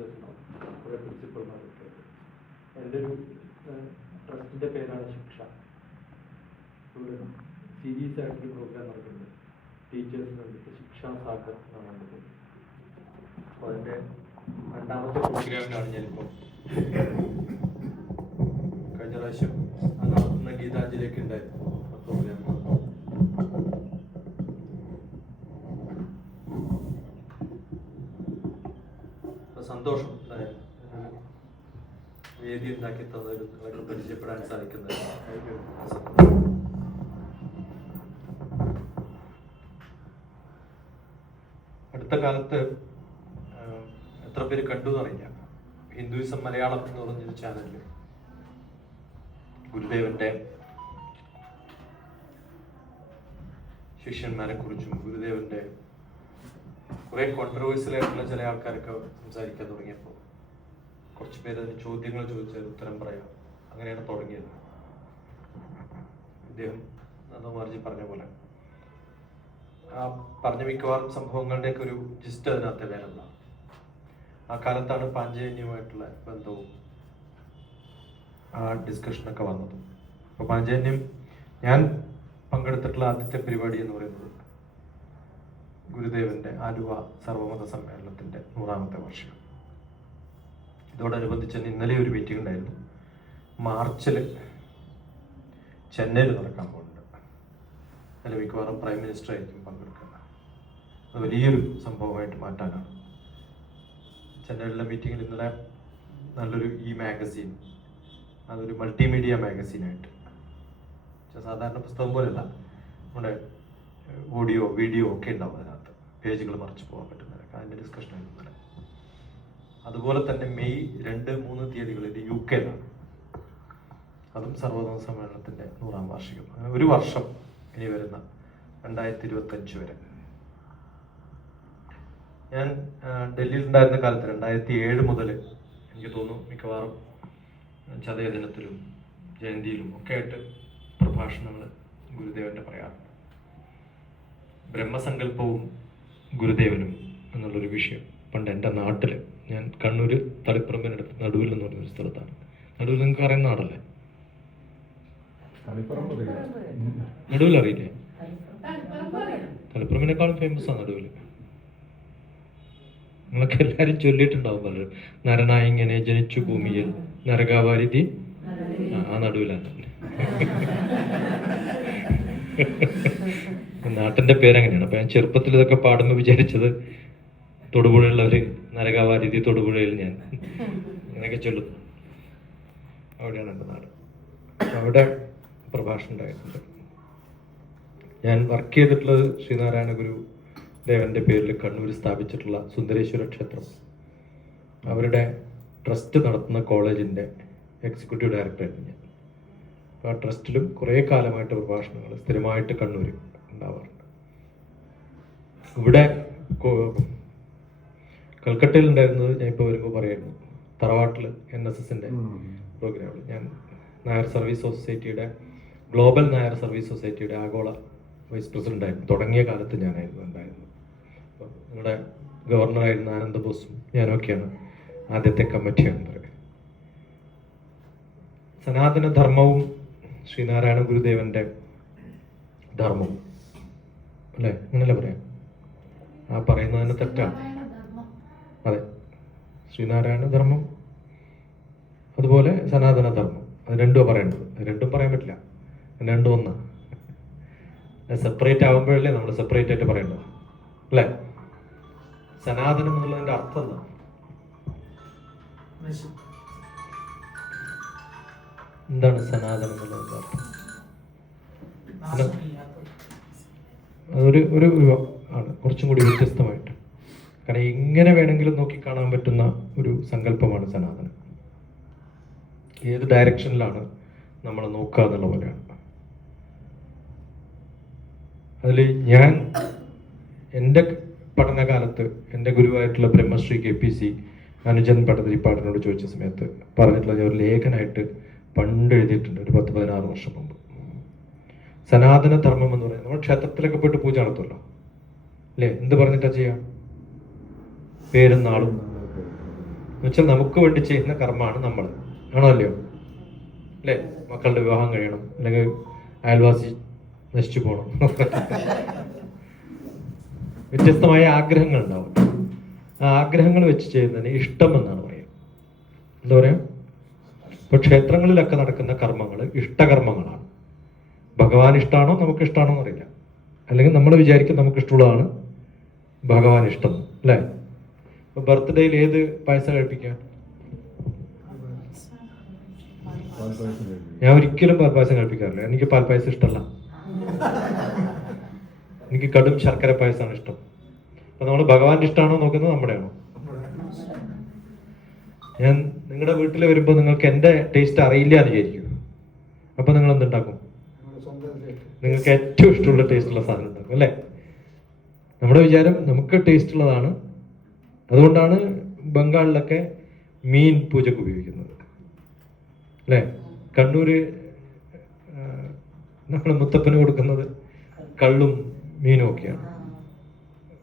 ടീച്ചേഴ്സിനോ കുറേ പ്രിൻസിപ്പൾമാരൊക്കെ. എൻ്റെ ഒരു ട്രസ്റ്റിൻ്റെ പേരാണ് ശിക്ഷ. ഇവിടെ സീരീസ് ആയിട്ടൊരു പ്രോഗ്രാം നടക്കുന്നുണ്ട് ടീച്ചേഴ്സിന് വേണ്ടിയിട്ട്, ശിക്ഷാ സാഗർ എന്നാണ് നടക്കുന്നത്. അപ്പോൾ അതിൻ്റെ 2ാമത്തെ പ്രോഗ്രാമിലാണ് ഞാനിപ്പോൾ. കഴിഞ്ഞ പ്രാവശ്യം നടത്തുന്ന ഗീതാഞ്ജലിയൊക്കെ ഉണ്ടായിരുന്നു ആ പ്രോഗ്രാം. സന്തോഷം വേദി ഉണ്ടാക്കി തന്നതിൽ നിങ്ങളൊക്കെ പരിചയപ്പെടാൻ സാധിക്കുന്നത്. അടുത്ത കാലത്ത് എത്ര പേര് കണ്ടു എന്നറിയില്ല, ഹിന്ദുയിസം മലയാളം എന്ന് പറഞ്ഞൊരു ചാനലിൽ ഗുരുദേവന്റെ ശിഷ്യന്മാരെ കുറിച്ചും ഗുരുദേവന്റെ കുറെ കോൺട്രവേഴ്സ്യൽ ആയിട്ടുള്ള ചില ആൾക്കാരൊക്കെ സംസാരിക്കാൻ തുടങ്ങിയപ്പോൾ കുറച്ച് പേര് അതിന് ചോദ്യങ്ങൾ ചോദിച്ചത് ഉത്തരം പറയാം, അങ്ങനെയാണ് തുടങ്ങിയത്. ഇദ്ദേഹം നന്ദകുമാർജി പറഞ്ഞ പോലെ ആ പറഞ്ഞ മിക്കവാറും സംഭവങ്ങളുടെയൊക്കെ ഒരു ജിസ്റ്റ് അതിനകത്തെ വേറെന്താ. ആ കാലത്താണ് പാഞ്ചജന്യവുമായിട്ടുള്ള ബന്ധവും ആ ഡിസ്കഷനൊക്കെ വന്നത്. അപ്പോൾ പാഞ്ചജന്യം ഞാൻ പങ്കെടുത്തിട്ടുള്ള ആദ്യത്തെ പരിപാടി എന്ന് പറയുന്നത് ഗുരുദേവന്റെ ആലുവ സർവമത സമ്മേളനത്തിന്റെ 100ാമത്തെ വർഷം. ഇതോടനുബന്ധിച്ച് ഇന്നലെ ഒരു മീറ്റിംഗ് ഉണ്ടായിരുന്നു. മാർച്ചിൽ ചെന്നൈയിൽ നടക്കാൻ പോകുന്നുണ്ട്. അതിൽ മിക്കവാറും പ്രൈം മിനിസ്റ്റർ ആയിരിക്കും പങ്കെടുക്കുന്നത്. അത് വലിയൊരു സംഭവമായിട്ട് മാറ്റാനാണ്. ചെന്നൈയിലുള്ള മീറ്റിങ്ങിൽ ഇന്നലെ നല്ലൊരു മാഗസീൻ, അതൊരു മൾട്ടിമീഡിയ മാഗസീനായിട്ട്, സാധാരണ പുസ്തകം പോലെയല്ല, നമ്മുടെ ഓഡിയോ വീഡിയോ ഒക്കെ ഉണ്ടാവും അതിനകത്ത്, പേജുകൾ മറിച്ച് പോകാൻ പറ്റുന്നതൊക്കെ, അതിൻ്റെ ഡിസ്കഷൻ ആയിരുന്നു ഇന്നലെ. അതുപോലെ തന്നെ മെയ് 2, 3 തീയതികളിൽ UK അതും സർവമത സമ്മേളനത്തിൻ്റെ 100ാം വാർഷികം. അങ്ങനെ ഒരു വർഷം ഇനി വരുന്ന 2025 വരെ. ഞാൻ ഡൽഹിയിൽ ഉണ്ടായിരുന്ന കാലത്ത് 2007 മുതൽ എനിക്ക് തോന്നുന്നു മിക്കവാറും ചതയദിനത്തിലും ജയന്തിയിലും ഒക്കെ ആയിട്ട് പ്രഭാഷണങ്ങൾ ഗുരുദേവന്റെ പറയാറുണ്ട്. ബ്രഹ്മസങ്കല്പവും ഗുരുദേവനും എന്നുള്ളൊരു വിഷയം പണ്ട് എൻ്റെ നാട്ടിൽ, ഞാൻ കണ്ണൂർ തളിപ്പറമ്പിനടുത്ത് നടുവിൽ എന്ന് പറഞ്ഞൊരു സ്ഥലത്താണ്. നടുവിൽ നിങ്ങൾക്ക് അറിയുന്ന നാടല്ലേ? നടുവിൽ അറിയില്ലേ? തളിപ്പറമ്പിനേക്കാളും ഫേമസ് ആണ് നടുവിൽ. നിങ്ങളൊക്കെ എല്ലാവരും ചൊല്ലിയിട്ടുണ്ടാവും പലരും. നരനായിങ്ങനെ ജനിച്ചു ഭൂമിയിൽ നരകാവാരിധി, ആ നടുവിലാണ്. നാട്ടിന്റെ പേരങ്ങനെയാണ്. അപ്പൊ ഞാൻ ചെറുപ്പത്തിൽ ഇതൊക്കെ പാടുമ്പോൾ വിചാരിച്ചത് തൊടുപുഴയുള്ളവര് നരകാവാരിധി തൊടുപുഴയിൽ ഞാൻ അങ്ങനെയൊക്കെ ചൊല്ലുന്നു. അവിടെയാണ് എൻ്റെ നാട്. അവിടെ പ്രഭാഷണം ഉണ്ടായിട്ടുണ്ട്. ഞാൻ വർക്ക് ചെയ്തിട്ടുള്ളത് ശ്രീനാരായണ ഗുരു ദേവന്റെ പേരിൽ കണ്ണൂർ സ്ഥാപിച്ചിട്ടുള്ള സുന്ദരേശ്വര ക്ഷേത്രം, അവരുടെ ട്രസ്റ്റ് നടത്തുന്ന കോളേജിൻ്റെ എക്സിക്യൂട്ടീവ് ഡയറക്ടറായിരുന്നു ഞാൻ. അപ്പോൾ ആ ട്രസ്റ്റിലും കുറേ കാലമായിട്ട് പ്രഭാഷണങ്ങൾ സ്ഥിരമായിട്ട് കണ്ണൂർ ഉണ്ടാവാറുണ്ട്. ഇവിടെ കൽക്കട്ടയിൽ ഉണ്ടായിരുന്നത് ഞാൻ ഇപ്പോൾ വരുമ്പോൾ പറയായിരുന്നു, തറവാട്ടിൽ NSSന്റെ പ്രോഗ്രാമിൽ ഞാൻ നായർ സർവീസ് സൊസൈറ്റിയുടെ, ഗ്ലോബൽ നായർ സർവീസ് സൊസൈറ്റിയുടെ ആഗോള വൈസ് പ്രസിഡന്റ് ആയിരുന്നു. തുടങ്ങിയ കാലത്ത് ഞാനായിരുന്നു ഉണ്ടായിരുന്നത്. അപ്പം നിങ്ങളുടെ ഗവർണറായിരുന്ന ആനന്ദബോസും ഞാനൊക്കെയാണ് ആദ്യത്തെ കമ്മിറ്റി അംഗങ്ങൾ. സനാതന ധർമ്മവും ശ്രീനാരായണ ഗുരുദേവന്റെ ധർമ്മവും അല്ലേ, അങ്ങനല്ലേ പറയാം? ആ പറയുന്നതിന് തെറ്റാണ്. അതെ, ശ്രീനാരായണ ധർമ്മം അതുപോലെ സനാതന ധർമ്മം, അത് രണ്ടും പറയേണ്ടത്. രണ്ടും പറയാൻ പറ്റില്ല, രണ്ടും ഒന്നാ. സെപ്പറേറ്റ് ആകുമ്പോഴല്ലേ നമ്മൾ സെപ്പറേറ്റ് ആയിട്ട് പറയേണ്ടത് അല്ലേ? സനാതനം എന്നുള്ളതിന്റെ അർത്ഥം എന്താ? എന്താണ് സനാതനം എന്നുള്ളതിന്റെ അർത്ഥം? അതൊരു ആണ് കുറച്ചും കൂടി വ്യത്യസ്തമായിട്ട്. കാരണം എങ്ങനെ വേണമെങ്കിലും നോക്കിക്കാണാൻ പറ്റുന്ന ഒരു സങ്കല്പമാണ് സനാതനം. ഏത് ഡയറക്ഷനിലാണ് നമ്മൾ നോക്കുക എന്നുള്ള പോലെയാണ്. അതിൽ ഞാൻ എൻ്റെ പഠനകാലത്ത് എൻ്റെ ഗുരുവായിട്ടുള്ള ബ്രഹ്മശ്രീ KPC അനുജൻ പട്ടതിരിപ്പാടിനോട് ചോദിച്ച സമയത്ത് പറഞ്ഞിട്ടുള്ള ഒരു ലേഖനമായിട്ട് പണ്ട് എഴുതിയിട്ടുണ്ട്, ഒരു 10-16 വർഷം മുമ്പ്. സനാതന ധർമ്മം എന്ന് പറയുന്നത്, നമ്മൾ ക്ഷേത്രത്തിലൊക്കെ പോയിട്ട് പൂജ നടത്തുമല്ലോ അല്ലേ? എന്ത് പറഞ്ഞിട്ടാ ചെയ്യാം? പേരും നാളും എന്നുവെച്ചാൽ നമുക്ക് വേണ്ടി ചെയ്യുന്ന കർമ്മമാണ് നമ്മൾ, ആണോ അല്ലയോ? അല്ലേ? മക്കളുടെ വിവാഹം കഴിയണം, അല്ലെങ്കിൽ അയൽവാസി നശിച്ചു പോകണം, വ്യത്യസ്തമായ ആഗ്രഹങ്ങൾ ഉണ്ടാവും. ആ ആഗ്രഹങ്ങൾ വെച്ച് ചെയ്യുന്നതിന് ഇഷ്ടം എന്നാണ് പറയുക. എന്താ പറയാ? ഇപ്പൊ ക്ഷേത്രങ്ങളിലൊക്കെ നടക്കുന്ന കർമ്മങ്ങൾ ഇഷ്ടകർമ്മങ്ങളാണ്. ഭഗവാൻ ഇഷ്ടമാണോ നമുക്ക് ഇഷ്ടമാണോ എന്നറിയില്ല, അല്ലെങ്കിൽ നമ്മൾ വിചാരിക്കും നമുക്ക് ഇഷ്ടമുള്ളതാണ് ഭഗവാൻ ഇഷ്ടം, അല്ലേ? ഇപ്പൊ ബർത്ത്ഡേയിൽ ഏത് പായസം കഴിപ്പിക്കുക? ഞാൻ ഒരിക്കലും പാൽപ്പായസം കഴിപ്പിക്കാറില്ല. എനിക്ക് പാൽപ്പായസം ഇഷ്ടമല്ല. എനിക്ക് കടും ശർക്കര പായസമാണ് ഇഷ്ടം. അപ്പൊ നമ്മൾ ഭഗവാന്റെ ഇഷ്ടമാണോ നോക്കുന്നത്, നമ്മുടെയാണോ? ഞാൻ നിങ്ങളുടെ വീട്ടിൽ വരുമ്പോൾ നിങ്ങൾക്ക് എൻ്റെ ടേസ്റ്റ് അറിയില്ല എന്ന് വിചാരിക്കും. അപ്പൊ നിങ്ങൾ എന്തുണ്ടാക്കും? നിങ്ങൾക്ക് ഏറ്റവും ഇഷ്ടമുള്ള ടേസ്റ്റുള്ള സാധനം ഉണ്ടാക്കും, അല്ലേ? നമ്മുടെ വിചാരം നമുക്ക് ടേസ്റ്റ് ഉള്ളതാണ്. അതുകൊണ്ടാണ് ബംഗാളിലൊക്കെ മീൻ പൂജക്ക് ഉപയോഗിക്കുന്നത്, അല്ലേ? കണ്ണൂര് നമ്മൾ മുത്തപ്പന് കൊടുക്കുന്നത് കള്ളും മീനും ഒക്കെയാണ്.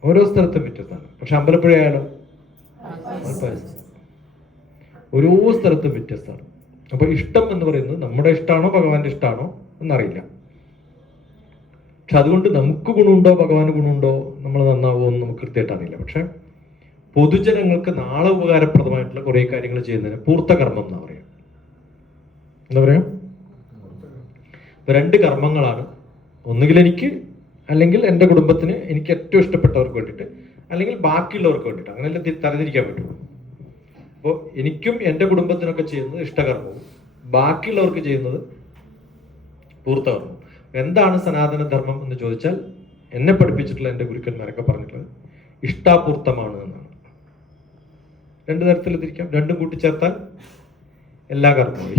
ഓരോ സ്ഥലത്തും വ്യത്യസ്തമാണ്. പക്ഷെ അമ്പലപ്പുഴ ആയാലോ പാൽപ്പായസം ഓരോ സ്ഥലത്തും വ്യത്യസ്തമാണ്. അപ്പൊ ഇഷ്ടം എന്ന് പറയുന്നത് നമ്മുടെ ഇഷ്ടമാണോ ഭഗവാന്റെ ഇഷ്ടമാണോ എന്നറിയില്ല. പക്ഷെ അതുകൊണ്ട് നമുക്ക് ഗുണമുണ്ടോ ഭഗവാന് ഗുണമുണ്ടോ നമ്മൾ നന്നാവുമോ എന്ന് നമുക്ക് കൃത്യമായിട്ട് അറിയില്ല. പക്ഷെ പൊതുജനങ്ങൾക്ക് നാളെ ഉപകാരപ്രദമായിട്ടുള്ള കുറെ കാര്യങ്ങൾ ചെയ്യുന്നതിന് പൂർത്തകർമ്മം എന്നാ പറയാം. എന്താ പറയാ? രണ്ട് കർമ്മങ്ങളാണ്. ഒന്നുകിൽ എനിക്ക്, അല്ലെങ്കിൽ എൻ്റെ കുടുംബത്തിന്, എനിക്ക് ഏറ്റവും ഇഷ്ടപ്പെട്ടവർക്ക് വേണ്ടിയിട്ട്, അല്ലെങ്കിൽ ബാക്കിയുള്ളവർക്ക് വേണ്ടിയിട്ട്. അങ്ങനെയല്ലേ തരംതിരിക്കാൻ പറ്റുള്ളൂ. അപ്പോൾ എനിക്കും എൻ്റെ കുടുംബത്തിനൊക്കെ ചെയ്യുന്നത് ഇഷ്ടകർമ്മവും ബാക്കിയുള്ളവർക്ക് ചെയ്യുന്നത് പൂർത്തകർമ്മവും. എന്താണ് സനാതന ധർമ്മം എന്ന് ചോദിച്ചാൽ എന്നെ പഠിപ്പിച്ചിട്ടുള്ള എൻ്റെ ഗുരുക്കന്മാരൊക്കെ പറഞ്ഞിട്ടുള്ളത് ഇഷ്ടാപൂർത്തമാണ് എന്നാണ്. രണ്ടു തരത്തിൽ തിരിക്കാം, രണ്ടും കൂട്ടിച്ചേർത്താൽ എല്ലാ കർമ്മവും.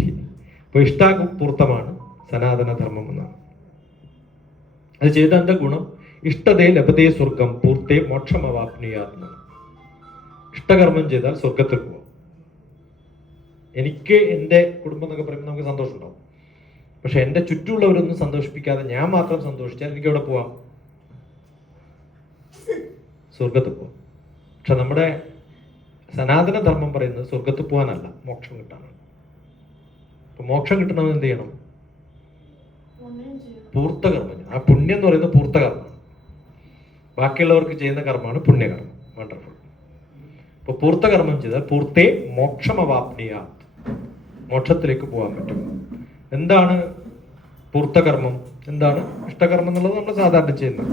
ഇപ്പോൾ ഇഷ്ടാപൂർത്തമാണ് സനാതന ധർമ്മം എന്നാണ്. അത് ചെയ്ത എന്താ ഗുണം? ഇഷ്ടതേ ലഭതേ സ്വർഗം പൂർത്തേ മോക്ഷമവാപ്നിയാത്മ. ഇഷ്ടകർമ്മം ചെയ്താൽ സ്വർഗത്തിൽ പോവാം. എനിക്ക് എൻ്റെ കുടുംബം എന്നൊക്കെ പറയുമ്പോൾ നമുക്ക് സന്തോഷം ഉണ്ടാവും. പക്ഷെ എൻ്റെ ചുറ്റുമുള്ളവരൊന്നും സന്തോഷിപ്പിക്കാതെ ഞാൻ മാത്രം സന്തോഷിച്ചാൽ എനിക്ക് എവിടെ പോവാം? സ്വർഗത്തിൽ പോവാം. പക്ഷെ നമ്മുടെ സനാതന ധർമ്മം പറയുന്നത് സ്വർഗത്തിൽ പോകാനല്ല, മോക്ഷം കിട്ടാനാണ്. അപ്പൊ മോക്ഷം കിട്ടണമെന്ന് എന്ത് ചെയ്യണം? പൂർത്തകർമ്മം. ആ പുണ്യം എന്ന് പറയുന്നത് പൂർത്തകർമ്മമാണ്. ബാക്കിയുള്ളവർക്ക് ചെയ്യുന്ന കർമ്മമാണ് പുണ്യകർമ്മം. വണ്ടർഫുൾ. അപ്പൊ പൂർത്തകർമ്മം ചെയ്താൽ പൂർത്തേ മോക്ഷമവാപ്നിയാ, മോക്ഷത്തിലേക്ക് പോകാൻ പറ്റും. എന്താണ് പൂർത്തകർമ്മം? എന്താണ് ഇഷ്ടകർമ്മം എന്നുള്ളത് നമ്മൾ സാധാരണ ചെയ്യുന്നത്.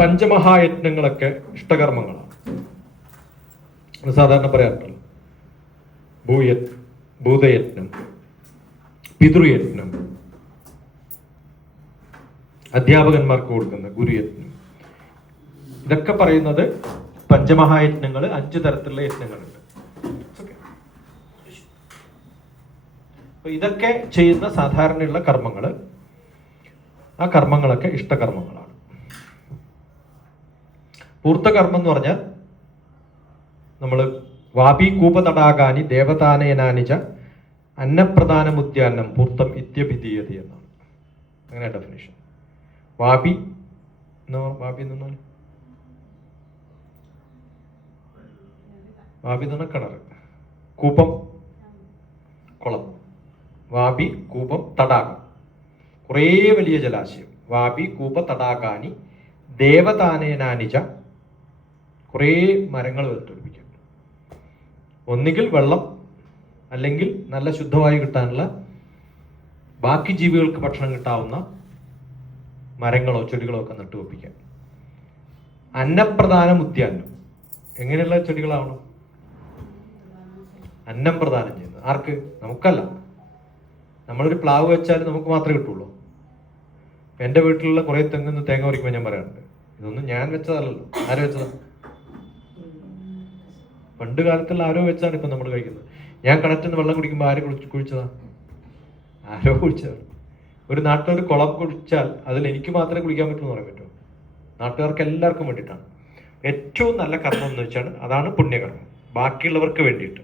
പഞ്ചമഹായജ്ഞങ്ങളൊക്കെ ഇഷ്ടകർമ്മങ്ങളാണ് സാധാരണ പറയാറുണ്ടല്ലോ. ഭൂതയജ്ഞം, പിതൃയജ്ഞം, അധ്യാപകന്മാർക്ക് കൊടുക്കുന്ന ഗുരുയജ്ഞം, ഇതൊക്കെ പറയുന്നത് പഞ്ചമഹായജ്ഞങ്ങൾ. 5 തരത്തിലുള്ള യജ്ഞങ്ങളുണ്ട്. അപ്പൊ ഇതൊക്കെ ചെയ്യുന്ന സാധാരണയുള്ള കർമ്മങ്ങൾ, ആ കർമ്മങ്ങളൊക്കെ ഇഷ്ടകർമ്മങ്ങളാണ്. പൂർത്തകർമ്മം എന്ന് പറഞ്ഞാൽ നമ്മൾ വാപി കൂപതടാകാനി ദേവതാനയനാനിച്ച അന്നപ്രധാനമുദ്യാന്നം പൂർത്തം ഇത്യഭിധീയത എന്നാണ്. അങ്ങനെ ഡെഫിനേഷൻ. വാപി വാപി എന്ന് പറഞ്ഞാൽ വാപി എന്ന് പറഞ്ഞാൽ കിണർ, കൂപം കുളം, വാപി കൂപം തടാകം, കുറേ വലിയ ജലാശയം. വാപി കൂപ തടാകാനി ദേവതാനയനാനിച്ച, കുറേ മരങ്ങൾ വെട്ടിപ്പിടിക്കുക. ഒന്നുകിൽ വെള്ളം, അല്ലെങ്കിൽ നല്ല ശുദ്ധവായു കിട്ടാനുള്ള, ബാക്കി ജീവികൾക്ക് ഭക്ഷണം കിട്ടാവുന്ന മരങ്ങളോ ചെടികളോ ഒക്കെ നട്ടുവെപ്പിക്കാം. അന്നപ്രധാനം ഉദ്യാനം, എങ്ങനെയുള്ള ചെടികളാവണം? അന്നം പ്രദാനം ചെയ്യുന്നത്. ആർക്ക്? നമുക്കല്ല. നമ്മളൊരു പ്ലാവ് വെച്ചാൽ നമുക്ക് മാത്രമേ കിട്ടുള്ളൂ. എൻ്റെ വീട്ടിലുള്ള കുറേ തെങ്ങിന്ന് തേങ്ങ പറിക്കുമ്പോൾ ഞാൻ പറയാറുണ്ട്, ഇതൊന്നും ഞാൻ വെച്ചതല്ലല്ലോ. ആരോ വെച്ചതാ? പണ്ട് കാലത്തുള്ള ആരോ വെച്ചാണ് ഇപ്പം നമ്മൾ കഴിക്കുന്നത്. ഞാൻ കിണറ്റിൽ വെള്ളം കുടിക്കുമ്പോൾ ആര് കുഴിച്ചതാ? ആരോ കുഴിച്ചതാണ്. ഒരു നാട്ടിലൊരു കുളം കുഴിച്ചാൽ അതിൽ എനിക്ക് മാത്രമേ കുളിക്കാൻ പറ്റുമെന്ന് പറയാൻ പറ്റുമോ? നാട്ടുകാർക്ക് എല്ലാവർക്കും വേണ്ടിയിട്ടാണ്. ഏറ്റവും നല്ല കർമ്മം എന്ന് വെച്ചാൽ അതാണ് പുണ്യകർമ്മം. ബാക്കിയുള്ളവർക്ക് വേണ്ടിയിട്ട്.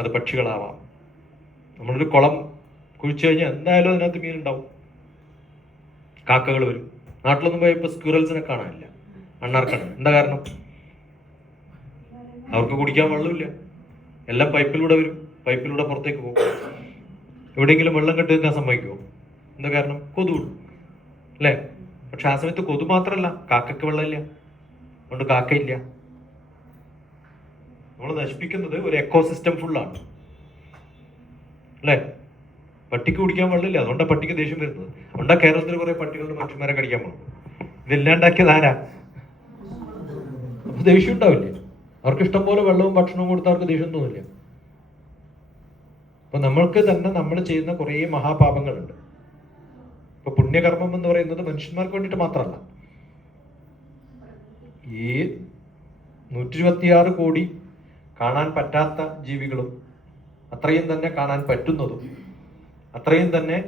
അത് പക്ഷികളാവാം. നമ്മളൊരു കുളം കുഴിച്ചു കഴിഞ്ഞാൽ എന്തായാലും അതിനകത്ത് മീനുണ്ടാവും, കാക്കകൾ വരും. നാട്ടിലൊന്നും പോയപ്പോൾ സ്ക്വിറൽസിനെ കാണാനില്ല, അണ്ണാർക്കാണ്. എന്താ കാരണം? അവർക്ക് കുടിക്കാൻ വെള്ളമില്ല, എല്ലാം പൈപ്പിലൂടെ വരും, പൈപ്പിലൂടെ പുറത്തേക്ക് പോകും. എവിടെയെങ്കിലും വെള്ളം കെട്ടി നിൽക്കാൻ സമ്മതിക്കുമോ? എന്താ കാരണം? കൊതു അല്ലേ? പക്ഷെ ആ സമയത്ത് കൊതു മാത്രമല്ല, കാക്കയ്ക്ക് വെള്ളമില്ല, അതുകൊണ്ട് കാക്കയില്ല. നമ്മൾ നശിപ്പിക്കുന്നത് ഒരു എക്കോസിസ്റ്റം ഫുള്ളാണ് അല്ലേ? പട്ടിക്ക് കുടിക്കാൻ വെള്ളമില്ല, അതുകൊണ്ടാണ് പട്ടിക്ക് ദേഷ്യം വരുന്നത്. അതുകൊണ്ടാണ് കേരളത്തിൽ കുറെ പട്ടികളുടെ മനുഷ്യന്മാരെ കടിക്കാൻ പോകും. ഇതെല്ലാണ്ടാക്കിയത് ആരാ? അപ്പൊ ദേഷ്യം ഉണ്ടാവില്ലേ? അവർക്ക് ഇഷ്ടം പോലെ വെള്ളവും ഭക്ഷണവും കൊടുത്താൽ അവർക്ക് ദേഷ്യം തോന്നില്ല. അപ്പൊ നമ്മൾക്ക് തന്നെ നമ്മൾ ചെയ്യുന്ന കുറേ മഹാപാപങ്ങളുണ്ട്. ഇപ്പൊ പുണ്യകർമ്മം എന്ന് പറയുന്നത് മനുഷ്യന്മാർക്ക് വേണ്ടിയിട്ട് മാത്രമല്ല, ഈ 126 കോടി കാണാൻ പറ്റാത്ത ജീവികളും അത്രയും തന്നെ കാണാൻ പറ്റുന്നതും അത്രയും തന്നെ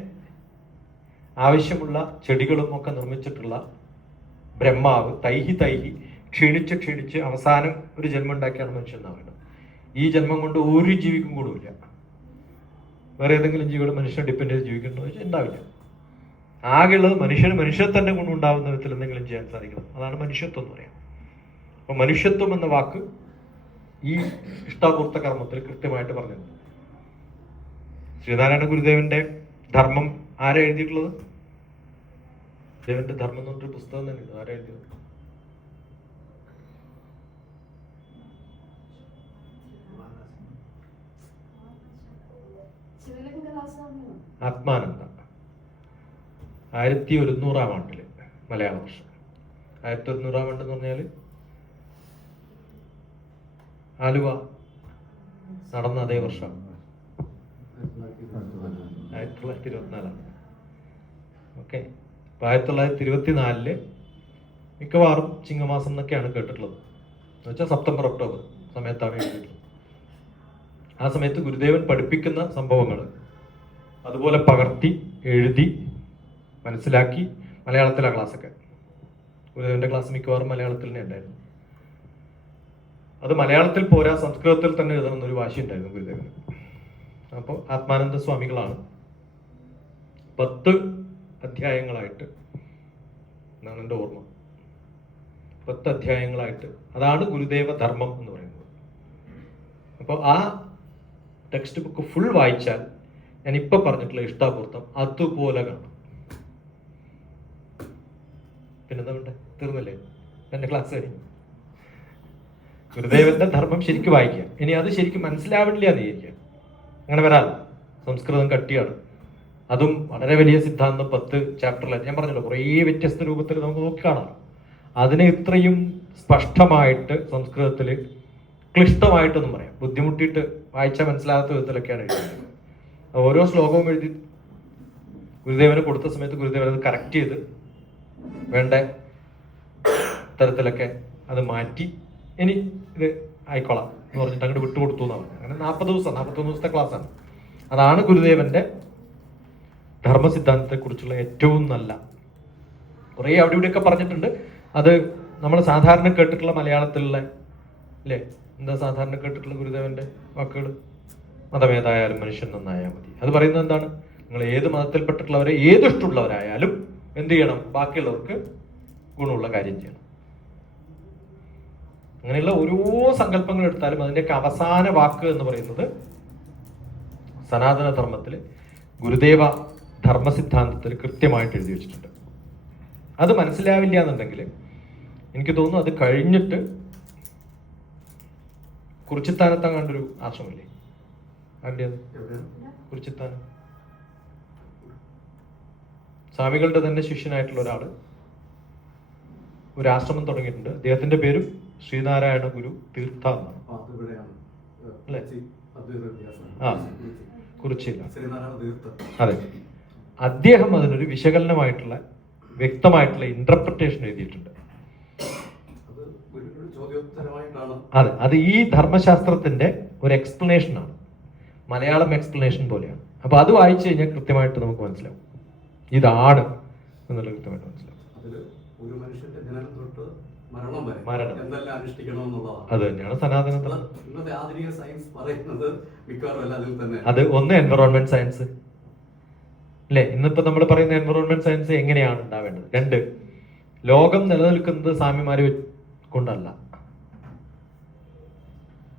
ആവശ്യമുള്ള ചെടികളും ഒക്കെ നിർമ്മിച്ചിട്ടുള്ള ബ്രഹ്മാവ് തൈഹി ക്ഷീണിച്ച് അവസാനം ഒരു ജന്മം ഉണ്ടാക്കിയാണ് മനുഷ്യൻ എന്ന് പറയുന്നത്. ഈ ജന്മം കൊണ്ട് ഒരു ജീവിക്കും കൂടുമില്ല. വേറെ ഏതെങ്കിലും ജീവികൾ മനുഷ്യനെ ഡിപ്പെൻഡ് ചെയ്ത് ജീവിക്കണമെന്ന് വെച്ചാൽ ഉണ്ടാവില്ല. ആകെയുള്ളത് മനുഷ്യനെ തന്നെ കൊണ്ടുണ്ടാവുന്ന വിധത്തിൽ എന്തെങ്കിലും ചെയ്യാൻ സാധിക്കണം. അതാണ് മനുഷ്യത്വം എന്ന് പറയാം. അപ്പൊ മനുഷ്യത്വം എന്ന വാക്ക് ഈ ഇഷ്ടാപൂർത്ത കർമ്മത്തിൽ കൃത്യമായിട്ട് പറഞ്ഞിട്ടുണ്ട്. ശ്രീനാരായണ ഗുരുദേവന്റെ ധർമ്മം ആരാ എഴുതിയിട്ടുള്ളത്? ദേവന്റെ ധർമ്മം എന്ന് പറഞ്ഞൊരു പുസ്തകം തന്നെ ഉണ്ട്. ആരാ എഴുതിയത്? ആത്മാനന്ദ. 1100 ആണ്ടില് മലയാള വർഷം. 1100 ആണ്ടെന്ന് പറഞ്ഞാല് ആലുവ നടന്ന അതേ വർഷം 1924. ഓക്കെ. 1924 മിക്കവാറും ചിങ്ങമാസം എന്നൊക്കെയാണ് കേട്ടിട്ടുള്ളത്. എന്ന് വെച്ചാൽ സെപ്റ്റംബർ ഒക്ടോബർ സമയത്താണ് എഴുതിയിട്ടുള്ളത്. ആ സമയത്ത് ഗുരുദേവൻ പഠിപ്പിക്കുന്ന സംഭവങ്ങൾ അതുപോലെ പകർത്തി എഴുതി മനസ്സിലാക്കി. മലയാളത്തിലാണ് ക്ലാസ്സൊക്കെ. ഗുരുദേവന്റെ ക്ലാസ് മിക്കവാറും മലയാളത്തിൽ തന്നെ ഉണ്ടായിരുന്നു. അത് മലയാളത്തിൽ പോരാ, സംസ്കൃതത്തിൽ തന്നെ എഴുതണമെന്നൊരു വാശി ഉണ്ടായിരുന്നു ഗുരുദേവന്. അപ്പോൾ ആത്മാനന്ദ സ്വാമികളാണ് 10 അധ്യായങ്ങളായിട്ട്, എന്നാണ് എൻ്റെ ഓർമ്മ, 10 അധ്യായങ്ങളായിട്ട്, അതാണ് ഗുരുദേവ ധർമ്മം എന്ന് പറയുന്നത്. അപ്പോൾ ആ ടെക്സ്റ്റ് ബുക്ക് ഫുൾ വായിച്ചാൽ ഞാനിപ്പോൾ പറഞ്ഞിട്ടുള്ള ഇഷ്ടാപൂർത്തം അതുപോലെ കാണാം. പിന്നെന്താ വേണ്ടേ? തീർന്നില്ലേ എൻ്റെ ക്ലാസ് കഴിഞ്ഞു. ഗുരുദേവന്റെ ധർമ്മം ശരിക്കും വായിക്കുക. ഇനി അത് ശരിക്കും മനസ്സിലാവില്ല എന്ന് വിചാരിക്കുക, അങ്ങനെ വരാല്ല. സംസ്കൃതം കട്ടിയാണ്, അതും വളരെ വലിയ സിദ്ധാന്തം 10 ചാപ്റ്ററിൽ. ഞാൻ പറഞ്ഞല്ലോ, കുറേ വ്യത്യസ്ത രൂപത്തിൽ നമുക്ക് നോക്കിക്കാണാം. അതിനെ ഇത്രയും സ്പഷ്ടമായിട്ട് സംസ്കൃതത്തിൽ ക്ലിഷ്ടമായിട്ടൊന്നും പറയാം, ബുദ്ധിമുട്ടിയിട്ട് വായിച്ചാൽ മനസ്സിലാകാത്ത വിധത്തിലൊക്കെയാണ് എഴുതുന്നത്. ഓരോ ശ്ലോകവും എഴുതി ഗുരുദേവന് കൊടുത്ത സമയത്ത് ഗുരുദേവൻ അത് കറക്റ്റ് ചെയ്ത് വേണ്ട തരത്തിലൊക്കെ അത് മാറ്റി ഇനി ഇത് ആയിക്കോളാം എന്ന് പറഞ്ഞിട്ട് അങ്ങോട്ട് വിട്ടുകൊടുത്തു എന്നാണ്. അങ്ങനെ 41 ദിവസത്തെ ക്ലാസ്സാണ്. അതാണ് ഗുരുദേവന്റെ ധർമ്മസിദ്ധാന്തത്തെ കുറിച്ചുള്ള ഏറ്റവും നല്ല. കുറേ അവിടെ ഇവിടെയൊക്കെ പറഞ്ഞിട്ടുണ്ട്. അത് നമ്മൾ സാധാരണ കേട്ടിട്ടുള്ള മലയാളത്തിലുള്ള അല്ലേ, എന്താ സാധാരണ കേട്ടിട്ടുള്ള ഗുരുദേവന്റെ വാക്കുകൾ? മതമേതായാലും മനുഷ്യൻ നന്നായാൽ മതി. അത് പറയുന്നത് എന്താണ്? നിങ്ങൾ ഏത് മതത്തിൽപ്പെട്ടിട്ടുള്ളവരെ, ഏത് ഇഷ്ടമുള്ളവരായാലും എന്ത് ചെയ്യണം? ബാക്കിയുള്ളവർക്ക് ഗുണമുള്ള കാര്യം ചെയ്യണം. അങ്ങനെയുള്ള ഓരോ സങ്കല്പങ്ങൾ എടുത്താലും അതിൻ്റെയൊക്കെ അവസാന വാക്ക് എന്ന് പറയുന്നത് സനാതന ധർമ്മത്തിൽ ഗുരുദേവ ധർമ്മസിദ്ധാന്തത്തിൽ കൃത്യമായിട്ട് എഴുതി വെച്ചിട്ടുണ്ട്. അത് മനസ്സിലാവില്ല എന്നുണ്ടെങ്കിൽ എനിക്ക് തോന്നുന്നു അത് കഴിഞ്ഞിട്ട് കുറിച്ചിത്താനത്താൻ കണ്ടൊരു ആശ്രമമില്ലേ? ആരുടേത്? കുറിച്ചിത്താനം. സ്വാമികളുടെ തന്നെ ശിഷ്യനായിട്ടുള്ള ഒരാള് ഒരു ആശ്രമം തുടങ്ങിയിട്ടുണ്ട്. അദ്ദേഹത്തിന്റെ പേരും ശ്രീനാരായണ ഗുരു തീർത്ഥ എന്നാണ്. അല്ലേ? ആ, കുറിച്ചില്ല. അതെ. അദ്ദേഹം അതിനൊരു വിശകലനമായിട്ടുള്ള വ്യക്തമായിട്ടുള്ള ഇന്റർപ്രിട്ടേഷൻ എഴുതിയിട്ടുണ്ട്. അതെ, അത് ഈ ധർമ്മശാസ്ത്രത്തിന്റെ ഒരു എക്സ്പ്ലനേഷൻ ആണ്, മലയാളം എക്സ്പ്ലനേഷൻ പോലെയാണ്. അപ്പൊ അത് വായിച്ചു കഴിഞ്ഞാൽ കൃത്യമായിട്ട് നമുക്ക് മനസ്സിലാവും ഇതാണ് എന്നുള്ളത് കൃത്യമായിട്ട് മനസ്സിലാവും. അത് തന്നെയാണ് സനാതന ധർമ്മം. അത് ഒന്ന് എൻവറോൺമെന്റ് സയൻസ് അല്ലെ, ഇന്നിപ്പോ നമ്മൾ പറയുന്ന എൻവറോൺമെന്റ് സയൻസ് എങ്ങനെയാണ് ഉണ്ടാവേണ്ടത്. 2, ലോകം നിലനിൽക്കുന്നത് സാമ്യമാര് കൊണ്ടല്ല.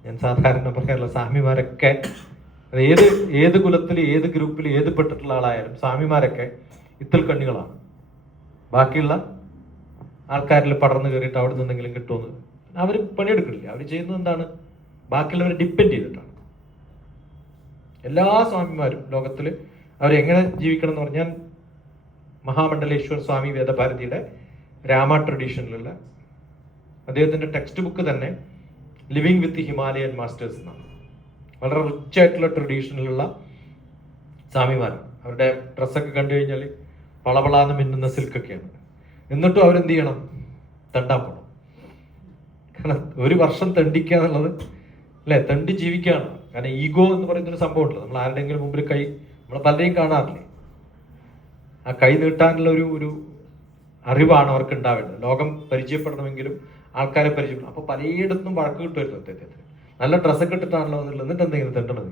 ഞാൻ സാധാരണ പറയാറുള്ള സ്വാമിമാരൊക്കെ ഏത് ഏത് കുലത്തിൽ ഏത് ഗ്രൂപ്പിൽ ഏത് പെട്ടിട്ടുള്ള ആളായാലും സ്വാമിമാരൊക്കെ ഇത്തിൽ കണ്ണികളാണ്. ബാക്കിയുള്ള ആൾക്കാരിൽ പടർന്നു കയറിയിട്ട് അവിടെ നിന്നെങ്കിലും കിട്ടുമെന്ന് അവർ പണിയെടുക്കണില്ല. അവർ ചെയ്യുന്നത് എന്താണ്? ബാക്കിയുള്ളവരെ ഡിപ്പെൻഡ് ചെയ്തിട്ടാണ്. എല്ലാ സ്വാമിമാരും ലോകത്തിൽ അവരെങ്ങനെ ജീവിക്കണം എന്ന് പറഞ്ഞാൽ മഹാമണ്ഡലേശ്വർ സ്വാമി വേദഭാരതിയുടെ രാമ ട്രഡീഷനിലുള്ള അദ്ദേഹത്തിൻ്റെ ടെക്സ്റ്റ് ബുക്ക് തന്നെ ലിവിങ് വിത്ത് ഹിമാലയൻ മാസ്റ്റേഴ്സ് എന്നാണ്. വളരെ റിച്ച് ആയിട്ടുള്ള ട്രഡീഷനിലുള്ള സ്വാമിമാരാണ്. അവരുടെ ഡ്രസ്സൊക്കെ കണ്ടു കഴിഞ്ഞാൽ പളപളാന്ന് മിന്നുന്ന സിൽക്കൊക്കെയാണ്. എന്നിട്ടും അവരെന്ത് ചെയ്യണം? തെണ്ടാൻ പോകണം. കാരണം ഒരു വർഷം തെണ്ടിക്കുക എന്നുള്ളത് അല്ലേ, തെണ്ടി ജീവിക്കുകയാണ്. കാരണം ഈഗോ എന്ന് പറയുന്നൊരു സംഭവം ഉണ്ടല്ലോ. നമ്മൾ ആരുടെയെങ്കിലും മുമ്പിൽ കൈ, നമ്മൾ പലരെയും കാണാറില്ലേ, ആ കൈ നീട്ടാനുള്ള ഒരു അറിവാണ് അവർക്ക് ഉണ്ടാവേണ്ടത്. ലോകം പരിചയപ്പെടണമെങ്കിലും ആൾക്കാരെ പരിചയപ്പെടണം. അപ്പൊ പലയിടത്തും വഴക്ക് കിട്ടുമായിരുന്നു അദ്ദേഹത്തിന്. നല്ല ഡ്രസ്സൊക്കെ ഇട്ടിട്ടാണല്ലോ എന്നുള്ളത്, എന്നിട്ട് എന്തെങ്കിലും തെണ്ടണം.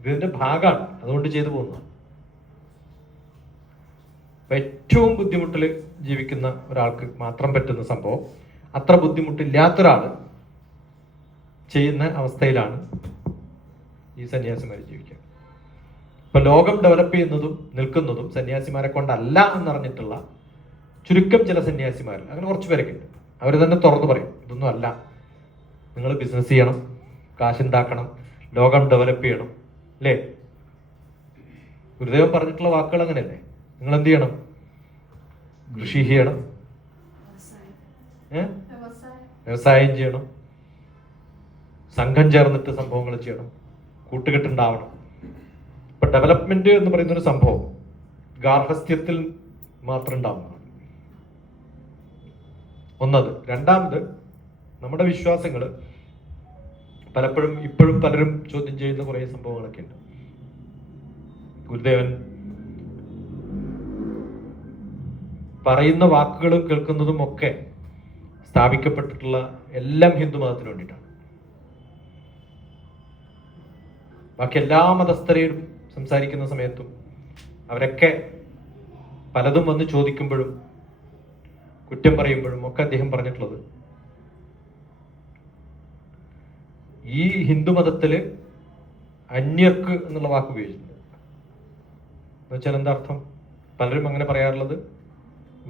ഇതിന്റെ ഭാഗമാണ്, അതുകൊണ്ട് ചെയ്തു പോകുന്നത്. ഏറ്റവും ബുദ്ധിമുട്ടിൽ ജീവിക്കുന്ന ഒരാൾക്ക് മാത്രം പറ്റുന്ന സംഭവം, അത്ര ബുദ്ധിമുട്ടില്ലാത്തൊരാൾ ചെയ്യുന്ന അവസ്ഥയിലാണ് ഈ സന്യാസിമാർ ജീവിക്കുക. ഇപ്പൊ ലോകം ഡെവലപ്പ് ചെയ്യുന്നതും നിൽക്കുന്നതും സന്യാസിമാരെ കൊണ്ടല്ല എന്നറിഞ്ഞിട്ടുള്ള ചുരുക്കം ചില സന്യാസിമാരിൽ, അങ്ങനെ കുറച്ച് പേരൊക്കെ ഉണ്ട്. അവർ തന്നെ തുറന്നു പറയും, ഇതൊന്നും അല്ല, നിങ്ങൾ ബിസിനസ് ചെയ്യണം, കാശുണ്ടാക്കണം, ലോകം ഡെവലപ്പ് ചെയ്യണം, അല്ലേ? ഗുരുദേവൻ പറഞ്ഞിട്ടുള്ള വാക്കുകൾ അങ്ങനെയല്ലേ? നിങ്ങൾ എന്ത് ചെയ്യണം? കൃഷി ചെയ്യണം, വ്യവസായം ചെയ്യണം, സംഘം ചേർന്നിട്ട് സംഭവങ്ങൾ ചെയ്യണം, കൂട്ടുകെട്ടുണ്ടാവണം. ഇപ്പൊ ഡെവലപ്മെന്റ് എന്ന് പറയുന്നൊരു സംഭവം ഗാർഹസ്ഥ്യത്തിൽ മാത്രം ഉണ്ടാവുന്നതാണ്. ഒന്നത്. രണ്ടാമത്, നമ്മുടെ വിശ്വാസങ്ങൾ പലപ്പോഴും ഇപ്പോഴും പലരും ചോദ്യം ചെയ്യുന്ന കുറേ സംഭവങ്ങളൊക്കെ ഉണ്ട്. ഗുരുദേവൻ പറയുന്ന വാക്കുകളും കേൾക്കുന്നതും ഒക്കെ സ്ഥാപിക്കപ്പെട്ടിട്ടുള്ള എല്ലാം ഹിന്ദു മതത്തിന് വേണ്ടിയിട്ടാണ്. ബാക്കി എല്ലാ മതസ്ഥരെയും സംസാരിക്കുന്ന സമയത്തും അവരൊക്കെ പലതും വന്ന് ചോദിക്കുമ്പോഴും കുറ്റം പറയുമ്പോഴും ഒക്കെ അദ്ദേഹം പറഞ്ഞിട്ടുള്ളത്, ഈ ഹിന്ദു മതത്തില് അന്യർക്ക് എന്നുള്ള വാക്ക് ഉപയോഗിച്ചിട്ടുണ്ട്. എന്ന് വെച്ചാൽ എന്താ അർത്ഥം? പലരും അങ്ങനെ പറയാറുള്ളത്,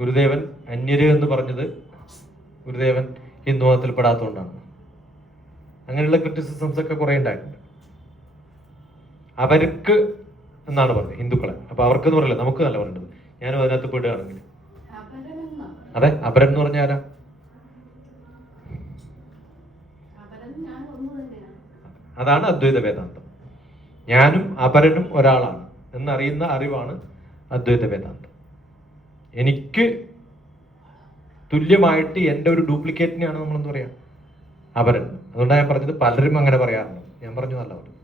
ഗുരുദേവൻ അന്യര് എന്ന് പറഞ്ഞത് ഗുരുദേവൻ ഹിന്ദു മതത്തിൽ പെടാത്തതുകൊണ്ടാണ്. അങ്ങനെയുള്ള ക്രിറ്റിസിസംസ് ഒക്കെ കുറെ ഉണ്ടായിട്ടുണ്ട്. അവർക്ക് എന്നാണ് പറഞ്ഞത്, ഹിന്ദുക്കളെ. അപ്പൊ അവർക്ക് എന്ന് പറയില്ല, നമുക്ക് നല്ല പറഞ്ഞത്. ഞാനും അതിനകത്ത് പെടുകയാണെങ്കിൽ അതെ, അപരൻ എന്ന് പറഞ്ഞ ആരാ? അതാണ് അദ്വൈത വേദാന്തം. ഞാനും അപരനും ഒരാളാണ് എന്നറിയുന്ന അറിവാണ് അദ്വൈത വേദാന്തം. എനിക്ക് തുല്യമായിട്ട് എൻ്റെ ഒരു ഡ്യൂപ്ലിക്കേറ്റിനെയാണ് നമ്മളെന്ത് പറയാ, അപരൻ. അതുകൊണ്ടാണ് ഞാൻ പറഞ്ഞത് പലരും അങ്ങനെ പറയാറുണ്ട്. ഞാൻ പറഞ്ഞു നല്ല പറഞ്ഞു.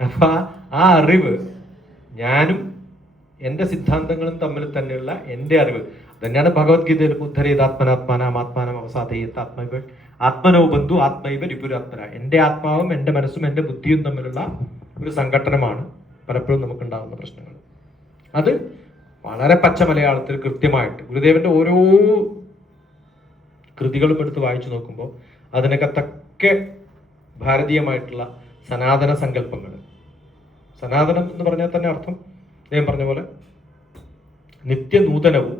അപ്പൊ ആ അറിവ്, ഞാനും എൻ്റെ സിദ്ധാന്തങ്ങളും തമ്മിൽ തന്നെയുള്ള എൻ്റെ അറിവ് തന്നെയാണ് ഭഗവത്ഗീതയിൽ ബുദ്ധരേതാത്മനാത്മാനാം ആത്മാനം അവസാദയേത് ആത്മൈവ ആത്മനോ ബന്ധു ആത്മൈവ രിപുരാത്മന. എൻ്റെ ആത്മാവും എൻ്റെ മനസ്സും എൻ്റെ ബുദ്ധിയും തമ്മിലുള്ള ഒരു സംഘട്ടനമാണ് പലപ്പോഴും നമുക്കുണ്ടാകുന്ന പ്രശ്നങ്ങൾ. അത് വളരെ പച്ച മലയാളത്തിൽ കൃത്യമായിട്ട് ഗുരുദേവന്റെ ഓരോ കൃതികളും എടുത്ത് വായിച്ചു നോക്കുമ്പോൾ അതിനകത്തൊക്കെ ഭാരതീയമായിട്ടുള്ള സനാതന സങ്കല്പങ്ങൾ. സനാതനം എന്ന് പറഞ്ഞാൽ തന്നെ അർത്ഥം അദ്ദേഹം പറഞ്ഞ പോലെ നിത്യനൂതനവും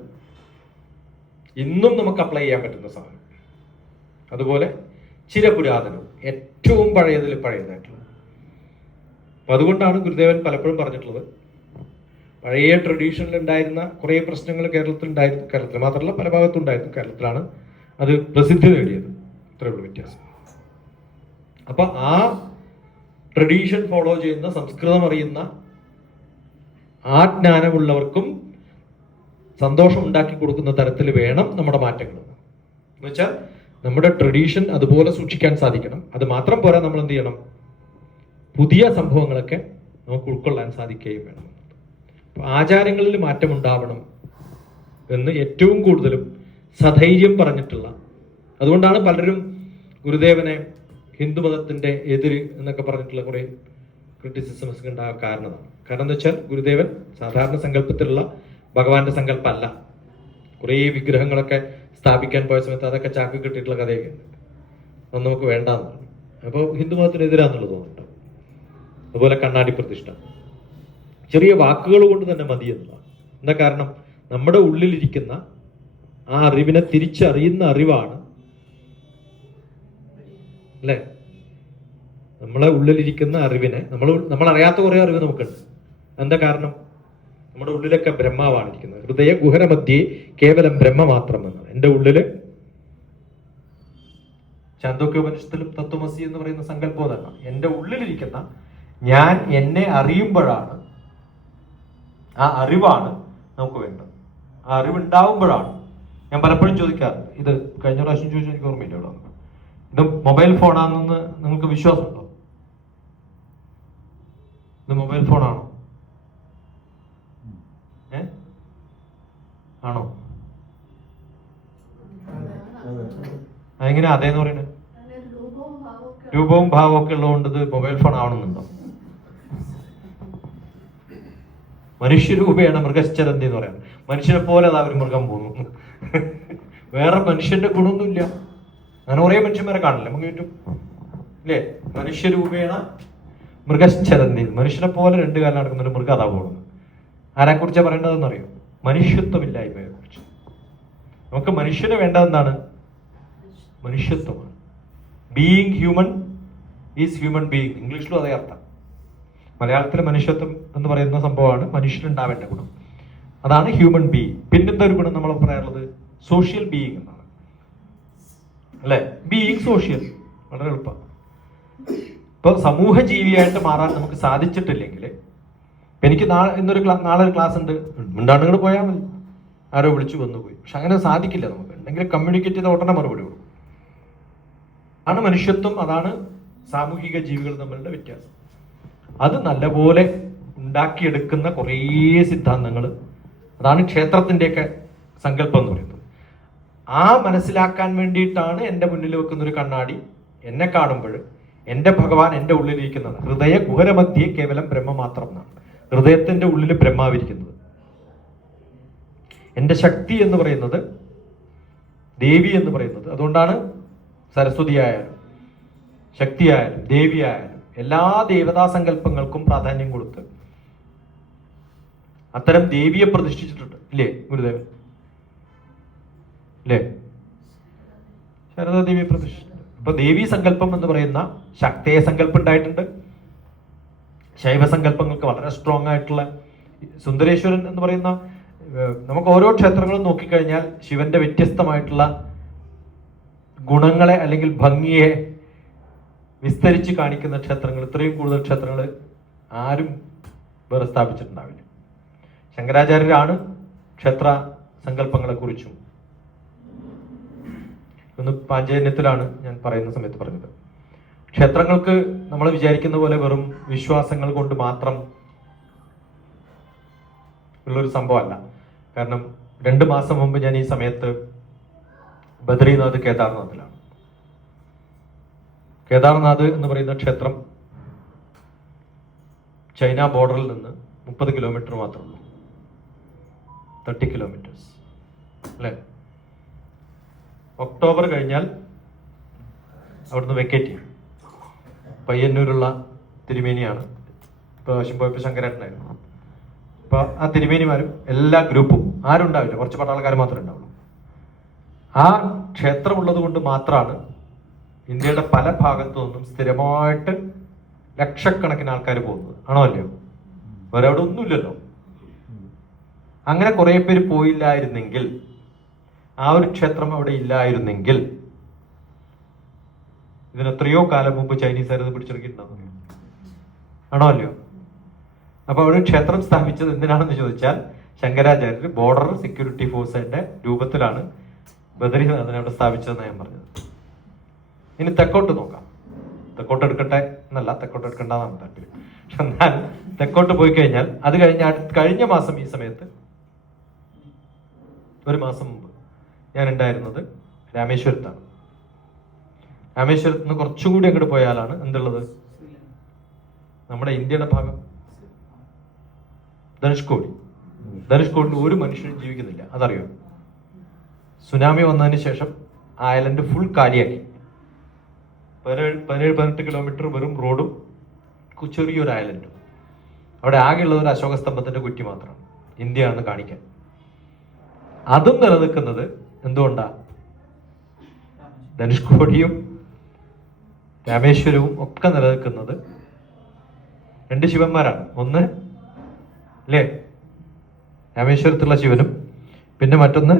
ഇന്നും നമുക്ക് അപ്ലൈ ചെയ്യാൻ പറ്റുന്ന സാധനം. അതുപോലെ ചിരപുരാതനവും, ഏറ്റവും പഴയതിൽ പഴയതായിട്ടുള്ള. അപ്പൊ അതുകൊണ്ടാണ് ഗുരുദേവൻ പലപ്പോഴും പറഞ്ഞിട്ടുള്ളത്, പഴയ ട്രഡീഷനിൽ ഉണ്ടായിരുന്ന കുറേ പ്രശ്നങ്ങൾ കേരളത്തിൽ ഉണ്ടായിരുന്നു. കേരളത്തിൽ മാത്രമല്ല പല ഭാഗത്തും ഉണ്ടായിരുന്നു. കേരളത്തിലാണ് അത് പ്രസിദ്ധി നേടിയത്. ഇത്രയുള്ള വ്യത്യാസം. അപ്പൊ ആ ട്രഡീഷൻ ഫോളോ ചെയ്യുന്ന, സംസ്കൃതം അറിയുന്ന ആ ജ്ഞാനമുള്ളവർക്കും സന്തോഷം ഉണ്ടാക്കി കൊടുക്കുന്ന തരത്തിൽ വേണം നമ്മുടെ മാറ്റങ്ങൾ. എന്ന് വെച്ചാൽ നമ്മുടെ ട്രഡീഷൻ അതുപോലെ സൂക്ഷിക്കാൻ സാധിക്കണം. അത് മാത്രം പോരാ, നമ്മൾ എന്ത് ചെയ്യണം, പുതിയ സംഭവങ്ങളൊക്കെ നമുക്ക് ഉൾക്കൊള്ളാൻ സാധിക്കുകയും വേണം. ആചാരങ്ങളിൽ മാറ്റം ഉണ്ടാവണം എന്ന് ഏറ്റവും കൂടുതലും സധൈര്യം പറഞ്ഞിട്ടുള്ള, അതുകൊണ്ടാണ് പലരും ഗുരുദേവനെ ഹിന്ദുമതത്തിന്റെ എതിര് എന്നൊക്കെ പറഞ്ഞിട്ടുള്ള കുറെ ക്രിറ്റിസിസംസ് ഉണ്ടാകാൻ കാരണമാണ്. കാരണം എന്താ വെച്ചാൽ ഗുരുദേവൻ സാധാരണ സങ്കല്പത്തിലുള്ള ഭഗവാന്റെ സങ്കല്പമല്ല. കുറേ വിഗ്രഹങ്ങളൊക്കെ സ്ഥാപിക്കാൻ പോയ സമയത്ത് അതൊക്കെ ചാക്ക് കിട്ടിയിട്ടുള്ള കഥയൊക്കെ ഉണ്ട്. അത് നമുക്ക് വേണ്ടാന്ന് പറഞ്ഞു. അപ്പോൾ ഹിന്ദുമതത്തിനെതിരാന്നുള്ളത് തോന്നുന്നുണ്ട്. അതുപോലെ കണ്ണാടി പ്രതിഷ്ഠ ചെറിയ വാക്കുകൾ കൊണ്ട് തന്നെ മതി എന്നതാണ്. എന്താ കാരണം? നമ്മുടെ ഉള്ളിലിരിക്കുന്ന ആ അറിവിനെ തിരിച്ചറിയുന്ന അറിവാണ് അല്ലേ? നമ്മളെ ഉള്ളിലിരിക്കുന്ന അറിവിനെ നമ്മളറിയാത്ത കുറെ അറിവ് നമുക്കുണ്ട്. എന്താ കാരണം? നമ്മുടെ ഉള്ളിലൊക്കെ ബ്രഹ്മാവാണ് ഇരിക്കുന്നത്. ഹൃദയ ഗുഹരമധ്യേ കേവലം ബ്രഹ്മ മാത്രം എന്നാണ്. എൻ്റെ ഉള്ളില് ചാന്തോക്യോപനിഷത്തിലും തത്വമസി എന്ന് പറയുന്ന സങ്കല്പം തന്നെ. എൻ്റെ ഉള്ളിലിരിക്കുന്ന ഞാൻ എന്നെ അറിയുമ്പോഴാണ്, ആ അറിവാണ് നമുക്ക് വേണ്ടത്. ആ അറിവുണ്ടാവുമ്പോഴാണ്. ഞാൻ പലപ്പോഴും ചോദിക്കാറുണ്ട്, ഇത് കഴിഞ്ഞ പ്രാവശ്യം ചോദിച്ചാൽ എനിക്ക് ഓർമ്മയില്ല ഇവിടെ, ഇത് മൊബൈൽ ഫോണാണെന്ന് നിങ്ങൾക്ക് വിശ്വാസമുണ്ടോ? ഇത് മൊബൈൽ ഫോണാണോ? ആണോ? അതെങ്ങനെ അതേന്ന് പറയുന്നത്? രൂപവും ഭാവവും ഒക്കെ ഉള്ളതുകൊണ്ട് ഇത് മൊബൈൽ ഫോൺ ആവണമെന്നുണ്ടോ? മനുഷ്യരൂപയാണ് മൃഗശ്ചരന്തി എന്ന് പറയാം. മനുഷ്യനെ പോലെ അതാ ഒരു മൃഗം പോകുന്നു. വേറെ മനുഷ്യന്റെ ഗുണമൊന്നുമില്ല. അങ്ങനെ കുറേ മനുഷ്യന്മാരെ കാണില്ല നമുക്ക് ചുറ്റും ഇല്ലേ? മനുഷ്യരൂപേണ മൃഗശ്ചരന്തി, മനുഷ്യനെ പോലെ രണ്ട് കാലം നടക്കുന്ന ഒരു മൃഗം അതാ പോകുന്നത്. ആരെ കുറിച്ചാണ് പറയേണ്ടതെന്ന് അറിയോ? മനുഷ്യത്വമില്ലായ്മയെ കുറിച്ച്. നമുക്ക് മനുഷ്യന് വേണ്ടതെന്താണ്? മനുഷ്യത്വമാണ്. Being human is human being. ഇംഗ്ലീഷിലും അതേ അർത്ഥം. മലയാളത്തിലെ മനുഷ്യത്വം എന്ന് പറയുന്ന സംഭവമാണ് മനുഷ്യനുണ്ടാവേണ്ട ഗുണം. അതാണ് ഹ്യൂമൻ ബീയിങ്. പിന്നെന്താ ഒരു ഗുണം നമ്മൾ പറയാറുള്ളത്? സോഷ്യൽ ബീയിങ് എന്നാണ് അല്ലെ? ബീയിങ് സോഷ്യൽ വളരെ എളുപ്പമാണ്. ഇപ്പൊ സമൂഹ ജീവിയായിട്ട് മാറാൻ നമുക്ക് സാധിച്ചിട്ടില്ലെങ്കിൽ, എനിക്ക് നാളെ ഒരു ക്ലാസ് ഉണ്ട്, മിണ്ടാണ്ടുകൾ പോയാൽ മതി, ആരോ വിളിച്ചു വന്നു പോയി. പക്ഷെ അങ്ങനെ സാധിക്കില്ല നമുക്ക്. എന്തെങ്കിലും കമ്മ്യൂണിക്കേറ്റ് ചെയ്ത ഉടനെ മറുപടി കൊടുക്കും. ആണ് മനുഷ്യത്വം. അതാണ് സാമൂഹിക ജീവികൾ തമ്മിലുള്ള വ്യത്യാസം. അത് നല്ലപോലെ ഉണ്ടാക്കിയെടുക്കുന്ന കുറേ സിദ്ധാന്തങ്ങൾ, അതാണ് ക്ഷേത്രത്തിൻ്റെയൊക്കെ സങ്കല്പം എന്ന് പറയുന്നത്. ആ മനസ്സിലാക്കാൻ വേണ്ടിയിട്ടാണ് എൻ്റെ മുന്നിൽ വെക്കുന്ന ഒരു കണ്ണാടി എന്നെ കാണുമ്പോൾ എൻ്റെ ഭഗവാൻ എൻ്റെ ഉള്ളിലിരിക്കുന്നത്. ഹൃദയ ഗുഹരമധ്യേ കേവലം ബ്രഹ്മ മാത്രം എന്നാണ്. ഹൃദയത്തിൻ്റെ ഉള്ളിൽ ബ്രഹ്മാവിരിക്കുന്നത്. എൻ്റെ ശക്തി എന്ന് പറയുന്നത്, ദേവി എന്ന് പറയുന്നത്, അതുകൊണ്ടാണ് സരസ്വതിയായാലും ശക്തിയായാലും ദേവിയായാലും എല്ലാ ദേവതാ സങ്കല്പങ്ങൾക്കും പ്രാധാന്യം കൊടുത്ത് അത്തരം ദേവിയെ പ്രതിഷ്ഠിച്ചിട്ടുണ്ട് ഇല്ലേ ഗുരുദേവൻ? അല്ലേ? ശാരദാദേവിയെ പ്രതിഷ്ഠിച്ചിട്ടുണ്ട്. അപ്പൊ ദേവീ സങ്കല്പം എന്ന് പറയുന്ന ശക്തേയ സങ്കല്പം ഉണ്ടായിട്ടുണ്ട്. ശൈവ സങ്കല്പങ്ങൾക്ക് വളരെ സ്ട്രോങ് ആയിട്ടുള്ള സുന്ദരേശ്വരൻ എന്ന് പറയുന്ന, നമുക്ക് ഓരോ ക്ഷേത്രങ്ങളും നോക്കിക്കഴിഞ്ഞാൽ ശിവന്റെ വ്യത്യസ്തമായിട്ടുള്ള ഗുണങ്ങളെ അല്ലെങ്കിൽ ഭംഗിയെ വിസ്തരിച്ച് കാണിക്കുന്ന ക്ഷേത്രങ്ങൾ, ഇത്രയും കൂടുതൽ ക്ഷേത്രങ്ങൾ ആരും വേറെ സ്ഥാപിച്ചിട്ടുണ്ടാവില്ല. ശങ്കരാചാര്യരാണ് ക്ഷേത്ര സങ്കല്പങ്ങളെ കുറിച്ചും ഒന്ന് പാഞ്ചജന്യത്തിലാണ് ഞാൻ പറയുന്ന സമയത്ത് പറഞ്ഞത്. ക്ഷേത്രങ്ങൾക്ക് നമ്മൾ വിചാരിക്കുന്ന പോലെ വെറും വിശ്വാസങ്ങൾ കൊണ്ട് മാത്രം ഉള്ളൊരു സംഭവമല്ല. കാരണം 2 മാസം മുമ്പ് ഞാൻ ഈ സമയത്ത് ബദ്രീനാഥ് കേദാർനാഥിലാണ്. കേദാർനാഥ് എന്ന് പറയുന്ന ക്ഷേത്രം ചൈന ബോർഡറിൽ നിന്ന് 30 കിലോമീറ്റർ മാത്രമേ ഉള്ളൂ. 30 കിലോമീറ്റേഴ്സ് അല്ലേ? ഒക്ടോബർ കഴിഞ്ഞാൽ അവിടുന്ന് വെക്കേറ്റ് ചെയ്യും. പയ്യന്നൂരുള്ള തിരുമേനിയാണ്. പ്രാവശ്യം പോയപ്പോൾ ശങ്കരേട്ടനായിരുന്നു. അപ്പോൾ ആ തിരുമേനിമാരും എല്ലാ ഗ്രൂപ്പും ആരും ഉണ്ടാവില്ല, കുറച്ച് പട്ടാളക്കാർ മാത്രമേ ഉണ്ടാവുള്ളൂ. ആ ക്ഷേത്രം ഉള്ളത് കൊണ്ട് മാത്രമാണ് ഇന്ത്യയുടെ പല ഭാഗത്തു നിന്നും സ്ഥിരമായിട്ട് ലക്ഷക്കണക്കിന് ആൾക്കാർ പോകുന്നത്. ആണോ അല്ലയോ? വേറെ അവിടെ ഒന്നുമില്ലല്ലോ. അങ്ങനെ കുറെ പേര് പോയില്ലായിരുന്നെങ്കിൽ, ആ ഒരു ക്ഷേത്രം അവിടെ ഇല്ലായിരുന്നെങ്കിൽ, ഇതിന് എത്രയോ കാലം മുമ്പ് ചൈനീസുകാർ ഇത് പിടിച്ചെടുക്കിയിട്ടുണ്ടാകും. ആണോ അല്ലയോ? അപ്പൊ അവിടെ ക്ഷേത്രം സ്ഥാപിച്ചത് എന്തിനാണെന്ന് ചോദിച്ചാൽ, ശങ്കരാചാര്യർ ബോർഡർ സെക്യൂരിറ്റി ഫോഴ്സിന്റെ രൂപത്തിലാണ് ബദരീനാഥിനെ അവിടെ സ്ഥാപിച്ചതെന്ന് ഞാൻ പറഞ്ഞത്. ഇനി തെക്കോട്ട് നോക്കാം. തെക്കോട്ട് എടുക്കട്ടെ എന്നല്ല, തെക്കോട്ട് എടുക്കേണ്ടതാണ് താല്പര്യം. പക്ഷെ എന്നാൽ തെക്കോട്ട് പോയി കഴിഞ്ഞാൽ അത് കഴിഞ്ഞ മാസം ഈ സമയത്ത്, 1 മാസം മുമ്പ് ഞാൻ ഉണ്ടായിരുന്നത് രാമേശ്വരത്താണ്. രാമേശ്വരത്ത് നിന്ന് കുറച്ചും കൂടി അങ്ങോട്ട് പോയാലാണ് എന്തുള്ളത്, നമ്മുടെ ഇന്ത്യയുടെ ഭാഗം ധനുഷ്കോടി. ധനുഷ്കോടിയിൽ ഒരു മനുഷ്യനും ജീവിക്കുന്നില്ല. അതറിയോ? സുനാമി വന്നതിന് ശേഷം ആ ഐലൻഡ് ഫുൾ കാലിയാക്കി. 18 കിലോമീറ്റർ വെറും റോഡും ചെറിയൊരു ഐലൻഡും. അവിടെ ആകെയുള്ളത് ഒരു അശോക സ്തംഭത്തിന്റെ കുറ്റി മാത്രമാണ്, ഇന്ത്യയാണെന്ന് കാണിക്കാൻ. അതും നിലനിൽക്കുന്നത് എന്തുകൊണ്ടാ? ധനുഷ്കോടിയും രാമേശ്വരവും ഒക്കെ നിലനിൽക്കുന്നത് 2 ശിവന്മാരാണ്. ഒന്ന് അല്ലേ രാമേശ്വരത്തുള്ള ശിവനും, പിന്നെ മറ്റൊന്ന്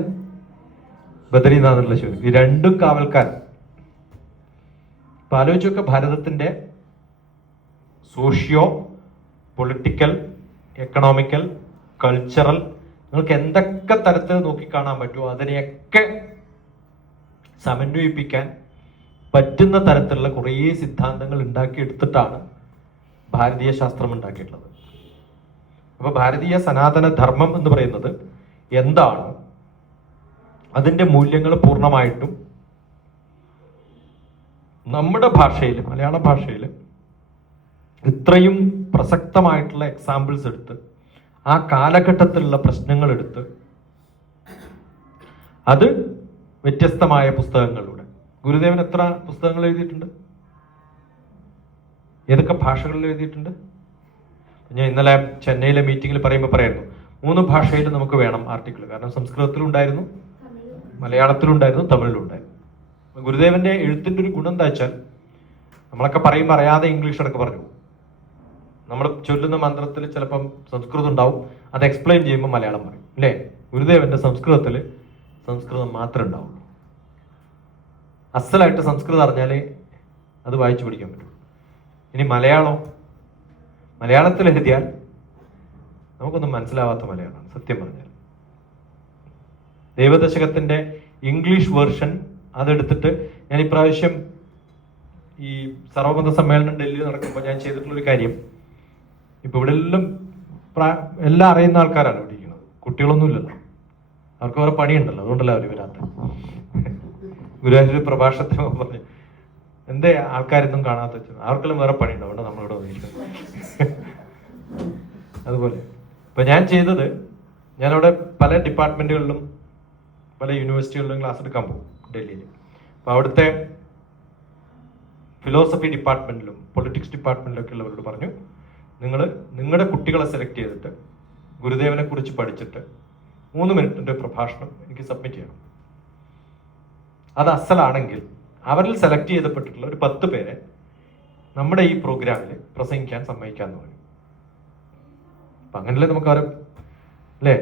ബദരീനാഥിലുള്ള ശിവനും. ഈ 2 കാവൽക്കാർ. ഇപ്പൊ ആലോചിച്ചൊക്കെ ഭാരതത്തിന്റെ സോഷ്യോ പൊളിറ്റിക്കൽ, എക്കണോമിക്കൽ, കൾച്ചറൽ, നിങ്ങൾക്ക് എന്തൊക്കെ തരത്തിൽ നോക്കിക്കാണാൻ പറ്റുമോ അതിനെയൊക്കെ സമന്വയിപ്പിക്കാൻ പറ്റുന്ന തരത്തിലുള്ള കുറേ സിദ്ധാന്തങ്ങൾ ഉണ്ടാക്കിയെടുത്തിട്ടാണ് ഭാരതീയ ശാസ്ത്രം ഉണ്ടാക്കിയിട്ടുള്ളത്. അപ്പൊ ഭാരതീയ സനാതന ധർമ്മം എന്ന് പറയുന്നത് എന്താണ്, അതിന്റെ മൂല്യങ്ങൾ പൂർണ്ണമായിട്ടും നമ്മുടെ ഭാഷയിൽ, മലയാള ഭാഷയിൽ ഇത്രയും പ്രസക്തമായിട്ടുള്ള എക്സാമ്പിൾസ് എടുത്ത് ആ കാലഘട്ടത്തിലുള്ള പ്രശ്നങ്ങൾ എടുത്ത് അത് വ്യത്യസ്തമായ പുസ്തകങ്ങളിലൂടെ. ഗുരുദേവൻ എത്ര പുസ്തകങ്ങൾ എഴുതിയിട്ടുണ്ട്? ഏതൊക്കെ ഭാഷകളിൽ എഴുതിയിട്ടുണ്ട്? ഞാൻ ഇന്നലെ ചെന്നൈയിലെ മീറ്റിങ്ങിൽ പറയുമ്പോൾ പറയായിരുന്നു 3 ഭാഷയിൽ നമുക്ക് വേണം ആർട്ടിക്കിൾ. കാരണം സംസ്കൃതത്തിലുണ്ടായിരുന്നു, മലയാളത്തിലുണ്ടായിരുന്നു, തമിഴിലുണ്ടായിരുന്നു. ഗുരുദേവന്റെ എഴുത്തിന്റെ ഒരു ഗുണം എന്താ വെച്ചാൽ, നമ്മളൊക്കെ പറയുമ്പോൾ അറിയാതെ ഇംഗ്ലീഷ് അടക്കം പറഞ്ഞു. നമ്മൾ ചൊല്ലുന്ന മന്ത്രത്തിൽ ചിലപ്പം സംസ്കൃതം ഉണ്ടാവും, അത് എക്സ്പ്ലെയിൻ ചെയ്യുമ്പോൾ മലയാളം പറയും അല്ലേ? ഗുരുദേവന്റെ സംസ്കൃതത്തിൽ സംസ്കൃതം മാത്രമേ ഉണ്ടാവുള്ളൂ. അസലായിട്ട് സംസ്കൃതം അറിഞ്ഞാലേ അത് വായിച്ചു പഠിക്കാൻ പറ്റും. ഇനി മലയാളത്തിൽ എഴുതിയാൽ നമുക്കൊന്നും മനസ്സിലാവാത്ത മലയാളമാണ് സത്യം പറഞ്ഞാൽ. ദൈവദശകത്തിന്റെ ഇംഗ്ലീഷ് വേർഷൻ അതെടുത്തിട്ട് ഞാൻ ഇപ്രാവശ്യം ഈ സർവമത സമ്മേളനം ഡൽഹിയിൽ നടക്കുമ്പോൾ ഞാൻ ചെയ്തിട്ടുള്ളൊരു കാര്യം, ഇപ്പൊ ഇവിടെ എല്ലാം അറിയുന്ന ആൾക്കാരാണ് ഇവിടെ ഇരിക്കുന്നത്, കുട്ടികളൊന്നും ഇല്ലല്ലോ, അവർക്ക് വേറെ പണിയുണ്ടല്ലോ, അതുകൊണ്ടല്ലോ അവർ വരാത്ത. ഗുരുവായൂർ പ്രഭാഷണത്തിന് പറഞ്ഞു എന്തേ ആൾക്കാരൊന്നും കാണാത്ത, അവർക്കെല്ലാം വേറെ പണിയുണ്ടോ, അതുകൊണ്ട് നമ്മളിവിടെ വന്നിരിക്കുന്നത്. അതുപോലെ ഇപ്പൊ ഞാൻ ചെയ്തത്, ഞാനവിടെ പല ഡിപ്പാർട്ട്മെന്റുകളിലും പല യൂണിവേഴ്സിറ്റികളിലും ക്ലാസ് എടുക്കാൻ പോകും ഡൽഹിയിൽ. അപ്പൊ അവിടുത്തെ ഫിലോസഫി ഡിപ്പാർട്ട്മെന്റിലും പൊളിറ്റിക്സ് ഡിപ്പാർട്ട്മെന്റിലൊക്കെ ഉള്ളവരോട് പറഞ്ഞു, നിങ്ങൾ നിങ്ങളുടെ കുട്ടികളെ സെലക്ട് ചെയ്തിട്ട് ഗുരുദേവനെ കുറിച്ച് പഠിച്ചിട്ട് 3 മിനിറ്റിന്റെ പ്രഭാഷണം എനിക്ക് സബ്മിറ്റ് ചെയ്യണം. അത് അസലാണെങ്കിൽ അവരിൽ സെലക്ട് ചെയ്തപ്പെട്ടിട്ടുള്ള ഒരു 10 പേരെ നമ്മുടെ ഈ പ്രോഗ്രാമിൽ പ്രസംഗിക്കാൻ സമ്മതിക്കാന്ന് പറഞ്ഞു. അപ്പൊ അങ്ങനല്ലേ നമുക്ക് അല്ലേ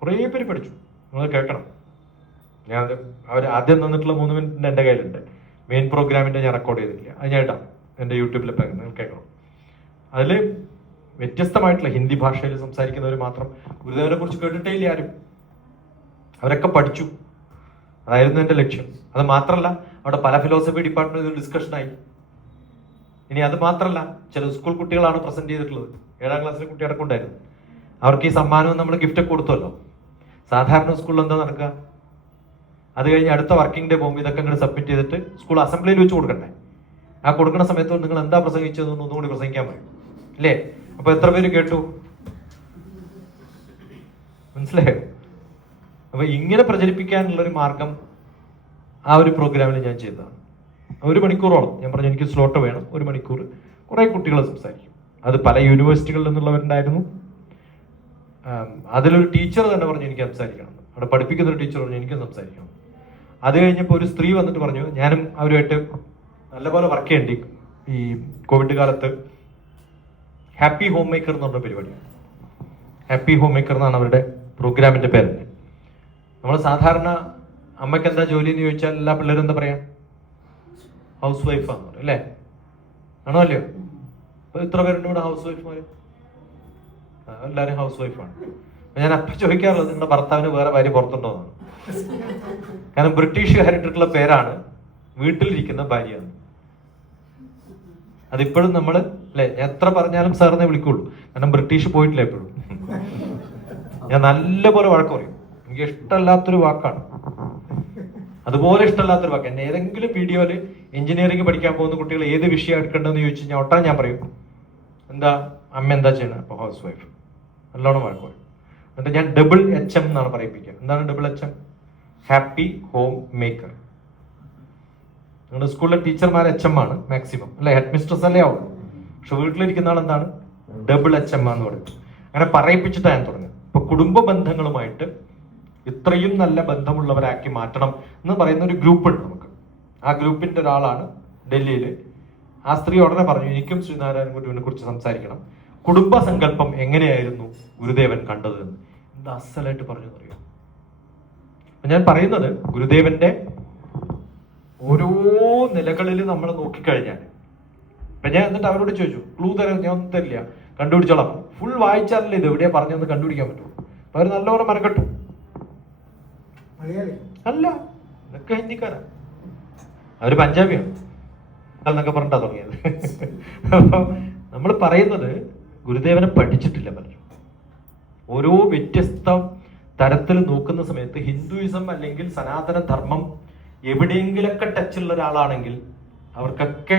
കുറേ പേര് പഠിച്ചു. നിങ്ങൾ കേൾക്കണം, ഞാൻ അവർ ആദ്യം തന്നിട്ടുള്ള 3 മിനിറ്റിന്റെ എൻ്റെ കയ്യിലുണ്ട്. മെയിൻ പ്രോഗ്രാമിന്റെ ഞാൻ റെക്കോർഡ് ചെയ്തിട്ടില്ല, അത് ഞാൻ ഇടാം എൻ്റെ യൂട്യൂബിൽ. നിങ്ങൾ കേൾക്കണം. അതിൽ വ്യത്യസ്തമായിട്ടുള്ള ഹിന്ദി ഭാഷയിൽ സംസാരിക്കുന്നവർ മാത്രം ഗുരുദേവനെ കുറിച്ച് കേട്ടിട്ടേ ഇല്ല ആരും. അവരൊക്കെ പഠിച്ചു, അതായിരുന്നു എൻ്റെ ലക്ഷ്യം. അത് മാത്രമല്ല, അവിടെ പല ഫിലോസഫി ഡിപ്പാർട്ട്മെന്റിൽ ഡിസ്കഷനായി. ഇനി അത് മാത്രമല്ല, ചില സ്കൂൾ കുട്ടികളാണ് പ്രസന്റ് ചെയ്തിട്ടുള്ളത്. 7ാം ക്ലാസ്സിലെ കുട്ടി അടക്കമുണ്ടായിരുന്നു. അവർക്ക് ഈ സമ്മാനവും നമ്മൾ ഗിഫ്റ്റ് കൊടുത്തല്ലോ. സാധാരണ സ്കൂളിൽ എന്താ നടക്കുക, അത് കഴിഞ്ഞ് അടുത്ത വർക്കിംഗ് ഡേ പോകുമ്പോൾ ഇതൊക്കെ ഇങ്ങനെ സബ്മിറ്റ് ചെയ്തിട്ട് സ്കൂൾ അസംബ്ലിയിൽ വെച്ച് കൊടുക്കണ്ടേ. ആ കൊടുക്കുന്ന സമയത്ത് നിങ്ങൾ എന്താ പ്രസംഗിച്ചതെന്ന് ഒന്നുകൂടി പ്രസംഗിക്കാൻ പറയും അല്ലേ? അപ്പൊ എത്ര പേര് കേട്ടു? മനസ്സിലായോ? അപ്പൊ ഇങ്ങനെ പ്രചരിപ്പിക്കാനുള്ളൊരു മാർഗം ആ ഒരു പ്രോഗ്രാമിൽ ഞാൻ ചെയ്തതാണ്. 1 മണിക്കൂറോളം ഞാൻ പറഞ്ഞു എനിക്ക് സ്ലോട്ട് വേണം. 1 മണിക്കൂർ കുറെ കുട്ടികൾ സംസാരിക്കും. അത് പല യൂണിവേഴ്സിറ്റികളിൽ നിന്നുള്ളവരുണ്ടായിരുന്നു. അതിലൊരു ടീച്ചർ തന്നെ പറഞ്ഞു എനിക്ക് സംസാരിക്കണം, അവിടെ പഠിപ്പിക്കുന്ന ഒരു ടീച്ചർ പറഞ്ഞു എനിക്ക് സംസാരിക്കണം. അത് കഴിഞ്ഞപ്പോൾ ഒരു സ്ത്രീ വന്നിട്ട് പറഞ്ഞു ഞാനും അവരുമായിട്ട് നല്ലപോലെ വർക്ക് ചെയ്യേണ്ടി. ഈ കോവിഡ് കാലത്ത് ഹാപ്പി ഹോം മേക്കർ എന്ന് പറഞ്ഞ പരിപാടി, ഹാപ്പി ഹോം മേക്കർ എന്നാണ് അവരുടെ പ്രോഗ്രാമിന്റെ പേര്. നമ്മൾ സാധാരണ അമ്മയ്ക്ക് എന്താ ജോലി എന്ന് ചോദിച്ചാൽ എല്ലാ പിള്ളേരും എന്താ പറയാ, ഹൗസ് വൈഫാന്ന് പറയും അല്ലേ? ആണോ അല്ലയോ? അപ്പൊ ഇത്ര പേരുണ്ട് ഇവിടെ ഹൗസ് വൈഫ്മാര്? എല്ലാവരും ഹൗസ് വൈഫാണ്. ഞാൻ അപ്പം ചോദിക്കാറുള്ളത് നിങ്ങളുടെ ഭർത്താവിന് വേറെ ഭാര്യ പുറത്തുണ്ടോന്നാണ്. കാരണം ബ്രിട്ടീഷുകാരിട്ടുള്ള പേരാണ് വീട്ടിലിരിക്കുന്ന ഭാര്യ. അതിപ്പോഴും നമ്മൾ അല്ലെ, ഞാൻ എത്ര പറഞ്ഞാലും സാറിനെ വിളിക്കുള്ളൂ, കാരണം ബ്രിട്ടീഷ് പോയിട്ടില്ല എപ്പോഴും. ഞാൻ നല്ലപോലെ വഴക്ക് പറയും, എനിക്ക് ഇഷ്ടമല്ലാത്തൊരു വാക്കാണ്, അതുപോലെ ഇഷ്ടമല്ലാത്തൊരു വാക്ക്. എന്നെ ഏതെങ്കിലും വീഡിയോയില് എഞ്ചിനീയറിംഗ് പഠിക്കാൻ പോകുന്ന കുട്ടികൾ ഏത് വിഷയം എടുക്കേണ്ടതെന്ന് ചോദിച്ചു ഞാൻ ഒട്ടാൻ ഞാൻ പറയും എന്താ അമ്മ എന്താ ചെയ്യണത്, അപ്പൊ ഹൗസ് വൈഫ്. നല്ലോണം വഴക്ക് പറയും. എന്നിട്ട് ഞാൻ ഡബിൾ HM എന്നാണ് പറയിപ്പിക്കുക. എന്താണ് double HM? Happy home maker. നിങ്ങളുടെ സ്കൂളിലെ ടീച്ചർമാർ HM ആണ് മാക്സിമം, അല്ലെ? ഹെഡ് മിസ്ട്രസ് അല്ലേ ആവുള്ളൂ. പക്ഷെ വീട്ടിലിരിക്കുന്ന ആൾ എന്താണ്? ഡബിൾ HM എന്ന് പറയും. അങ്ങനെ പറയിപ്പിച്ചിട്ടാണ് ഞാൻ തുടങ്ങുന്നത്. ഇപ്പൊ കുടുംബ ബന്ധങ്ങളുമായിട്ട് ഇത്രയും നല്ല ബന്ധമുള്ളവരാക്കി മാറ്റണം എന്ന് പറയുന്ന ഒരു ഗ്രൂപ്പ് ഉണ്ട് നമുക്ക്. ആ ഗ്രൂപ്പിന്റെ ഒരാളാണ് ഡൽഹിയിൽ. ആ സ്ത്രീ ഉടനെ പറഞ്ഞു, എനിക്കും ശ്രീനാരായണ ഗുരുവിനെ കുറിച്ച് സംസാരിക്കണം. കുടുംബ സങ്കല്പം എങ്ങനെയായിരുന്നു ഗുരുദേവൻ കണ്ടത് എന്ന് എന്ത് അസലായിട്ട് പറഞ്ഞു അറിയാം. ഞാൻ പറയുന്നത് ഗുരുദേവന്റെ ഓരോ നിലകളിൽ നമ്മൾ നോക്കിക്കഴിഞ്ഞാൽ, ഇപ്പൊ ഞാൻ എന്നിട്ട് അവരോട് ചോദിച്ചു, ക്ലൂ തരാൻ ഞാൻ ഒന്നും തരില്ല, കണ്ടുപിടിച്ചോളാം. ഫുൾ വായിച്ചാലല്ലേ ഇത് എവിടെയാ പറഞ്ഞെന്ന് കണ്ടുപിടിക്കാൻ പറ്റുള്ളൂ. അപ്പൊ അവർ നല്ലപോലെ മനക്കെട്ടു. അല്ല, ഇതൊക്കെ ഹിന്ദിക്കാരാ, അവര് പഞ്ചാബിയാണ് എന്നൊക്കെ പറഞ്ഞിട്ടാ തുടങ്ങിയത്. അപ്പൊ നമ്മൾ പറയുന്നത് ഗുരുദേവനെ പഠിച്ചിട്ടില്ല പലരും. ഓരോ വ്യത്യസ്ത തരത്തിൽ നോക്കുന്ന സമയത്ത് ഹിന്ദുയിസം അല്ലെങ്കിൽ സനാതന ധർമ്മം എവിടെയെങ്കിലൊക്കെ ടച്ചുള്ള ഒരാളാണെങ്കിൽ അവർക്കൊക്കെ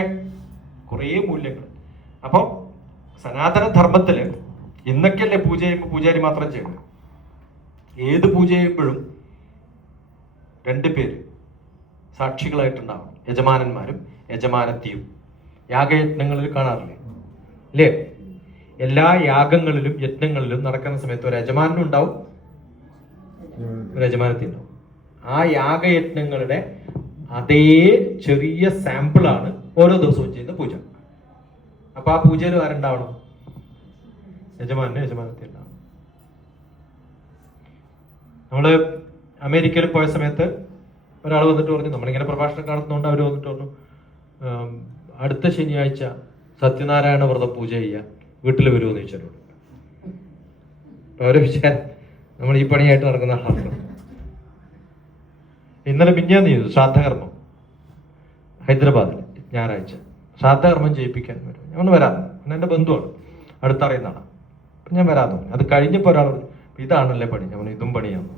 കുറേ മൂല്യങ്ങൾ. അപ്പൊ സനാതന ധർമ്മത്തില് ഇന്നൊക്കെയല്ലേ പൂജ ചെയ്യുമ്പോൾ പൂജാരി മാത്രം ചെയ്യണം. ഏത് പൂജ ചെയ്യുമ്പോഴും 2 പേര് സാക്ഷികളായിട്ടുണ്ടാവണം, യജമാനന്മാരും യജമാനത്തിയും. യാഗയജ്ഞങ്ങളിൽ കാണാറില്ലേ? ഇല്ലേ? എല്ലാ യാഗങ്ങളിലും യജ്ഞങ്ങളിലും നടക്കുന്ന സമയത്ത് ഒരു യജമാനും ഉണ്ടാവും, ഒരു യജമാനത്തി ഉണ്ടാവും. ആ യാഗയജ്ഞങ്ങളുടെ അതേ ചെറിയ സാമ്പിളാണ് ഓരോ ദിവസവും ചെയ്യുന്ന പൂജ. അപ്പൊ ആ പൂജയിൽ ആരുണ്ടാവണം? യജമാനത്തി ഉണ്ടാവണം. നമ്മള് അമേരിക്കയിൽ പോയ സമയത്ത് ഒരാൾ വന്നിട്ട് പറഞ്ഞു, നമ്മളിങ്ങനെ പ്രഭാഷണം നടത്തുന്നതുകൊണ്ട് അവർ വന്നിട്ട് പറഞ്ഞു, അടുത്ത ശനിയാഴ്ച സത്യനാരായണ വ്രതം പൂജ ചെയ്യാൻ വീട്ടിൽ വരുമെന്ന് ചോദിച്ചവരോട്. അവരെ വിചാരം നമ്മൾ ഈ പണിയായിട്ട് നടക്കുന്ന ആളാണ്. ഇന്നലെ മിഞ്ഞാന്ന് ചെയ്തു ശ്രാദ്ധകർമ്മം ഹൈദരാബാദിൽ, ഞായറാഴ്ച ശ്രാദ്ധകർമ്മം ചെയ്യിപ്പിക്കാൻ വരും. ഞാൻ ഒന്ന് വരാം, എൻ്റെ ബന്ധുവാണ്, അടുത്തറിയുന്നതാണ്. അപ്പം ഞാൻ വരാമെന്ന് പറഞ്ഞു. അത് കഴിഞ്ഞപ്പോൾ ഒരാൾ പറഞ്ഞു, ഇതാണല്ലേ പണി. ഞാൻ ഇതും പണിയാന്ന്.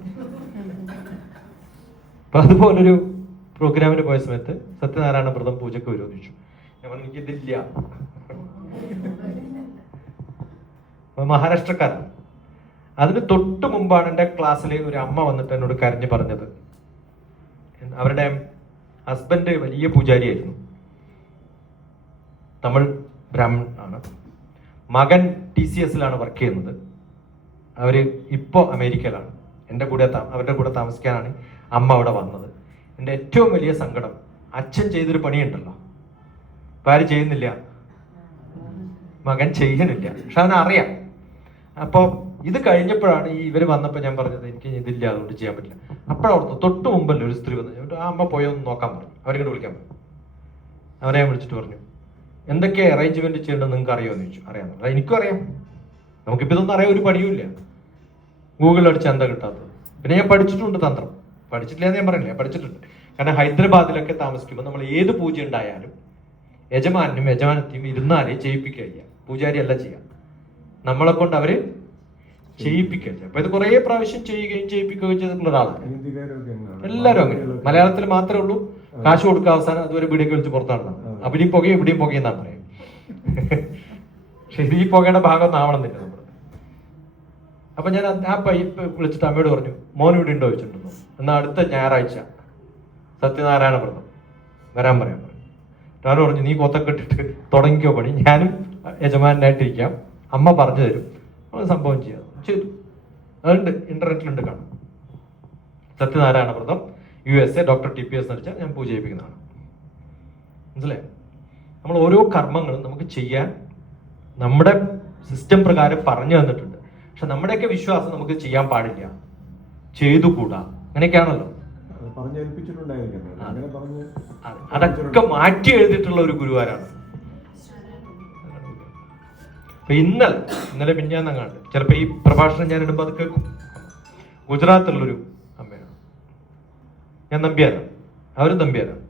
അപ്പൊ അതുപോലൊരു പ്രോഗ്രാമിന് പോയ സമയത്ത് സത്യനാരായണ വ്രതം പൂജക്ക് വരുമെന്ന് ചോദിച്ചു. ഞാൻ പറഞ്ഞു, എനിക്കിതില്ല. മഹാരാഷ്ട്രക്കാരാണ്. അതിന് തൊട്ട് മുമ്പാണ് എൻ്റെ ക്ലാസ്സിൽ ഒരു അമ്മ വന്നിട്ട് എന്നോട് കരഞ്ഞു പറഞ്ഞത്, അവരുടെ ഹസ്ബൻഡ് വലിയ പൂജാരിയായിരുന്നു, തമിഴ് ബ്രാഹ്മൺ ആണ്. മകൻ TCSലാണ് വർക്ക് ചെയ്യുന്നത്. അവര് ഇപ്പോൾ അമേരിക്കയിലാണ്. അവരുടെ കൂടെ താമസിക്കാനാണ് അമ്മ അവിടെ വന്നത്. എൻ്റെ ഏറ്റവും വലിയ സങ്കടം, അച്ഛൻ ചെയ്തൊരു പണിയുണ്ടല്ലോ, ഇപ്പം ആരും ചെയ്യുന്നില്ല, മകൻ ചെയ്യണില്ല. പക്ഷെ അവനറിയാം. അപ്പോൾ ഇത് കഴിഞ്ഞപ്പോഴാണ് ഇവര് വന്നപ്പോൾ ഞാൻ പറഞ്ഞത്, എനിക്ക് ഇതില്ല, അതുകൊണ്ട് ചെയ്യാൻ പറ്റില്ല. അപ്പോഴവിടുന്ന് തൊട്ട് മുമ്പല്ലേ ഒരു സ്ത്രീ വന്നു, ആ അമ്മ പോയൊന്ന് നോക്കാൻ പറഞ്ഞു. അവരിങ്ങോട്ട് വിളിക്കാൻ പറഞ്ഞു. അവരെ ഞാൻ വിളിച്ചിട്ട് പറഞ്ഞു, എന്തൊക്കെ അറേഞ്ച്മെന്റ് ചെയ്യേണ്ടത് നിങ്ങൾക്ക് അറിയുമെന്ന് ചോദിച്ചു. അറിയാമെന്ന്. എനിക്കും അറിയാം. നമുക്കിപ്പോൾ ഇതൊന്നും അറിയാൻ ഒരു പണിയുമില്ല. ഗൂഗിളിൽ അടിച്ച് എന്താ കിട്ടാത്തത്. പിന്നെ ഞാൻ പഠിച്ചിട്ടുണ്ട് തന്ത്രം. പഠിച്ചിട്ടില്ല എന്ന് ഞാൻ പറയില്ല, ഞാൻ പഠിച്ചിട്ടുണ്ട്. കാരണം ഹൈദരാബാദിലൊക്കെ താമസിക്കുമ്പോൾ നമ്മൾ ഏത് പൂജ ഉണ്ടായാലും യജമാനും യജമാനത്തിയും ഇരുന്നാലേ ചെയ്യിപ്പിക്കുക. പൂജാരി അല്ല ചെയ്യാം, നമ്മളെ കൊണ്ട് അവര് ചെയ്യിപ്പിക്കുക. അപ്പൊ ഇത് കുറെ പ്രാവശ്യം ചെയ്യുകയും ചെയ്യിപ്പിക്കുകയും ചെയ്തിട്ടുള്ള ഒരാളാണ്. എല്ലാവരും അങ്ങനെ. മലയാളത്തിൽ മാത്രമേ ഉള്ളൂ കാശ് കൊടുക്കുക, അവസാനം അതുവരെ വീടൊക്കെ വിളിച്ച് പുറത്താണ്. അവിടെയും പുകയും ഇവിടെയും പുകയെന്നാണ് പറയാം. പക്ഷെ ഇത് ഈ പുകയുടെ ഭാഗം ഒന്നും ആവണമെന്നില്ല നമ്മൾ. അപ്പൊ ഞാൻ ആ പൈപ്പ് വിളിച്ചിട്ട് അമ്മയോട് പറഞ്ഞു, മോൻ ഇവിടെ ഉണ്ടോ ചോദിച്ചിട്ടുണ്ടോ, എന്നാൽ അടുത്ത ഞായറാഴ്ച സത്യനാരായണ വ്രതം വരാൻ പറയാൻ പറഞ്ഞു. ഞാൻ പറഞ്ഞു, നീ കൊത്തൊക്കെ ഇട്ടിട്ട് തുടങ്ങിക്കോ പണി, ഞാനും യജമാനായിട്ടിരിക്കാം, അമ്മ പറഞ്ഞു തരും, നമ്മൾ സംഭവം ചെയ്യാം. ചെയ്തു. അതുണ്ട്, ഇന്റർനെറ്റിലുണ്ട്, കാണും. സത്യനാരായണ വ്രതം USA ഡോക്ടർ TPS നടിച്ചാൽ ഞാൻ പൂജ ചെയ്യിപ്പിക്കുന്നതാണ്. മനസ്സിലായി? നമ്മൾ ഓരോ കർമ്മങ്ങളും നമുക്ക് ചെയ്യാൻ നമ്മുടെ സിസ്റ്റം പ്രകാരം പറഞ്ഞു തന്നിട്ടുണ്ട്. പക്ഷെ നമ്മുടെയൊക്കെ വിശ്വാസം നമുക്ക് ചെയ്യാൻ പാടില്ല, ചെയ്തുകൂടാ, അങ്ങനെയൊക്കെയാണല്ലോ. അതൊക്കെ മാറ്റി എഴുതിയിട്ടുള്ള ഒരു ഗുരുവാരാണ്. ഇന്നലെ മിഞ്ഞാന്നങ്ങാണ്ട് ചിലപ്പോൾ ഈ പ്രഭാഷണം ഞാൻ ഇടുമ്പോൾ അത് കേൾക്കും. ഗുജറാത്തിലുള്ളൊരു അമ്മയാണ്, ഞാൻ നമ്പ്യാരാണ്, അവരും നമ്പ്യാരാണ്.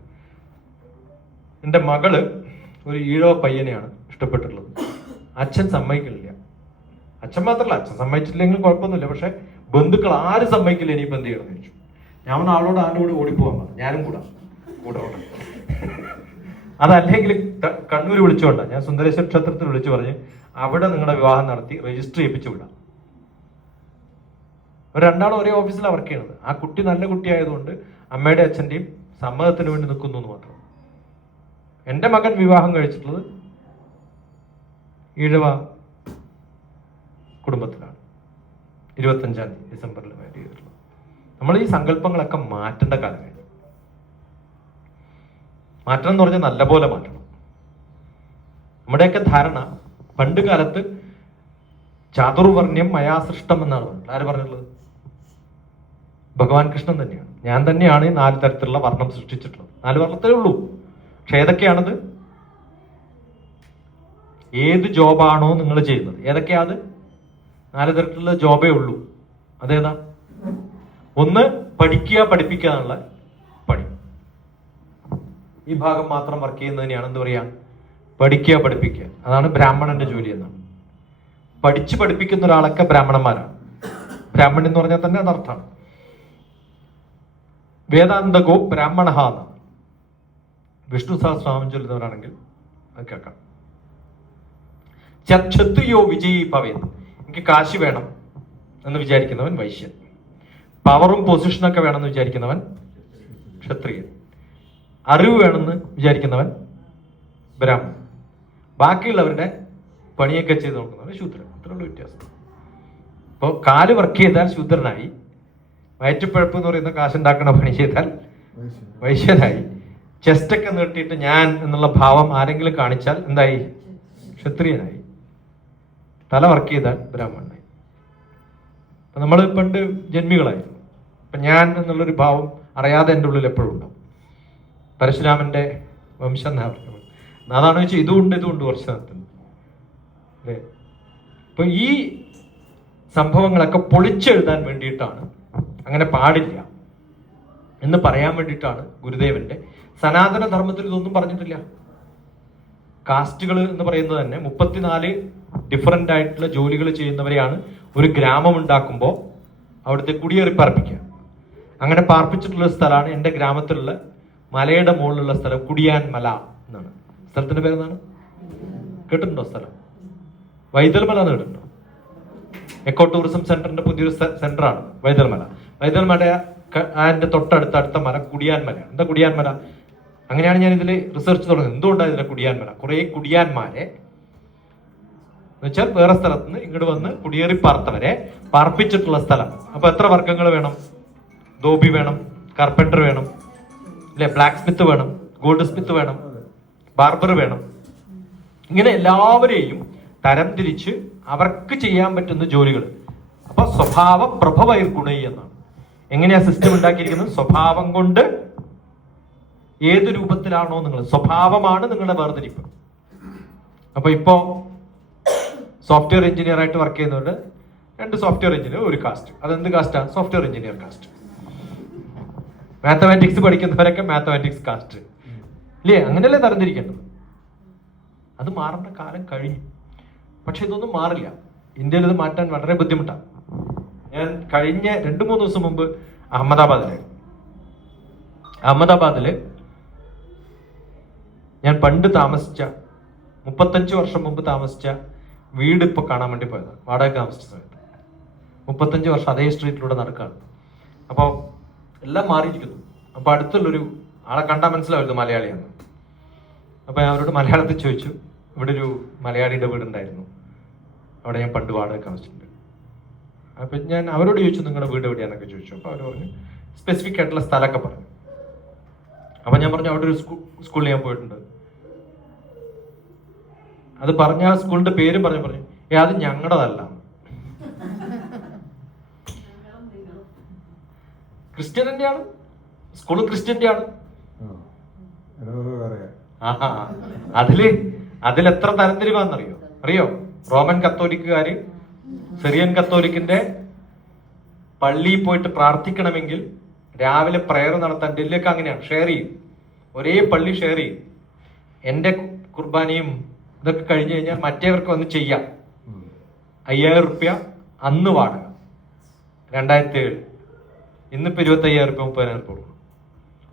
എൻ്റെ മകള് ഒരു ഈഴവ പയ്യനെയാണ് ഇഷ്ടപ്പെട്ടിട്ടുള്ളത്. അച്ഛൻ സമ്മതിക്കില്ല. അച്ഛൻ മാത്രമല്ല, അച്ഛൻ സമ്മതിച്ചിട്ടില്ലെങ്കിൽ കുഴപ്പമൊന്നുമില്ല, പക്ഷെ ബന്ധുക്കൾ ആരും സമ്മതിക്കില്ല. ഇനിയിപ്പോൾ എന്ത് ചെയ്യണമെന്ന് ചോദിച്ചു. ഞാൻ ആളോട് ഓടിപ്പോകാൻ പറഞ്ഞു, ഞാനും കൂടെ അതല്ലെങ്കിൽ കണ്ണൂർ വിളിച്ചുകൊണ്ടാ ഞാൻ സുന്ദരേശ്വര ക്ഷേത്രത്തിൽ വിളിച്ചു പറഞ്ഞ് അവിടെ നിങ്ങളുടെ വിവാഹം നടത്തി രജിസ്റ്റർ ചെയ്യിപ്പിച്ചു വിടാം. രണ്ടാളും ഒരേ ഓഫീസിലാണ് വർക്ക് ചെയ്യുന്നത്. ആ കുട്ടി നല്ല കുട്ടിയായതുകൊണ്ട് അമ്മയുടെ അച്ഛൻ്റെയും സമ്മതത്തിന് വേണ്ടി നിൽക്കുന്നു എന്ന് മാത്രം. എൻ്റെ മകൻ വിവാഹം കഴിച്ചിട്ടുള്ളത് ഈഴവ കുടുംബത്തിലാണ്. 25 ഡിസംബറിൽ മാരി ചെയ്തിട്ടുള്ളത്. നമ്മൾ ഈ സങ്കല്പങ്ങളൊക്കെ മാറ്റേണ്ട കാലം കഴിഞ്ഞു. മാറ്റണം എന്ന് പറഞ്ഞാൽ നല്ലപോലെ മാറ്റണം. നമ്മുടെയൊക്കെ ധാരണ പണ്ട് കാലത്ത് ചാതുർവർണ്ണ്യം മയാ സൃഷ്ടം എന്നാണ് പറഞ്ഞത്. ആര് പറഞ്ഞിട്ടുള്ളത്? ഭഗവാൻ കൃഷ്ണൻ തന്നെയാണ്. ഞാൻ തന്നെയാണ് 4 തരത്തിലുള്ള വർണ്ണം സൃഷ്ടിച്ചിട്ടുള്ളത്. 4 വർണ്ണത്തിലേ ഉള്ളൂ. പക്ഷെ ഏതൊക്കെയാണത്? ഏത് ജോബാണോ നിങ്ങൾ ചെയ്യുന്നത്, ഏതൊക്കെയാ അത്? 4 തരത്തിലുള്ള ജോബേ ഉള്ളൂ. അതേതാ? ഒന്ന് പഠിക്കുക, പഠിപ്പിക്കുക എന്നുള്ള പണി. ഈ ഭാഗം മാത്രം വർക്ക് ചെയ്യുന്നതിനെയാണ് എന്ത് പറയാ? പഠിക്കുക, പഠിപ്പിക്കുക. അതാണ് ബ്രാഹ്മണന്റെ ജോലി എന്നാണ്. പഠിച്ച് പഠിപ്പിക്കുന്ന ഒരാളൊക്കെ ബ്രാഹ്മണന്മാരാണ്. ബ്രാഹ്മണൻ എന്ന് പറഞ്ഞാൽ തന്നെ അതർത്ഥമാണ്. വേദാന്തകോ ബ്രാഹ്മണ എന്നാണ്. വിഷ്ണു സഹസ്രനാമം ചൊല്ലുന്നവരാണെങ്കിൽ അത് കേൾക്കാം. ക്ഷത്രിയോ വിജയി ഭവേത്. എനിക്ക് കാശ് വേണം എന്ന് വിചാരിക്കുന്നവൻ വൈശ്യൻ. പവറും പൊസിഷനൊക്കെ വേണമെന്ന് വിചാരിക്കുന്നവൻ ക്ഷത്രിയൻ. അറിവ് വേണമെന്ന് വിചാരിക്കുന്നവൻ ബ്രാഹ്മണൻ. ബാക്കിയുള്ളവരുടെ പണിയൊക്കെ ചെയ്ത് നോക്കുന്നവൻ ശൂദ്രൻ. അത്രയുള്ള വ്യത്യാസം. അപ്പോൾ കാല് വർക്ക് ചെയ്താൽ ശൂദ്രനായി, വയറ്റുപ്പഴപ്പ് എന്ന് പറയുന്ന കാശുണ്ടാക്കണ പണി ചെയ്താൽ വൈശ്യനായി. ചെസ്റ്റൊക്കെ നീട്ടിയിട്ട് ഞാൻ എന്നുള്ള ഭാവം ആരെങ്കിലും കാണിച്ചാൽ എന്തായി? ക്ഷത്രിയനായി. തല വർക്ക് ചെയ്താൽ ബ്രാഹ്മണനായി. അപ്പൊ നമ്മൾ പണ്ട് ജന്മികളായിരുന്നു. അപ്പൊ ഞാൻ എന്നുള്ളൊരു ഭാവം അറിയാതെ എൻ്റെ ഉള്ളിൽ എപ്പോഴും ഉണ്ടാവും. പരശുരാമന്റെ വംശം എന്നാ പറയുന്നത്. അതാണ് വെച്ചാൽ ഇതുകൊണ്ട് കുറച്ച് നടത്തുന്നത് അല്ലേ. അപ്പൊ ഈ സംഭവങ്ങളൊക്കെ പൊളിച്ചെഴുതാൻ വേണ്ടിയിട്ടാണ്, അങ്ങനെ പാടില്ല എന്ന് പറയാൻ വേണ്ടിയിട്ടാണ് ഗുരുദേവന്റെ സനാതന ധർമ്മത്തിൽ ഇതൊന്നും പറഞ്ഞിട്ടില്ല. കാസ്റ്റുകൾ എന്ന് പറയുന്നത് തന്നെ 34 ഡിഫറൻ്റ് ആയിട്ടുള്ള ജോലികൾ ചെയ്യുന്നവരെയാണ് ഒരു ഗ്രാമം ഉണ്ടാക്കുമ്പോൾ അവിടുത്തെ കുടിയേറി പാർപ്പിക്കുക. അങ്ങനെ പാർപ്പിച്ചിട്ടുള്ള സ്ഥലമാണ് എൻ്റെ ഗ്രാമത്തിലുള്ള മലയുടെ മുകളിലുള്ള സ്ഥലം കുടിയാൻ മല എന്നാണ്. സ്ഥലത്തിന്റെ പേരെന്താണ്? കേട്ടിട്ടുണ്ടോ സ്ഥലം? വൈതൽമല എന്ന് കേട്ടിട്ടുണ്ടോ? എക്കോ ടൂറിസം സെന്ററിന്റെ പുതിയൊരു സെന്ററാണ് വൈതൽമല. വൈതൽമല അതിന്റെ തൊട്ടടുത്ത മല കുടിയാൻ മലയാണ്. എന്താ കുടിയാൻ മല? അങ്ങനെയാണ് ഞാൻ ഇതിൽ റിസർച്ച് തുടങ്ങുന്നത്. എന്തുകൊണ്ടാണ് ഇതിലെ കുടിയാൻ മല? കുറെ കുടിയാന്മാരെ എന്നുവെച്ചാൽ വേറെ സ്ഥലത്ത് നിന്ന് ഇങ്ങോട്ട് വന്ന് കുടിയേറി പാർത്തവരെ പാർപ്പിച്ചിട്ടുള്ള സ്ഥലം. അപ്പൊ എത്ര വർഗ്ഗങ്ങൾ വേണം? ധോബി വേണം, കാർപ്പൻറ്റർ വേണം, അല്ലെ, ബ്ലാക്ക് സ്മിത്ത് വേണം, ഗോൾഡ് സ്മിത്ത് വേണം, ബാർബർ വേണം. ഇങ്ങനെ എല്ലാവരെയും തരം തിരിച്ച് അവർക്ക് ചെയ്യാൻ പറ്റുന്ന ജോലികൾ. അപ്പൊ സ്വഭാവ പ്രഭവൈർ ഗുണൈ എന്നാണ്. എങ്ങനെയാ സിസ്റ്റം ഉണ്ടാക്കിയിരിക്കുന്നത്? സ്വഭാവം കൊണ്ട് ഏത് രൂപത്തിലാണോ നിങ്ങൾ, സ്വഭാവമാണ് നിങ്ങളുടെ വേർതിരിപ്പ്. അപ്പൊ ഇപ്പോ സോഫ്റ്റ്വെയർ എഞ്ചിനീയർ ആയിട്ട് വർക്ക് ചെയ്യുന്നവരുടെ 2 സോഫ്റ്റ്വെയർ എഞ്ചിനീയർ, ഒരു കാസ്റ്റ്. അതെന്ത് കാസ്റ്റാ? Software engineer caste. മാത്തമാറ്റിക്സ് പഠിക്കുന്നവരൊക്കെ മാത്തമാറ്റിക്സ് കാസ്റ്റ്, ഇല്ലേ? അങ്ങനെയല്ലേ തരംതിരിക്കേണ്ടത്. അത് മാറേണ്ട കാലം കഴിഞ്ഞു. പക്ഷെ ഇതൊന്നും മാറില്ല. ഇന്ത്യയിൽ ഇത് മാറ്റാൻ വളരെ ബുദ്ധിമുട്ടാണ്. ഞാൻ കഴിഞ്ഞ 2-3 ദിവസം മുമ്പ് അഹമ്മദാബാദില് ഞാൻ പണ്ട് താമസിച്ച 35 വർഷം മുമ്പ് താമസിച്ച വീട് ഇപ്പൊ കാണാൻ വേണ്ടി പോയതാണ്. വാടക താമസിച്ച സമയത്ത് 35 വർഷം അതേ സ്ട്രീറ്റിലൂടെ നടക്കുകയാണ്. അപ്പോൾ എല്ലാം മാറിയിരിക്കുന്നു. അപ്പൊ അടുത്തുള്ളൊരു ആളെ കണ്ടാൽ മനസ്സിലാവരുത് മലയാളിയാണ്. അപ്പൊ ഞാൻ അവരോട് മലയാളത്തിൽ ചോദിച്ചു. ഇവിടെ ഒരു മലയാളിയുടെ വീടുണ്ടായിരുന്നു, അവിടെ ഞാൻ പണ്ട് വാടക താമസിച്ചിട്ടുണ്ട്. അപ്പൊ ഞാൻ അവരോട് ചോദിച്ചു നിങ്ങളുടെ വീട് എവിടെയാണെന്നൊക്കെ ചോദിച്ചു. അപ്പൊ അവർ പറഞ്ഞു സ്പെസിഫിക് ആയിട്ടുള്ള സ്ഥലമൊക്കെ പറഞ്ഞു. അപ്പൊ ഞാൻ പറഞ്ഞു അവിടെ ഒരു സ്കൂളിൽ ഞാൻ പോയിട്ടുണ്ട്. അത് പറഞ്ഞ ആ സ്കൂളിന്റെ പേരും പറഞ്ഞു അത് ഞങ്ങളുടേതല്ല, ക്രിസ്ത്യൻ തന്നെയാണ്, സ്കൂള് ക്രിസ്ത്യന്റെ ആണ്. അതിലെത്ര തരംതിരിവാന്നറിയോ? റോമൻ കത്തോലിക്കുകാര് സിറിയൻ കത്തോലിക്കിന്റെ പള്ളിയിൽ പോയിട്ട് പ്രാർത്ഥിക്കണമെങ്കിൽ രാവിലെ പ്രയർ നടത്താൻ ഡൽഹിയൊക്കെ അങ്ങനെയാണ്, ഷെയർ ചെയ്യും. ഒരേ പള്ളി ഷെയർ ചെയ്യും. എൻ്റെ കുർബാനയും ഇതൊക്കെ കഴിഞ്ഞു കഴിഞ്ഞാൽ മറ്റേവർക്ക് വന്ന് ചെയ്യാം. 5000 റുപ്യ അന്ന് വാടക. 2007. ഇന്നിപ്പോ 25,000 റുപ്യ 30,000 റുപ്യ കൊടുക്കണം.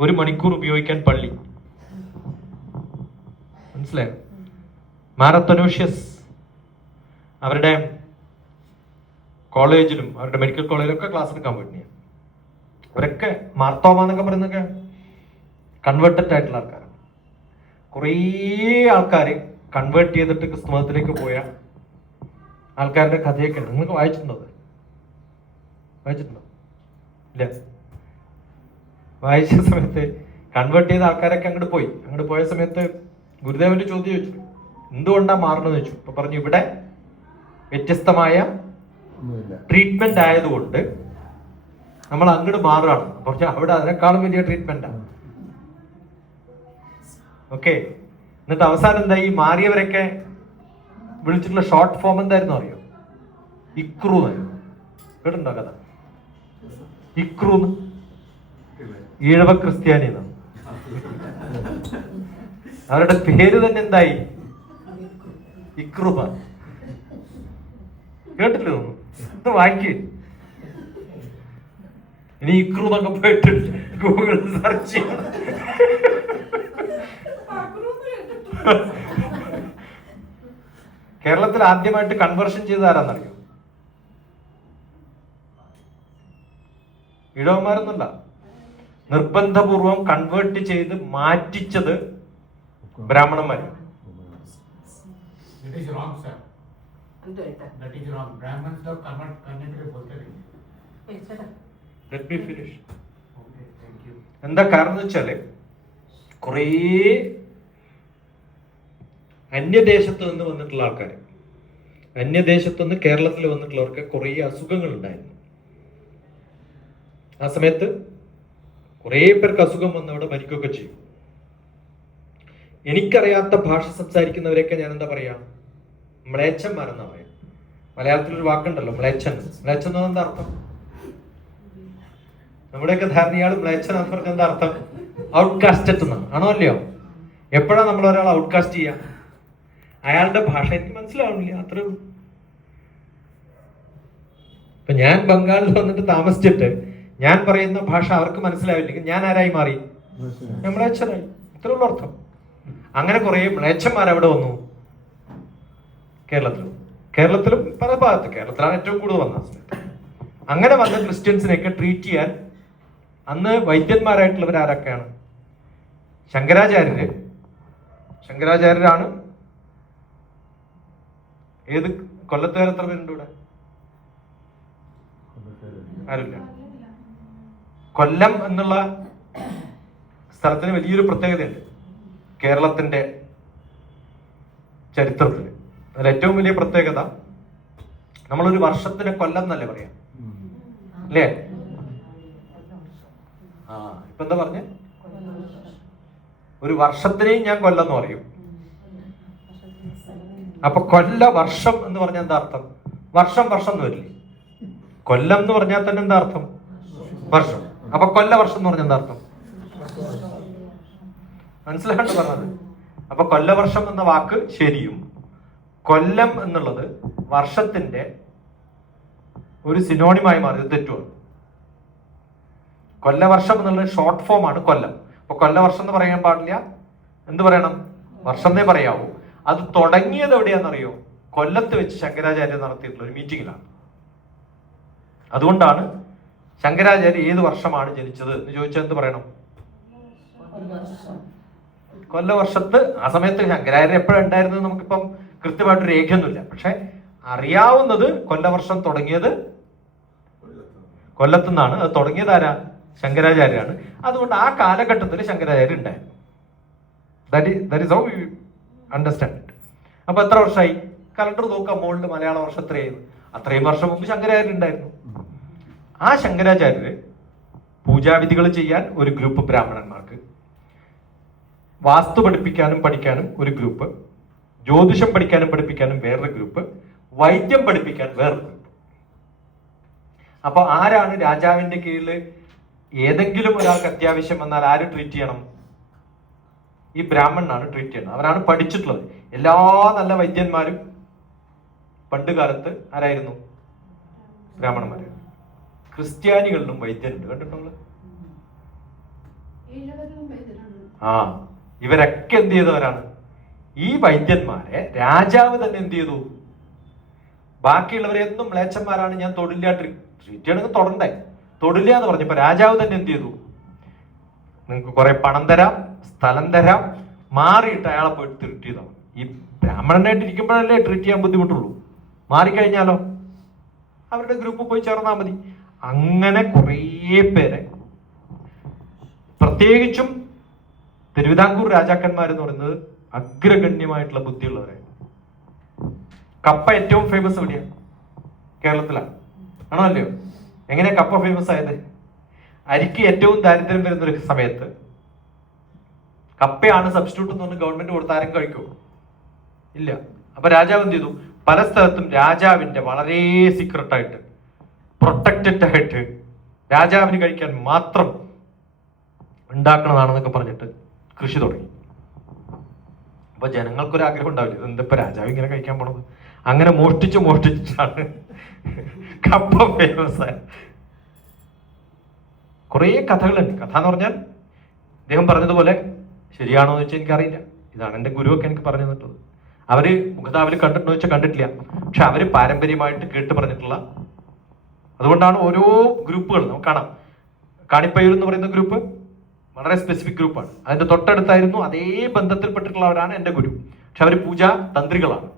1 മണിക്കൂർ ഉപയോഗിക്കാൻ പള്ളി. മനസ്സിലായോ? മാരത്തനോഷ്യസ് അവരുടെ കോളേജിലും അവരുടെ മെഡിക്കൽ കോളേജിലും ഒക്കെ ക്ലാസ് എടുക്കാൻ പോയിട്ട് അവരൊക്കെ മാർത്തോമ എന്നൊക്കെ പറയുന്നൊക്കെ കൺവേർട്ടഡ് ആയിട്ടുള്ള ആൾക്കാരാണ്. കുറേ ആൾക്കാർ കൺവേർട്ട് ചെയ്തിട്ട് ക്രിസ്തുമതത്തിലേക്ക് പോയ ആൾക്കാരുടെ കഥയൊക്കെ ഉണ്ട്. നിങ്ങൾക്ക് വായിച്ചിട്ടുണ്ടോ? വായിച്ചിട്ടുണ്ടോ? ഇല്ല. വായിച്ച സമയത്ത് കൺവേർട്ട് ചെയ്ത ആൾക്കാരൊക്കെ അങ്ങോട്ട് പോയ സമയത്ത് ഗുരുദേവന്റെ ചോദ്യം ചോദിച്ചു, എന്തുകൊണ്ടാ മാറണമെന്ന് ചോദിച്ചു. അപ്പൊ പറഞ്ഞു, ഇവിടെ വ്യത്യസ്തമായ ട്രീറ്റ്മെന്റ് ആയതുകൊണ്ട് നമ്മൾ അങ്ങോട്ട് മാറുകയാണ്. പറഞ്ഞു അവിടെ അതിനേക്കാളും വലിയ ട്രീറ്റ്മെന്റാണ്. ഓക്കെ. എന്നിട്ട് അവസാനം എന്താ, ഈ മാറിയവരൊക്കെ വിളിച്ചിട്ടുള്ള ഷോർട്ട് ഫോം എന്തായിരുന്നു അറിയോ? ഇക്രു എന്നായിരുന്നു. കേട്ടിട്ടുണ്ടോ കഥ? ഇക്രു, ഈഴവ ക്രിസ്ത്യാനി എന്നാണ് അവരുടെ പേര് തന്നെ. എന്തായി? ഇക്രുമ. കേട്ടില്ലേ? ഇത് വായിക്ക്. ഇനി ഇക്രുമൊക്കെ പോയിട്ട് ഗൂഗിൾ സെർച്ച് ചെയ്യണം. കേരളത്തിൽ ആദ്യമായിട്ട് കൺവേർഷൻ ചെയ്ത് ആരാന്നറിയോ? ഇടവന്മാരൊന്നുമല്ല. നിർബന്ധപൂർവം കൺവേർട്ട് ചെയ്ത് മാറ്റിച്ചത് ബ്രാഹ്മണന്മാര്. എന്താ കാരണം എന്ന് വെച്ചാല്, കുറേ അന്യദേശത്ത് നിന്ന് വന്നിട്ടുള്ള ആൾക്കാർ, അന്യദേശത്ത് നിന്ന് കേരളത്തിൽ വന്നിട്ടുള്ളവർക്ക് കുറേ അസുഖങ്ങൾ ഉണ്ടായിരുന്നു. ആ സമയത്ത് കുറേ പേർക്ക് അസുഖം വന്നവിടെ മരിക്കുകയൊക്കെ ചെയ്യും. എനിക്കറിയാത്ത ഭാഷ സംസാരിക്കുന്നവരെയൊക്കെ ഞാൻ എന്താ പറയാ, മ്ലേച്ഛന്മാരെന്നാ പറയാം. മലയാളത്തിലൊരു വാക്കുണ്ടല്ലോ, മ്ലേച്ഛൻ. മ്ലേച്ഛൻ എന്ന് എന്താ അർത്ഥം? നമ്മുടെയൊക്കെ ധാരണ ഇയാൾ മ്ലേച്ഛൻ എന്ന് പറഞ്ഞ എന്താ അർത്ഥം? ഔട്ട്കാസ്റ്റഡ് എന്നാണ്. ആണോ അല്ലയോ? എപ്പോഴാണ് നമ്മൾ ഒരാൾ ഔട്ട്കാസ്റ്റ് ചെയ്യാം? അയാളുടെ ഭാഷ എനിക്ക് മനസ്സിലാവണില്ല, അത്രേ ഉള്ളൂ. ഇപ്പൊ ഞാൻ ബംഗാളിൽ വന്നിട്ട് താമസിച്ചിട്ട് ഞാൻ പറയുന്ന ഭാഷ അവർക്ക് മനസ്സിലാവില്ലെങ്കിൽ ഞാൻ ആരായി മാറി? മ്ലേച്ഛനായി. ഇത്രയുള്ള അർത്ഥം. അങ്ങനെ കുറെ മ്ലേച്ഛന്മാർ അവിടെ വന്നു കേരളത്തിലും പല ഭാഗത്ത്. കേരളത്തിലാണ് ഏറ്റവും കൂടുതൽ വന്ന സമയത്ത്. അങ്ങനെ വന്ന ക്രിസ്ത്യൻസിനെയൊക്കെ ട്രീറ്റ് ചെയ്യാൻ അന്ന് വൈദ്യന്മാരായിട്ടുള്ളവർ ആരൊക്കെയാണ്? ശങ്കരാചാര്യരാണ്. ഏത് കൊല്ലത്തുകാർ എത്ര പേരുണ്ട് ഇവിടെ? ആരുമില്ല. കൊല്ലം എന്നുള്ള സ്ഥലത്തിന് വലിയൊരു പ്രത്യേകതയുണ്ട് കേരളത്തിന്റെ ചരിത്രത്തിൽ. അതിൽ ഏറ്റവും വലിയ പ്രത്യേകത, നമ്മളൊരു വർഷത്തിന് കൊല്ലം എന്നല്ലേ പറയാം, അല്ലേ? ഇപ്പൊ എന്താ പറഞ്ഞ? ഒരു വർഷത്തിനെയും ഞാൻ കൊല്ലം എന്ന് പറയും. അപ്പൊ കൊല്ല വർഷം എന്ന് പറഞ്ഞാൽ എന്താ അർത്ഥം? വർഷം എന്ന് വരില്ലേ? കൊല്ലം എന്ന് പറഞ്ഞാൽ തന്നെ എന്താ അർത്ഥം? വർഷം. അപ്പൊ കൊല്ല വർഷം എന്ന് പറഞ്ഞാൽ എന്താ അർത്ഥം? മനസ്സിലായിട്ട് പറഞ്ഞത്. അപ്പൊ കൊല്ലവർഷം എന്ന വാക്ക് ശരിയും, കൊല്ലം എന്നുള്ളത് വർഷത്തിന്റെ ഒരു സിനോണിമായി മാറിയത് തെറ്റുമാണ്. കൊല്ലവർഷം എന്നുള്ളത് ഷോർട്ട് ഫോം ആണ് കൊല്ലം. അപ്പൊ കൊല്ലവർഷം എന്ന് പറയാൻ പാടില്ല. എന്ത് പറയണം? വർഷം എന്നേ പറയാവൂ. അത് തുടങ്ങിയത് എവിടെയാണെന്നറിയോ? കൊല്ലത്ത് വെച്ച് ശങ്കരാചാര്യ നടത്തിയിട്ടുള്ള ഒരു മീറ്റിംഗിലാണ്. അതുകൊണ്ടാണ് ശങ്കരാചാര്യ ഏത് വർഷമാണ് ജനിച്ചത് എന്ന് ചോദിച്ചാൽ എന്ത് പറയണം? കൊല്ലവർഷത്ത്. ആ സമയത്ത് ശങ്കരാചാര്യ എപ്പോഴാണ് ഉണ്ടായിരുന്നത് നമുക്കിപ്പം കൃത്യമായിട്ട് രേഖയൊന്നുമില്ല. പക്ഷെ അറിയാവുന്നത് കൊല്ലവർഷം തുടങ്ങിയത് കൊല്ലത്തുനിന്നാണ്. അത് തുടങ്ങിയത് ആരാ? ശങ്കരാചാര്യാണ്. അതുകൊണ്ട് ആ കാലഘട്ടത്തിൽ ശങ്കരാചാര്യ ഉണ്ടായിരുന്നു. That is how you understand it. അപ്പൊ എത്ര വർഷമായി? കലണ്ടർ നോക്കാം, മുകളിൽ മലയാള വർഷം എത്രയായിരുന്നു? അത്രയും വർഷം മുമ്പ് ശങ്കരാചാര്യ ഉണ്ടായിരുന്നു. ആ ശങ്കരാചാര്യര് പൂജാവിധികൾ ചെയ്യാൻ ഒരു ഗ്രൂപ്പ് ബ്രാഹ്മണന്മാർക്ക്, വാസ്തു പഠിപ്പിക്കാനും പഠിക്കാനും ഒരു ഗ്രൂപ്പ്, ജ്യോതിഷം പഠിക്കാനും പഠിപ്പിക്കാനും വേറൊരു ഗ്രൂപ്പ്, വൈദ്യം പഠിപ്പിക്കാൻ വേറൊരു ഗ്രൂപ്പ്. അപ്പൊ ആരാണ് രാജാവിന്റെ കീഴിൽ ഏതെങ്കിലും ഒരാൾക്ക് അത്യാവശ്യം വന്നാൽ ആര് ട്രീറ്റ് ചെയ്യണം? ഈ ബ്രാഹ്മണനാണ് ട്രീറ്റ് ചെയ്യണം. അവരാണ് പഠിച്ചിട്ടുള്ളത്. എല്ലാ നല്ല വൈദ്യന്മാരും പണ്ട് കാലത്ത് ആരായിരുന്നു? ബ്രാഹ്മണന്മാര്. ക്രിസ്ത്യാനികളിലും വൈദ്യനുണ്ട്, കണ്ടിട്ടുള്ളത്. ഇവരൊക്കെ എന്ത് ചെയ്തവരാണ്? ഈ വൈദ്യന്മാരെ രാജാവ് തന്നെ എന്ത് ചെയ്തു? ബാക്കിയുള്ളവരെ എന്നും മ്ലേച്ഛന്മാരാണ്, ഞാൻ തൊടില്ല, ട്രീറ്റ് ചെയ്യണമെങ്കിൽ തൊടണ്ടേ, തൊടില്ല എന്ന് പറഞ്ഞപ്പോ രാജാവ് തന്നെ എന്ത് ചെയ്തു? നിങ്ങൾക്ക് കുറെ പണം തരാം, സ്ഥലം തരാം, മാറിയിട്ട് അയാളെ പോയിട്ട് ട്രീറ്റ് ചെയ്താൽ മതി. ഈ ബ്രാഹ്മണനായിട്ട് ഇരിക്കുമ്പോഴല്ലേ ട്രീറ്റ് ചെയ്യാൻ ബുദ്ധിമുട്ടുള്ളൂ. മാറിക്കഴിഞ്ഞാലോ അവരുടെ ഗ്രൂപ്പ് പോയി ചേർന്നാൽ മതി. അങ്ങനെ കുറേ പേരെ, പ്രത്യേകിച്ചും തിരുവിതാംകൂർ രാജാക്കന്മാരെന്ന് പറയുന്നത് അഗ്രഗണ്യമായിട്ടുള്ള ബുദ്ധിയുള്ളവരെ. കപ്പ ഏറ്റവും ഫേമസ് എവിടെയാണ്? കേരളത്തിലാണ്, ആണോ അല്ലയോ? എങ്ങനെയാ കപ്പ ഫേമസ് ആയത്? അരിക്ക് ഏറ്റവും ദാരിദ്ര്യം വരുന്ന ഒരു സമയത്ത് കപ്പയാണ് സബ്സ്റ്റിറ്റ്യൂട്ട് എന്ന് പറഞ്ഞ് ഗവൺമെന്റ് കൊടുത്ത ആരും കഴിക്കുമോ? ഇല്ല. അപ്പൊ രാജാവ് എന്ത് ചെയ്തു? പല സ്ഥലത്തും രാജാവിന്റെ വളരെ സീക്രട്ടായിട്ട്, പ്രൊട്ടക്റ്റഡ് ആയിട്ട്, രാജാവിന് കഴിക്കാൻ മാത്രം ഉണ്ടാക്കണതാണെന്നൊക്കെ പറഞ്ഞിട്ട് കൃഷി തുടങ്ങി. അപ്പൊ ജനങ്ങൾക്കൊരു ആഗ്രഹം ഉണ്ടാവില്ല, ഇതെന്തിപ്പോ രാജാവ് ഇങ്ങനെ കഴിക്കാൻ പോണത്? അങ്ങനെ മോഷ്ടിച്ചാണ് കപ്പ ഫേമസ് ആയത്. കുറേ കഥകളുണ്ട്. കഥ എന്ന് പറഞ്ഞാൽ അദ്ദേഹം പറഞ്ഞതുപോലെ ശരിയാണോ എന്ന് വെച്ചാൽ എനിക്കറിയില്ല. ഇതാണ് എൻ്റെ ഗുരുവൊക്കെ എനിക്ക് പറഞ്ഞു തന്നിട്ടുള്ളത്. അവര് മുഖതാവിൽ കണ്ടിട്ടുണ്ടോ വെച്ചാൽ കണ്ടിട്ടില്ല. പക്ഷെ അവര് പാരമ്പര്യമായിട്ട് കേട്ട് പറഞ്ഞിട്ടുള്ള, അതുകൊണ്ടാണ് ഓരോ ഗ്രൂപ്പുകൾ നമുക്ക് കാണാം. കാണിപ്പയ്യൂർ എന്ന് പറയുന്ന ഗ്രൂപ്പ് വളരെ സ്പെസിഫിക് ഗ്രൂപ്പാണ്. അതിന്റെ തൊട്ടടുത്തായിരുന്നു അതേ ബന്ധത്തിൽപ്പെട്ടിട്ടുള്ളവരാണ് എൻ്റെ ഗുരു. പക്ഷെ അവർ പൂജാ തന്ത്രികളാണ്.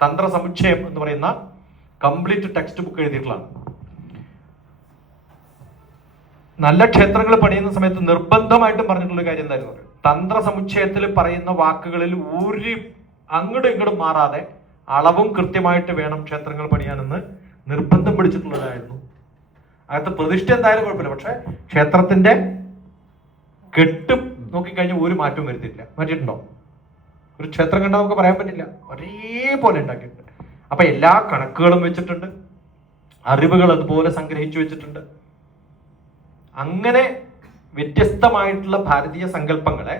തന്ത്ര സമുച്ചയം എന്ന് പറയുന്ന കംപ്ലീറ്റ് ടെക്സ്റ്റ് ബുക്ക് എഴുതിയിട്ടുള്ളതാണ്. നല്ല ക്ഷേത്രങ്ങൾ പണിയുന്ന സമയത്ത് നിർബന്ധമായിട്ടും പറഞ്ഞിട്ടുള്ള കാര്യം എന്തായിരുന്നു? തന്ത്ര സമുച്ചയത്തിൽ പറയുന്ന വാക്കുകളിൽ ഒരു അങ്ങോട്ടും ഇങ്ങോട്ടും മാറാതെ അളവും കൃത്യമായിട്ട് വേണം ക്ഷേത്രങ്ങൾ പണിയാനെന്ന് നിർബന്ധം പിടിച്ചിട്ടുള്ളതായിരുന്നു. അകത്ത് പ്രതിഷ്ഠ എന്തായാലും കുഴപ്പമില്ല, പക്ഷെ ക്ഷേത്രത്തിന്റെ കെട്ടും നോക്കിക്കഴിഞ്ഞാൽ ഒരു മാറ്റവും വരുത്തിയിട്ടില്ല. മാറ്റിയിട്ടുണ്ടോ? ഒരു ക്ഷേത്രം കണ്ടാൽ നമുക്ക് പറയാൻ പറ്റില്ല, ഒരേപോലെ ഉണ്ടാക്കിയിട്ടുണ്ട്. അപ്പൊ എല്ലാ കണക്കുകളും വെച്ചിട്ടുണ്ട്, അറിവുകൾ അതുപോലെ സംഗ്രഹിച്ചു വെച്ചിട്ടുണ്ട്. അങ്ങനെ വ്യത്യസ്തമായിട്ടുള്ള ഭാരതീയ സങ്കല്പങ്ങളെ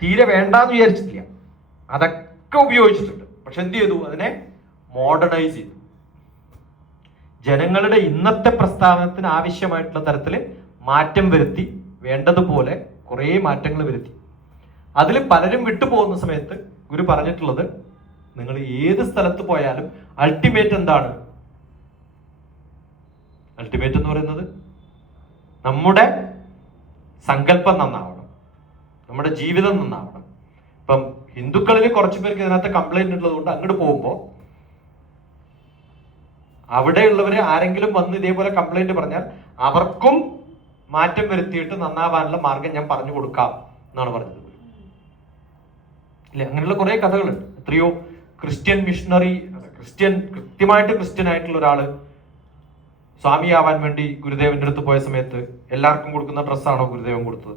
തീരെ വേണ്ടാന്ന് വിചാരിച്ചിട്ടില്ല, അതൊക്കെ ഉപയോഗിച്ചിട്ടുണ്ട്. പക്ഷെ എന്ത് ചെയ്തു? അതിനെ മോഡേണൈസ് ചെയ്തു. ജനങ്ങളുടെ ഇന്നത്തെ പ്രസ്ഥാനത്തിന് ആവശ്യമായിട്ടുള്ള തരത്തിൽ മാറ്റം വരുത്തി, വേണ്ടതുപോലെ കുറേ മാറ്റങ്ങൾ വരുത്തി. അതിൽ പലരും വിട്ടുപോകുന്ന സമയത്ത് ഗുരു പറഞ്ഞിട്ടുള്ളത്, നിങ്ങൾ ഏത് സ്ഥലത്ത് പോയാലും അൾട്ടിമേറ്റ് എന്താണ്? അൾട്ടിമേറ്റ് എന്ന് പറയുന്നത് നമ്മുടെ സങ്കല്പം നന്നാവണം, നമ്മുടെ ജീവിതം നന്നാവണം. ഇപ്പം ഹിന്ദുക്കളിൽ കുറച്ചു പേർക്ക് ഇതിനകത്ത് കംപ്ലൈന്റ് ഉള്ളത് കൊണ്ട് അങ്ങോട്ട് പോകുമ്പോൾ അവിടെയുള്ളവര് ആരെങ്കിലും വന്ന് ഇതേപോലെ കംപ്ലൈന്റ് പറഞ്ഞാൽ അവർക്കും മാറ്റം വരുത്തിയിട്ട് നന്നാവാനുള്ള മാർഗം ഞാൻ പറഞ്ഞു കൊടുക്കാം എന്നാണ് പറഞ്ഞത്. ഇല്ല, അങ്ങനെയുള്ള കുറെ കഥകളുണ്ട്. എത്രയോ ക്രിസ്ത്യൻ മിഷണറി, കൃത്യമായിട്ട് ക്രിസ്ത്യൻ ആയിട്ടുള്ള ഒരാള് സ്വാമിയാവാൻ വേണ്ടി ഗുരുദേവന്റെ അടുത്ത് പോയ സമയത്ത് എല്ലാവർക്കും കൊടുക്കുന്ന ഡ്രസ്സാണോ ഗുരുദേവൻ കൊടുത്തത്?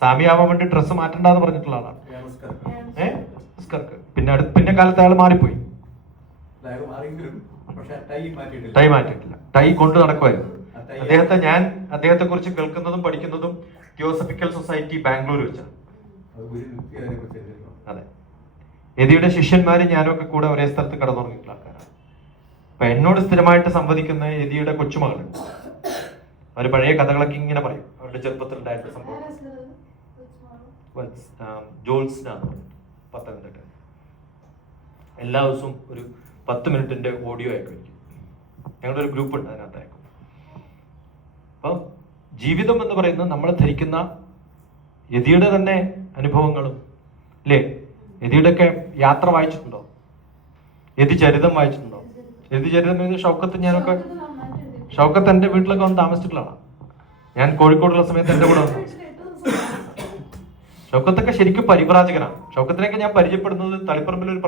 സ്വാമിയാവാൻ വേണ്ടി ഡ്രസ്സ് മാറ്റണ്ടെന്ന് പറഞ്ഞിട്ടുള്ള ആളാണ്. പിന്നെ കാലത്ത് അയാൾ മാറിപ്പോയി, ടൈ മാറ്റിയിട്ടില്ല, ടൈ കൊണ്ട് നടക്കുമായിരുന്നു. അദ്ദേഹത്തെ കുറിച്ച് കേൾക്കുന്നതും പഠിക്കുന്നതും തിയോസഫിക്കൽ സൊസൈറ്റി ബാംഗ്ലൂർ വെച്ചാണ്. അതെ, യതിയുടെ ശിഷ്യന്മാര് ഞാനൊക്കെ കൂടെ ഒരേ സ്ഥലത്ത് കിടന്നുറങ്ങിയിട്ടുള്ള ആൾക്കാരാണ്. അപ്പൊ എന്നോട് സ്ഥിരമായിട്ട് സംവദിക്കുന്ന യതിയുടെ കൊച്ചുമകളുണ്ട്. അവര് പഴയ കഥകളൊക്കെ ഇങ്ങനെ പറയും, അവരുടെ ചെറുപ്പത്തിൽ ഉണ്ടായിട്ടുള്ള സംഭവം. ജോൾസ്ന പത്തനംതിട്ട എല്ലാ ദിവസവും ഒരു 10 മിനിറ്റിന്റെ ഓഡിയോ അയക്കും. ഞങ്ങളുടെ ഒരു ഗ്രൂപ്പ് ഉണ്ട്, അതിനകത്ത് അയക്കും. അപ്പൊ ജീവിതം എന്ന് പറയുന്നത് നമ്മൾ ധരിക്കുന്ന യതിയുടെ തന്നെ അനുഭവങ്ങളും അല്ലേ? യതിയുടെ ഒക്കെ യാത്ര വായിച്ചിട്ടുണ്ടോ? യതി ചരിതം വായിച്ചിട്ടുണ്ടോ? യതി ചരിതം ഷൗക്കത്ത് ഷൗക്കത്ത് എൻ്റെ വീട്ടിലൊക്കെ വന്ന് താമസിച്ചിട്ടുള്ളതാണ്. ഞാൻ കോഴിക്കോടുള്ള സമയത്ത് എൻ്റെ കൂടെ വന്നു. ഷൗക്കത്തൊക്കെ ശരിക്കും പരിവ്രാജകനാണ്. ഷൗക്കത്തിനൊക്കെ ഞാൻ പരിചയപ്പെടുന്നത് തളിപ്പറമ്പിൽ ഒരു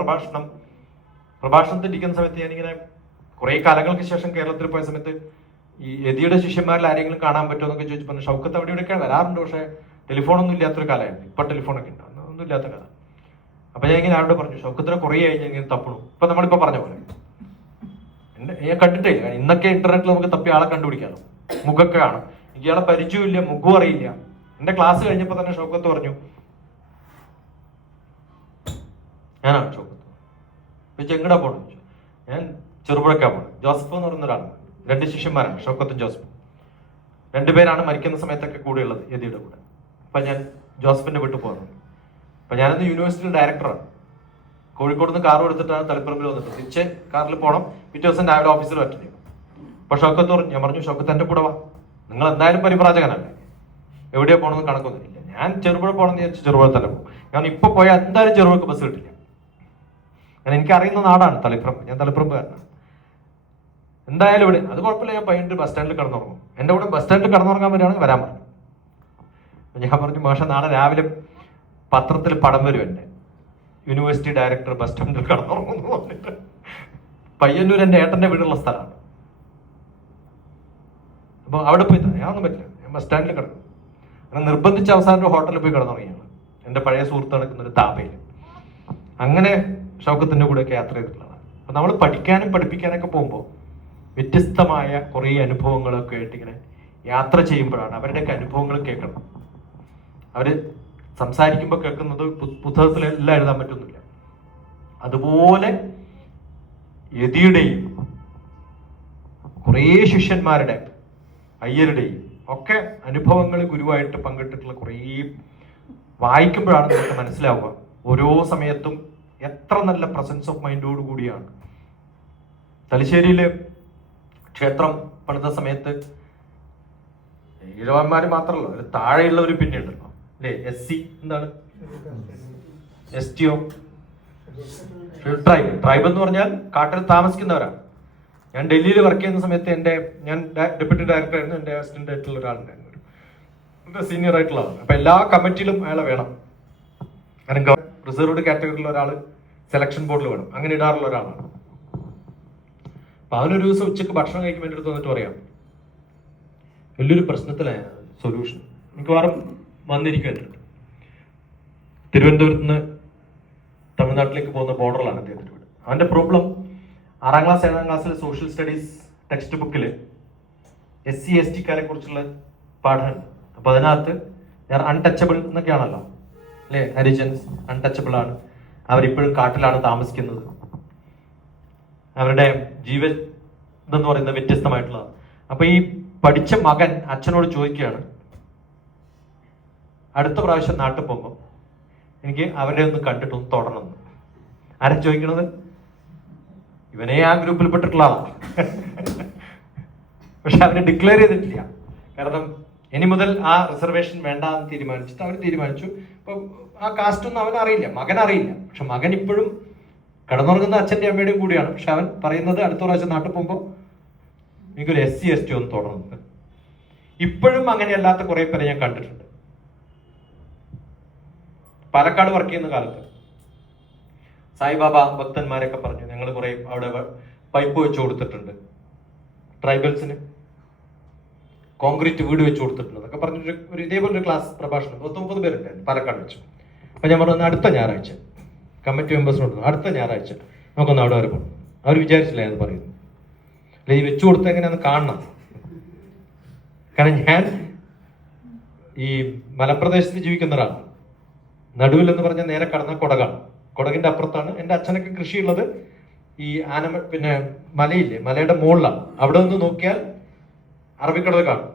പ്രഭാഷണത്തിൽ ഇരിക്കുന്ന സമയത്ത്. ഞാനിങ്ങനെ കുറെ കാലങ്ങൾക്ക് ശേഷം കേരളത്തിൽ പോയ സമയത്ത് ഈ യതിയുടെ ശിഷ്യന്മാരിൽ ആരെങ്കിലും കാണാൻ പറ്റുമോ എന്നൊക്കെ ചോദിച്ചപ്പോൾ ഷൗക്കത്ത് അവിടെ ഇവിടെയൊക്കെ വരാറുണ്ട്, പക്ഷെ ടെലിഫോണൊന്നും ഇല്ലാത്തൊരു കാലമായിരുന്നു. ഇപ്പൊ ടെലിഫോണൊക്കെ ഉണ്ട്, ഒന്നും ഇല്ലാത്ത കാലം. അപ്പൊ ഞാൻ ഇങ്ങനെ ആരോട് പറഞ്ഞു, ഷൗക്കത്തിനെ കുറേ ആയി ഞാൻ ഇങ്ങനെ തപ്പണു. ഇപ്പൊ നമ്മളിപ്പോ പറഞ്ഞ പോലെ ഞാൻ കണ്ടിട്ടേ ഇല്ല. ഇന്നൊക്കെ ഇന്റർനെറ്റിൽ നമുക്ക് തപ്പി ആളെ കണ്ടുപിടിക്കാമല്ലോ, മുഖമൊക്കെ കാണും. എനിക്ക് ഇയാളെ പരിചയമില്ല, മുഖം അറിയില്ല. എന്റെ ക്ലാസ് കഴിഞ്ഞപ്പോ തന്നെ ഷൗക്കത്ത് പറഞ്ഞു, ഞാനാണ് ഷൗക്കത്ത്. എങ്ങടാ പോണെന്ന് ചോദിച്ചു. ഞാൻ ചെറുപുഴക്കാ പോണത്. ജോസഫ് എന്ന് പറയുന്ന ഒരാളാണ്. 2 ശിഷ്യന്മാരാണ്, ഷൗക്കത്തും ജോസഫും. 2 പേരാണ് മരിക്കുന്ന സമയത്തൊക്കെ കൂടെയുള്ളത് യതിയുടെ കൂടെ. അപ്പൊ ഞാൻ ജോസഫിന്റെ വീട്ടിൽ പോകുന്നത്. അപ്പൊ ഞാനന്ന് യൂണിവേഴ്സിറ്റി ഡയറക്ടറാണ്. കോഴിക്കോട് നിന്ന് കാർ എടുത്തിട്ടാണ് തളിപ്പറമ്പിൽ വന്നിട്ട് തിരിച്ച് കാറിൽ പോകണം. പിറ്റേ ദിവസം രാവിലെ ഓഫീസിൽ അറ്റൻഡ് ചെയ്യും. അപ്പൊ ഷൗക്കത്ത് പറഞ്ഞു, ഞാൻ പറഞ്ഞു ഷൗക്കത്ത് എന്റെ കൂടെ വാ, നിങ്ങൾ എന്തായാലും പരിപ്രാജകനല്ലേ, എവിടെയാ പോകണമെന്ന് കണക്കൊന്നുമില്ല. ഞാൻ ചെറുപുഴ പോകണമെന്ന് വിചാരിച്ചു ചെറുപുഴ തന്നെ പോകും. ഞാൻ ഇപ്പൊ പോയാൽ എന്തായാലും ചെറുപുഴക്ക് ബസ് കിട്ടില്ല. കാരണം എനിക്കറിയുന്ന നാടാണ് തളിപ്പറമ്പ്, ഞാൻ തളിപ്പറമ്പുകാരനാണ്. എന്തായാലും ഇവിടെ അത് കുഴപ്പമില്ല, ഞാൻ പയ്യന്നൂർ ബസ് സ്റ്റാൻഡിൽ കിടന്നുറങ്ങും. എൻ്റെ കൂടെ ബസ് സ്റ്റാൻഡിൽ കിടന്നുറങ്ങാൻ വരികയാണെങ്കിൽ വരാൻ പറഞ്ഞു. ഞാൻ പറഞ്ഞു മാഷ നാളെ രാവിലെ പത്രത്തിൽ പടം വരും എൻ്റെ യൂണിവേഴ്സിറ്റി ഡയറക്ടർ ബസ് സ്റ്റാൻഡിൽ കിടന്നുറങ്ങുന്നു പറഞ്ഞിട്ട്. പയ്യന്നൂർ എൻ്റെ ഏട്ടൻ്റെ വീടുള്ള സ്ഥലമാണ്. അപ്പോൾ അവിടെ പോയി ഞാനൊന്നും പറ്റില്ല, ഞാൻ ബസ് സ്റ്റാൻഡിൽ കിടക്കും. അങ്ങനെ നിർബന്ധിച്ച് അവസാനം ഒരു ഹോട്ടലിൽ പോയി കിടന്നുറങ്ങിയാണ് എൻ്റെ പഴയ സുഹൃത്ത് നടക്കുന്ന ഒരു താപയിൽ. അങ്ങനെ ഷൗക്കത്തിൻ്റെ കൂടെയൊക്കെ യാത്ര ചെയ്തിട്ടുള്ളതാണ്. അപ്പം നമ്മൾ പഠിക്കാനും പഠിപ്പിക്കാനൊക്കെ പോകുമ്പോൾ വ്യത്യസ്തമായ കുറേ അനുഭവങ്ങളൊക്കെ ആയിട്ട് ഇങ്ങനെ യാത്ര ചെയ്യുമ്പോഴാണ് അവരുടെയൊക്കെ അനുഭവങ്ങൾ കേൾക്കണം. അവർ സംസാരിക്കുമ്പോൾ കേൾക്കുന്നത് പുസ്തകത്തിലെല്ലാം എഴുതാൻ പറ്റുന്നില്ല. അതുപോലെ യതിയുടെയും കുറേ ശിഷ്യന്മാരുടെ അയ്യരുടെയും ഒക്കെ അനുഭവങ്ങൾ ഗുരുവായിട്ട് പങ്കിട്ടിട്ടുള്ള കുറേ വായിക്കുമ്പോഴാണ് നമുക്ക് മനസ്സിലാവുക ഓരോ സമയത്തും എത്ര നല്ല പ്രസൻസ് ഓഫ് മൈൻഡോട് കൂടിയാണ്. തലശ്ശേരിയില് ക്ഷേത്രം പണിത സമയത്ത് ഈഴവന്മാര് മാത്രമല്ല, ഒരു താഴെയുള്ളവർ പിന്നെ ഉണ്ടല്ലോ അല്ലേ, SC എന്താണ് STO ട്രൈബ് എന്ന് പറഞ്ഞാൽ കാട്ടിൽ താമസിക്കുന്നവരാണ്. ഞാൻ ഡൽഹിയിൽ വർക്ക് ചെയ്യുന്ന സമയത്ത് ഞാൻ ഡെപ്യൂട്ടി ഡയറക്ടർ ആയിരുന്നു, എൻ്റെ അസിസ്റ്റന്റ് ആയിട്ടുള്ള ഒരാളുണ്ടായിരുന്നു, ഒരു സീനിയർ ആയിട്ടുള്ള ആളാണ്. അപ്പൊ എല്ലാ കമ്മിറ്റിയിലും അയാളെ വേണം. കാരണം റിസർവ്ഡ് കാറ്റഗറിയിലുള്ള ഒരാൾ സെലക്ഷൻ ബോർഡിൽ വേണം, അങ്ങനെ ഇടാറുള്ള ഒരാളാണ്. അപ്പൊ അവനൊരു ദിവസം ഉച്ചക്ക് ഭക്ഷണം കഴിക്കാൻ വേണ്ടി എടുത്ത് വന്നിട്ട് പറയാം, വലിയൊരു പ്രശ്നത്തിലാണ് സൊല്യൂഷൻ. മിക്കവാറും വന്നിരിക്കുന്നുണ്ട്. തിരുവനന്തപുരത്ത് നിന്ന് തമിഴ്നാട്ടിലേക്ക് പോകുന്ന ബോർഡറിലാണ് അദ്ദേഹത്തിൻ്റെ വീട്. അവൻ്റെ പ്രോബ്ലം 6ാം ക്ലാസ് 7ാം ക്ലാസ്സിലെ സോഷ്യൽ സ്റ്റഡീസ് ടെക്സ്റ്റ് ബുക്കിൽ SC ST-ക്കാരെ കുറിച്ചുള്ള പാഠമുണ്ട്. അപ്പൊ അതിനകത്ത് അൺടച്ചബിൾ എന്നൊക്കെയാണല്ലോ അല്ലെ, ഹരിജൻസ് അൺടച്ചബിൾ ആണ്, അവരിപ്പോഴും കാട്ടിലാണ് താമസിക്കുന്നത്, അവരുടെ ജീവിതം എന്ന് പറയുന്നത് വ്യത്യസ്തമായിട്ടുള്ളതാണ്. അപ്പൊ ഈ പഠിച്ച മകൻ അച്ഛനോട് ചോദിക്കുകയാണ്, അടുത്ത പ്രാവശ്യം നാട്ടിൽ പോകുമ്പോൾ എനിക്ക് അവരെ ഒന്ന് കണ്ടിട്ടൊന്ന് തൊടണമെന്ന്. ആരാ ചോദിക്കണത്? ഇവനെ ആ ഗ്രൂപ്പിൽ പെട്ടിട്ടുള്ള ആളാണ്. പക്ഷെ അവനെ ഡിക്ലെയർ ചെയ്തിട്ടില്ല. കാരണം ഇനി മുതൽ ആ റിസർവേഷൻ വേണ്ട എന്ന് തീരുമാനിച്ചിട്ട് അവർ തീരുമാനിച്ചു. ഇപ്പൊ ആ കാസ്റ്റ് ഒന്നും അവൻ അറിയില്ല, മകൻ അറിയില്ല. പക്ഷെ മകൻ ഇപ്പോഴും കിടന്നുറങ്ങുന്ന അച്ഛൻ്റെ അമ്മയുടെയും കൂടിയാണ്. പക്ഷെ അവൻ പറയുന്നത് അടുത്ത പ്രാവശ്യം നാട്ടിൽ പോകുമ്പോൾ എനിക്കൊരു SC ST ഒന്ന് തുടങ്ങുന്നത്. ഇപ്പോഴും അങ്ങനെയല്ലാത്ത കുറെ പേരെ ഞാൻ കണ്ടിട്ടുണ്ട്. പാലക്കാട് വർക്ക് ചെയ്യുന്ന കാലത്ത് സായിബാബ ഭക്തന്മാരൊക്കെ പറഞ്ഞു, ഞങ്ങൾ കുറെ അവിടെ പൈപ്പ് വെച്ച് കൊടുത്തിട്ടുണ്ട്, ട്രൈബൽസിന് കോൺക്രീറ്റ് വീട് വെച്ച് കൊടുത്തിട്ടുണ്ട് എന്നൊക്കെ പറഞ്ഞിട്ട് ഒരു ഇതേപോലൊരു ക്ലാസ് പ്രഭാഷണം 30 പേരുണ്ടായിരുന്നു പാലക്കാട് വെച്ചു. അപ്പൊ ഞാൻ പറഞ്ഞു അടുത്ത ഞായറാഴ്ച കമ്മിറ്റി മെമ്പേഴ്സിനോട് അടുത്ത ഞായറാഴ്ച നമുക്കൊന്ന് അവിടെ വരെ പോകണം. അവർ വിചാരിച്ചില്ല അത് പറയുന്നു. അല്ലെ ഈ വെച്ചു കൊടുത്ത എങ്ങനെയാന്ന് കാണണം. കാരണം ഞാൻ ഈ മലപ്രദേശത്ത് ജീവിക്കുന്ന ഒരാളാണ്. നടുവിൽ എന്ന് പറഞ്ഞാൽ നേരെ കടന്ന കൊടകാണ്. കൊടകിന്റെ അപ്പുറത്താണ് എൻ്റെ അച്ഛനൊക്കെ കൃഷിയുള്ളത്. ഈ പിന്നെ മലയില്ലേ, മലയുടെ മുകളിലാണ്. അവിടെ നിന്ന് നോക്കിയാൽ അറബിക്കടൽ കാണും.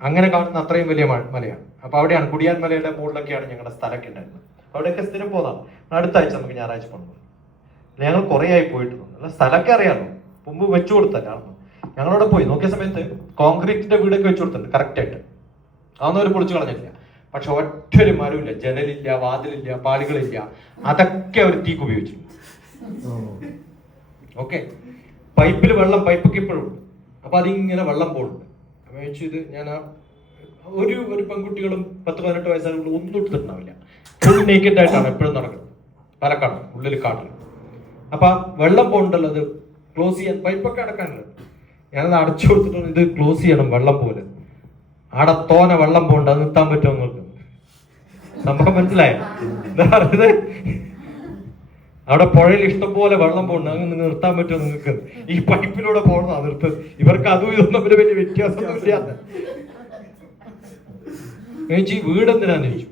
അങ്ങനെ കാണുന്ന അത്രയും വലിയ മലയാണ്. അപ്പൊ അവിടെയാണ് കുടിയാൻ മലയുടെ മുകളിലൊക്കെയാണ് ഞങ്ങളുടെ സ്ഥലമൊക്കെ ഉണ്ടായിരുന്നത്. അവിടെയൊക്കെ സ്ഥിരം പോകുന്നതാണ്. അടുത്ത ആഴ്ച നമുക്ക് ഞായറാഴ്ച പോകുന്നത്. ഞങ്ങൾ കുറേ ആയി പോയിട്ടുണ്ട്. അല്ല സ്ഥലമൊക്കെ അറിയാമോ, മുമ്പ് വെച്ചു കൊടുത്തല്ല. ഞങ്ങളവിടെ പോയി നോക്കിയ സമയത്ത് കോൺക്രീറ്റിന്റെ വീടൊക്കെ വെച്ചു കൊടുത്തിട്ടുണ്ട് കറക്റ്റായിട്ട്. അതൊന്നും അവർ പൊളിച്ചു കളഞ്ഞില്ല. പക്ഷെ ഒറ്റൊരു മരമില്ല, ജനലില്ല, വാതിലില്ല, പാളികളില്ല. അതൊക്കെ അവർ തീക്ക് ഉപയോഗിച്ചു. ഓക്കെ, പൈപ്പിൽ വെള്ളം, പൈപ്പൊക്കെ ഇപ്പോഴും ഉണ്ട്. അപ്പൊ അതിങ്ങനെ വെള്ളം പോകുന്നുണ്ട്. അപേക്ഷിച്ച് ഇത് ഞാൻ ഒരു പെൺകുട്ടികളും 10-18 വയസ്സായുള്ള ഒന്നും എടുത്തിട്ടുണ്ടാവില്ല. ഫുൾ നേക്കഡ് ആയിട്ടാണ് എപ്പോഴും നടക്കുന്നത്. പാലക്കാട് ഉള്ളിൽ കാട്ടിൽ. അപ്പൊ വെള്ളം പോകുന്നുണ്ടല്ലോ, അത് ക്ലോസ് ചെയ്യാൻ പൈപ്പൊക്കെ അടക്കാനുള്ളത്. ഞാനത് അടച്ചു കൊടുത്തിട്ട് ഇത് ക്ലോസ് ചെയ്യണം വെള്ളം പോലെ. ആടെ തോനെ വെള്ളം പോകണ്ട, അത് നിർത്താൻ പറ്റുമോ നിങ്ങൾക്ക്? സംഭവം മനസ്സിലായോ? എന്താ പറയുന്നത്? അവിടെ പുഴയിൽ ഇഷ്ടംപോലെ വെള്ളം പോകണ്ട, അങ്ങ് നിർത്താൻ പറ്റുമോ നിങ്ങൾക്ക്? ഈ പൈപ്പിലൂടെ പോകണം നിർത്ത്. ഇവർക്ക് അതും ഇതൊന്നും വലിയ വ്യത്യാസമൊന്നുമില്ല. ഈ വീട് എന്തിനാന്ന് ചോദിച്ചു.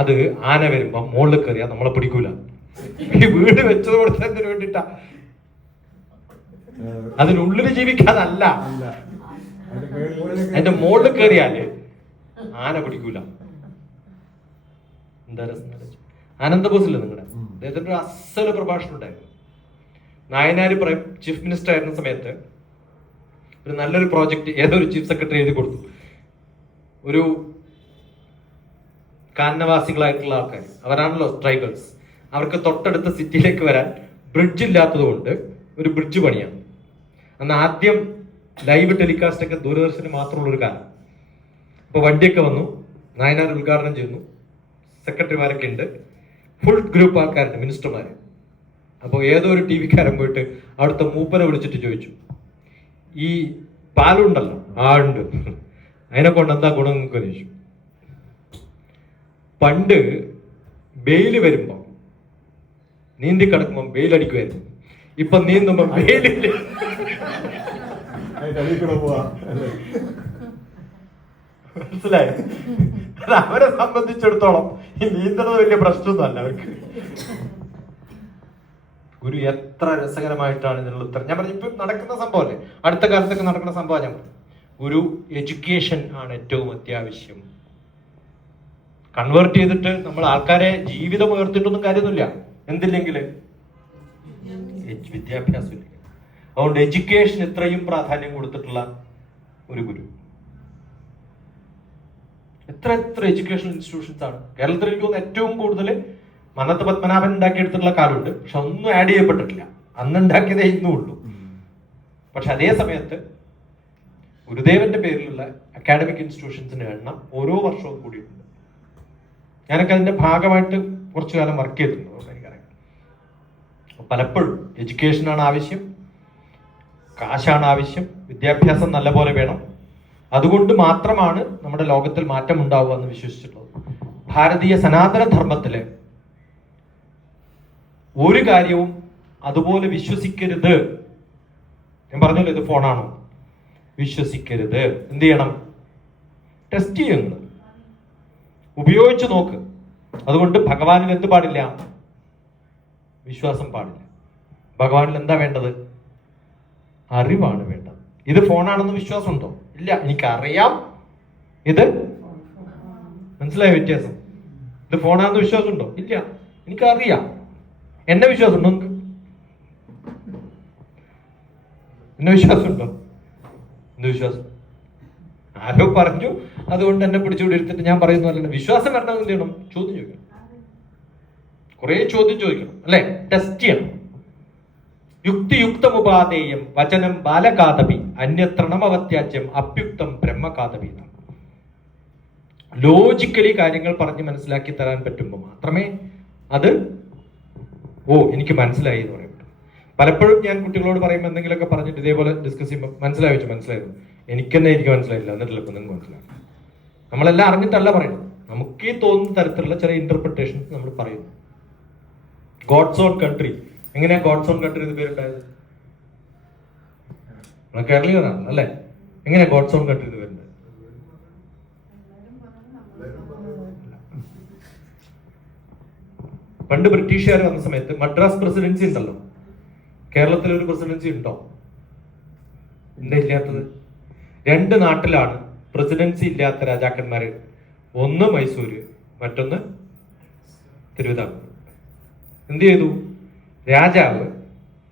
അത് ആന വരുമ്പോ മുകളിൽ കയറിയാ നമ്മളെ പിടിക്കൂല. ഈ വീട് വെച്ചത് കൊടുത്തതിന് വേണ്ടിട്ടാ, അതിനുള്ളിൽ ജീവിക്കാനല്ല. അതിന്റെ മുകളിൽ കയറിയാല് ആന പിടിക്കൂല. എന്താ രസം? ആനന്ദബോസില്ലേ നിങ്ങളുടെ, അദ്ദേഹത്തിന്റെ ഒരു അസല പ്രഭാഷണം ഉണ്ടായിരുന്നു. നായനാര് ചീഫ് മിനിസ്റ്റർ ആയിരുന്ന സമയത്ത് ഒരു നല്ലൊരു പ്രോജക്റ്റ് ഏതൊരു ചീഫ് സെക്രട്ടറി എഴുതി കൊടുത്തു. ഒരു കാനനവാസികളായിട്ടുള്ള ആൾക്കാർ, അവരാണല്ലോ ട്രൈബൽസ്. അവർക്ക് തൊട്ടടുത്ത സിറ്റിയിലേക്ക് വരാൻ ബ്രിഡ്ജ് ഇല്ലാത്തത് കൊണ്ട് ഒരു ബ്രിഡ്ജ് പണിയാണ്. അന്ന് ആദ്യം ലൈവ് ടെലികാസ്റ്റ് ഒക്കെ ദൂരദർശന് മാത്രമുള്ള ഒരു കാലം. അപ്പൊ വണ്ടിയൊക്കെ വന്നു, നായനാർ ഉദ്ഘാടനം ചെയ്യുന്നു, സെക്രട്ടറിമാരൊക്കെ ഉണ്ട്, ഫുൾ ഗ്രൂപ്പ് ആൾക്കാരുണ്ട്, മിനിസ്റ്റർമാര്. അപ്പോൾ ഏതോ ഒരു ടി വിക്കാരൻ പോയിട്ട് അവിടുത്തെ മൂപ്പനെ വിളിച്ചിട്ട് ചോദിച്ചു, ഈ പാലുണ്ടല്ലോ, ഉണ്ട്, അതിനെ കൊണ്ട് എന്താ ഗുണം നിങ്ങൾക്ക് ചോദിച്ചു. പണ്ട് ബെയില് വരുമ്പോ നീന്തി കിടക്കുമ്പോ ബെയിലടിക്കുമായിരുന്നു, ഇപ്പൊ നീന്തുമ്പോ ബെയിലില്ല. മനസ്സിലായോ? അവരെ സംബന്ധിച്ചിടത്തോളം ഈ നീന്തണത് വലിയ പ്രശ്നമൊന്നും അല്ല അവർക്ക്. ഗുരു എത്ര രസകരമായിട്ടാണ് ഇതിനുള്ള ഉത്തരം. ഞാൻ പറഞ്ഞു, ഇപ്പൊ നടക്കുന്ന സംഭവമല്ലേ, അടുത്ത കാലത്തൊക്കെ നടക്കുന്ന സംഭവം. ഞാൻ പറഞ്ഞു, ഗുരു എഡ്യൂക്കേഷൻ ആണ് ഏറ്റവും അത്യാവശ്യം. കൺവേർട്ട് ചെയ്തിട്ട് നമ്മൾ ആൾക്കാരെ ജീവിതം ഉയർത്തിയിട്ടൊന്നും കാര്യമൊന്നുമില്ല, എന്തില്ലെങ്കിൽ വിദ്യാഭ്യാസം ഇല്ല. അതുകൊണ്ട് എഡ്യൂക്കേഷൻ ഇത്രയും പ്രാധാന്യം കൊടുത്തിട്ടുള്ള ഒരു ഗുരു. എത്ര എഡ്യൂക്കേഷണൽ ഇൻസ്റ്റിറ്റ്യൂഷൻസ് ആണ് കേരളത്തിൽ. എനിക്ക് തോന്നുന്നു ഏറ്റവും കൂടുതൽ മന്നത്ത് പത്മനാഭൻ ഉണ്ടാക്കിയെടുത്തിട്ടുള്ള കാലമുണ്ട്, പക്ഷെ ഒന്നും ആഡ് ചെയ്യപ്പെട്ടിട്ടില്ല. അന്ന് ഉണ്ടാക്കിയതേ ഇന്നും ഉള്ളൂ. പക്ഷെ അതേ സമയത്ത് ഗുരുദേവന്റെ പേരിലുള്ള അക്കാഡമിക് ഇൻസ്റ്റിറ്റ്യൂഷൻസിന്റെ എണ്ണം ഓരോ വർഷവും കൂടിയിട്ടുണ്ട്. ഞാനൊക്കെ അതിന്റെ ഭാഗമായിട്ട് കുറച്ചു കാലം വർക്ക് ചെയ്തിട്ടുണ്ട്, എനിക്കറിയാം. പലപ്പോഴും എഡ്യൂക്കേഷനാണ് ആവശ്യം, കാശാണ് ആവശ്യം, വിദ്യാഭ്യാസം നല്ലപോലെ വേണം. അതുകൊണ്ട് മാത്രമാണ് നമ്മുടെ ലോകത്തിൽ മാറ്റം ഉണ്ടാവുക എന്ന് വിശ്വസിച്ചിട്ടുള്ളത്. ഭാരതീയ സനാതന ധർമ്മത്തില് ഒരു കാര്യവും അതുപോലെ വിശ്വസിക്കരുത്. ഞാൻ പറഞ്ഞല്ലോ, ഇത് ഫോണാണോ, വിശ്വസിക്കരുത്. എന്ത് ചെയ്യണം? ടെസ്റ്റ് ചെയ്യുന്നത്, ഉപയോഗിച്ച് നോക്ക്. അതുകൊണ്ട് ഭഗവാനിൽ എന്ത് പാടില്ല? വിശ്വാസം പാടില്ല. ഭഗവാനിൽ എന്താ വേണ്ടത്? അറിവാണ് വേണ്ടത്. ഇത് ഫോണാണെന്ന് വിശ്വാസമുണ്ടോ? ഇല്ല, എനിക്കറിയാം ഇത്. മനസ്സിലായ വ്യത്യാസം? ഇത് ഫോണാണെന്ന് വിശ്വാസമുണ്ടോ? ഇല്ല, എനിക്കറിയാം. എന്നെ വിശ്വാസമുണ്ടോ? നിങ്ങൾക്ക് എന്നെ വിശ്വാസമുണ്ടോ? എന്ത് വിശ്വാസം? ആരോ പറഞ്ഞു, അതുകൊണ്ട് എന്നെ പിടിച്ചുകൂടി എടുത്തിട്ട് ഞാൻ പറയുന്നു അല്ല. വിശ്വാസം വരണമെന്ന് എന്ത് ചെയ്യണം? ചോദ്യം ചോദിക്കണം, കുറെ ചോദ്യം ചോദിക്കണം, അല്ലെ? ടെസ്റ്റ് ചെയ്യണം. യുക്തിയുക്തമുപാധേയം വചനം ബാലകാതപി അന്യത്രണമവത്യാജ്യം അപ്യുക്തം ബ്രഹ്മകാതപി. ലോജിക്കലി കാര്യങ്ങൾ പറഞ്ഞ് മനസ്സിലാക്കി തരാൻ പറ്റുമ്പോൾ മാത്രമേ അത് എനിക്ക് മനസ്സിലായി എന്ന് പറയാൻ പറ്റും. പലപ്പോഴും ഞാൻ കുട്ടികളോട് പറയുമ്പോൾ എന്തെങ്കിലുമൊക്കെ പറഞ്ഞിട്ട് ഇതേപോലെ ഡിസ്കസ് ചെയ്യുമ്പോൾ മനസ്സിലായിരുന്നു, എനിക്ക് തന്നെ എനിക്ക് മനസ്സിലായില്ല, എന്നിട്ടില്ല ഇപ്പൊ നിങ്ങൾക്ക് മനസ്സിലാവും. നമ്മളെല്ലാം അറിഞ്ഞിട്ടല്ല പറയുന്നത്, നമുക്ക് ഈ തോന്നുന്ന തരത്തിലുള്ള ചില ഇന്റർപ്രിട്ടേഷൻസ് നമ്മൾ പറയുന്നു. ഗോഡ്സ് ഓൺ കൺട്രി, എങ്ങനെയാ ഗോഡ്സ് ഓൺ കൺട്രി എന്ന് പേരുണ്ടായത്? നമ്മൾ കേരളീയനാണ് അല്ലേ? എങ്ങനെയാ ഗോഡ്സ് ഓൺ കൺട്രി എന്ന് പേരുണ്ടായത്? പണ്ട് ബ്രിട്ടീഷുകാർ വന്ന സമയത്ത് മദ്രാസ് പ്രസിഡൻസി ഉണ്ടല്ലോ, കേരളത്തിൽ ഒരു പ്രസിഡൻസി ഉണ്ടോ? എന്താ ഇല്ലാത്തത്? 2 നാട്ടിലാണ് പ്രസിഡൻസി ഇല്ലാത്ത രാജാക്കന്മാര്. ഒന്ന് മൈസൂര്, മറ്റൊന്ന് തിരുവിതാംകൂർ. എന്ത് ചെയ്തു? രാജാവ്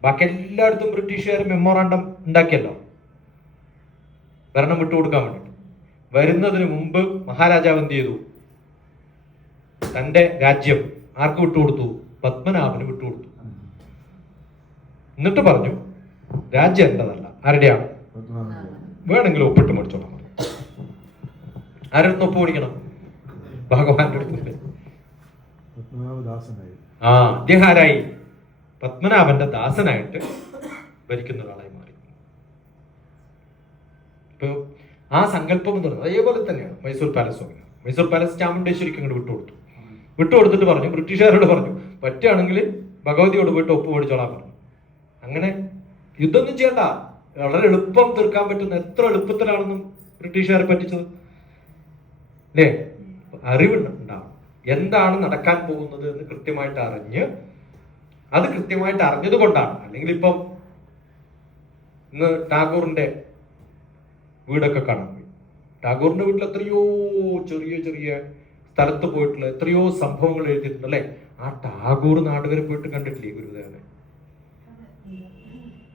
ബാക്കി എല്ലായിടത്തും ബ്രിട്ടീഷുകാർ മെമ്മോറാണ്ടം ഉണ്ടാക്കിയല്ലോ, ഭരണം വിട്ടുകൊടുക്കാൻ വേണ്ടിട്ട്. വരുന്നതിന് മുമ്പ് മഹാരാജാവ് എന്ത് ചെയ്തു? തന്റെ രാജ്യം ആർക്ക് വിട്ടുകൊടുത്തു? പത്മനാഭന് വിട്ടുകൊടുത്തു. എന്നിട്ട് പറഞ്ഞു, രാജ്യം എന്റേതല്ല, ആരുടെയാണ്? വേണമെങ്കിലും ഒപ്പിട്ട് മേടിച്ചോളാം. ആരുടെ ഒപ്പ് മേടിക്കണം? ഭഗവാന്റെ അടുത്ത്. അദ്ദേഹം ആരായി? പത്മനാഭന്റെ ദാസനായിട്ട് ഭരിക്കുന്ന ഒരാളായി മാറി. ഇപ്പൊ ആ സങ്കല്പം എന്ന് പറയുന്നത് അതേപോലെ തന്നെയാണ് മൈസൂർ പാലസ്. മൈസൂർ പാലസ് ചാമുണ്ടേശ്വരിക്ക് അങ്ങോട്ട് വിട്ടുകൊടുത്തിട്ട് പറഞ്ഞു, ബ്രിട്ടീഷുകാരോട് പറഞ്ഞു, പറ്റുകയാണെങ്കിൽ ഭഗവതിയോട് പോയിട്ട് ഒപ്പ് മേടിച്ചോളാൻ പറഞ്ഞു. അങ്ങനെ യുദ്ധമൊന്നും ചെയ്യണ്ട, വളരെ എളുപ്പം തീർക്കാൻ പറ്റുന്ന, എത്ര എളുപ്പത്തിലാണെന്നും ബ്രിട്ടീഷുകാരെ പറ്റിച്ചത് അല്ലേ? അറിവുണ്ടാവും, എന്താണ് നടക്കാൻ പോകുന്നത് എന്ന് കൃത്യമായിട്ട് അറിഞ്ഞ്, അത് കൃത്യമായിട്ട് അറിഞ്ഞത് കൊണ്ടാണ്. അല്ലെങ്കിൽ ഇപ്പം ഇന്ന് ടാഗോറിന്റെ വീടൊക്കെ കാണാൻ പോയി. ടാഗോറിന്റെ വീട്ടിൽ എത്രയോ ചെറിയ ചെറിയ സ്ഥലത്ത് പോയിട്ടുള്ള എത്രയോ സംഭവങ്ങൾ എഴുതിയിട്ടുണ്ട് അല്ലെ? ആ ടാഗോർ നാട് വരെ പോയിട്ട് കണ്ടിട്ടില്ലേ ഗുരുദേവനെ?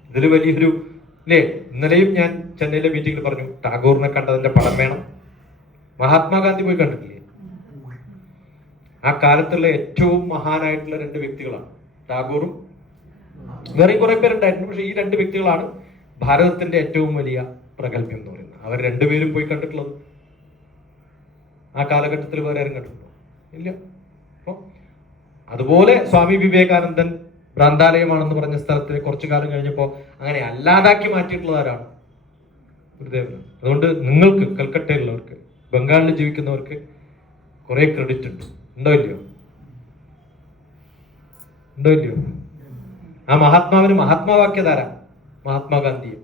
ഇതിൽ വലിയൊരു അല്ലേ? ഇന്നലെയും ഞാൻ ചെന്നൈയിലെ മീറ്റിംഗിൽ പറഞ്ഞു, ടാഗോറിനെ കണ്ടതിന്റെ പടം വേണം. മഹാത്മാഗാന്ധി പോയി കണ്ടിട്ടില്ലേ? ആ കാലത്തുള്ള ഏറ്റവും മഹാനായിട്ടുള്ള രണ്ട് വ്യക്തികളാണ് ടാഗോറും, വേറെയും കുറെ പേരുണ്ടായിരുന്നു. പക്ഷെ ഈ രണ്ട് വ്യക്തികളാണ് ഭാരതത്തിന്റെ ഏറ്റവും വലിയ പ്രഗത്ഭ്യം എന്ന് പറയുന്നത്. അവർ രണ്ടുപേരും പോയി കണ്ടിട്ടുള്ളത് ആ കാലഘട്ടത്തിൽ വേറെ ആരും കണ്ടിട്ടുണ്ടോ? ഇല്ല. അപ്പൊ അതുപോലെ സ്വാമി വിവേകാനന്ദൻ ഭ്രാന്താലയമാണെന്ന് പറഞ്ഞ സ്ഥലത്തിന് കുറച്ചു കാലം കഴിഞ്ഞപ്പോൾ അങ്ങനെ അല്ലാതാക്കി മാറ്റിയിട്ടുള്ളത് ആരാണ്? ഗുരുദേവനാണ്. അതുകൊണ്ട് നിങ്ങൾക്ക് കൽക്കട്ടയിലുള്ളവർക്ക്, ബംഗാളിൽ ജീവിക്കുന്നവർക്ക് കുറെ ക്രെഡിറ്റ് ഉണ്ട്. ഉണ്ടോ ഇല്ലയോ? ഉണ്ടോ ഇല്ലയോ? ആ മഹാത്മാവിന് മഹാത്മാവാക്യതാരാ? മഹാത്മാഗാന്ധിയെ.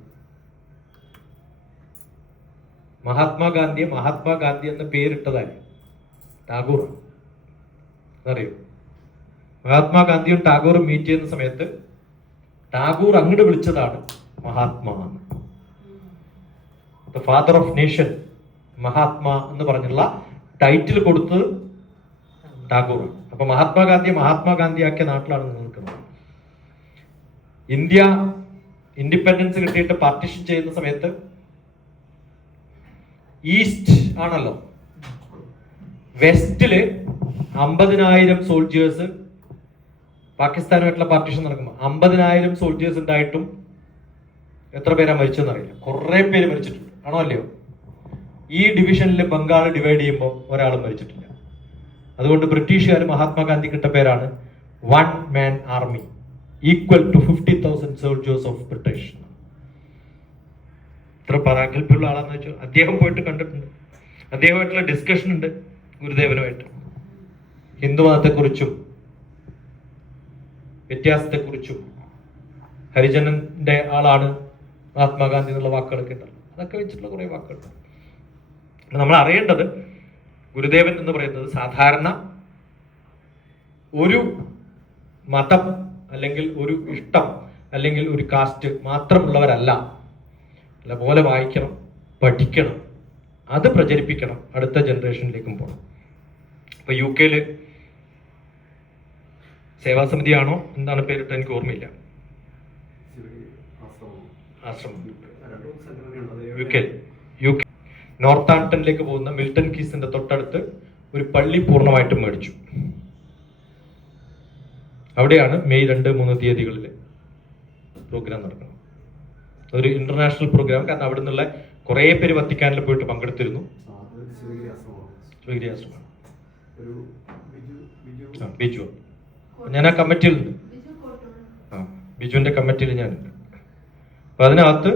മഹാത്മാഗാന്ധി എന്ന പേരിട്ടതാര്? ടാഗോറാണ്. അറിയോ? മഹാത്മാഗാന്ധിയും ടാഗോറും മീറ്റ് ചെയ്യുന്ന സമയത്ത് ടാഗോർ അങ്ങോട്ട് വിളിച്ചതാണ് Mahatma, the father of nation, Mahatma എന്ന് പറഞ്ഞുള്ള ടൈറ്റിൽ കൊടുത്തത് ടാഗോറാണ്. അപ്പൊ മഹാത്മാഗാന്ധിയാക്കിയ നാട്ടിലാണ് നിങ്ങൾ നിൽക്കുന്നത്. ഇന്ത്യ ഇൻഡിപെൻഡൻസ് കിട്ടിയിട്ട് പാർട്ടീഷൻ ചെയ്യുന്ന സമയത്ത് ഈസ്റ്റ് ആണല്ലോ, വെസ്റ്റില് 50,000 സോൾജേഴ്സ്, പാകിസ്ഥാനുമായിട്ടുള്ള പാർട്ടീഷൻ നടക്കുമ്പോൾ 50,000 സോൾജേഴ്സ് ഉണ്ടായിട്ടും എത്ര പേരാ മരിച്ചെന്ന് അറിയില്ല. കുറെ പേര് മരിച്ചിട്ടുണ്ട്, ആണോ അല്ലയോ? ഈ ഡിവിഷനിൽ ബംഗാൾ ഡിവൈഡ് ചെയ്യുമ്പോൾ ഒരാളും മരിച്ചിട്ടില്ല. അതുകൊണ്ട് ബ്രിട്ടീഷുകാർ മഹാത്മാഗാന്ധി കിട്ട പേരാണ് one man army equal to 50,000 soldiers of British. ഇത്ര പരാക്രമമുള്ള ആളാന്ന് വെച്ചാൽ അദ്ദേഹം പോയിട്ട് കണ്ടിട്ടുണ്ട്. അദ്ദേഹമായിട്ടുള്ള ഡിസ്കഷൻ ഉണ്ട് ഗുരുദേവനുമായിട്ട്, ഹിന്ദുമതത്തെക്കുറിച്ചും വ്യത്യാസത്തെക്കുറിച്ചും. ഹരിജനന്റെ ആളാണ് മഹാത്മാഗാന്ധി എന്നുള്ള വാക്കുകളൊക്കെ ഉണ്ടല്ലോ, അതൊക്കെ വെച്ചിട്ടുള്ള കുറെ വാക്കുകൾ. നമ്മൾ അറിയേണ്ടത് ഗുരുദേവൻ എന്ന് പറയുന്നത് സാധാരണ ഒരു മതം അല്ലെങ്കിൽ ഒരു ഇഷ്ടം അല്ലെങ്കിൽ ഒരു കാസ്റ്റ് മാത്രമുള്ളവരല്ല. നല്ലപോലെ വായിക്കണം, പഠിക്കണം, അത് പ്രചരിപ്പിക്കണം, അടുത്ത ജനറേഷനിലേക്കും പോകണം. ഇപ്പൊ UK സേവാസമിതിയാണോ എന്താണ് പേരിട്ട് എനിക്ക് ഓർമ്മയില്ല, ആശ്രമം UK നോർത്ത് ആംപ്ടണിലേക്ക് പോകുന്ന മിൽട്ടൺ കീസിന്റെ തൊട്ടടുത്ത് ഒരു പള്ളി പൂർണ്ണമായിട്ടും മേടിച്ചു. അവിടെയാണ് മെയ് 2-3 തീയതികളിൽ പ്രോഗ്രാം നടക്കുന്നത്. ഒരു ഇന്റർനാഷണൽ പ്രോഗ്രാം. കാരണം അവിടെ നിന്നുള്ള കുറെ പേര് വത്തിക്കാനിൽ പോയിട്ട് പങ്കെടുത്തിരുന്നു. ബിജു, ഞാൻ ആ കമ്മിറ്റിയിലുണ്ട്. ബിജുവിന്റെ കമ്മിറ്റിയിൽ ഞാനുണ്ട്. അപ്പൊ അതിനകത്ത്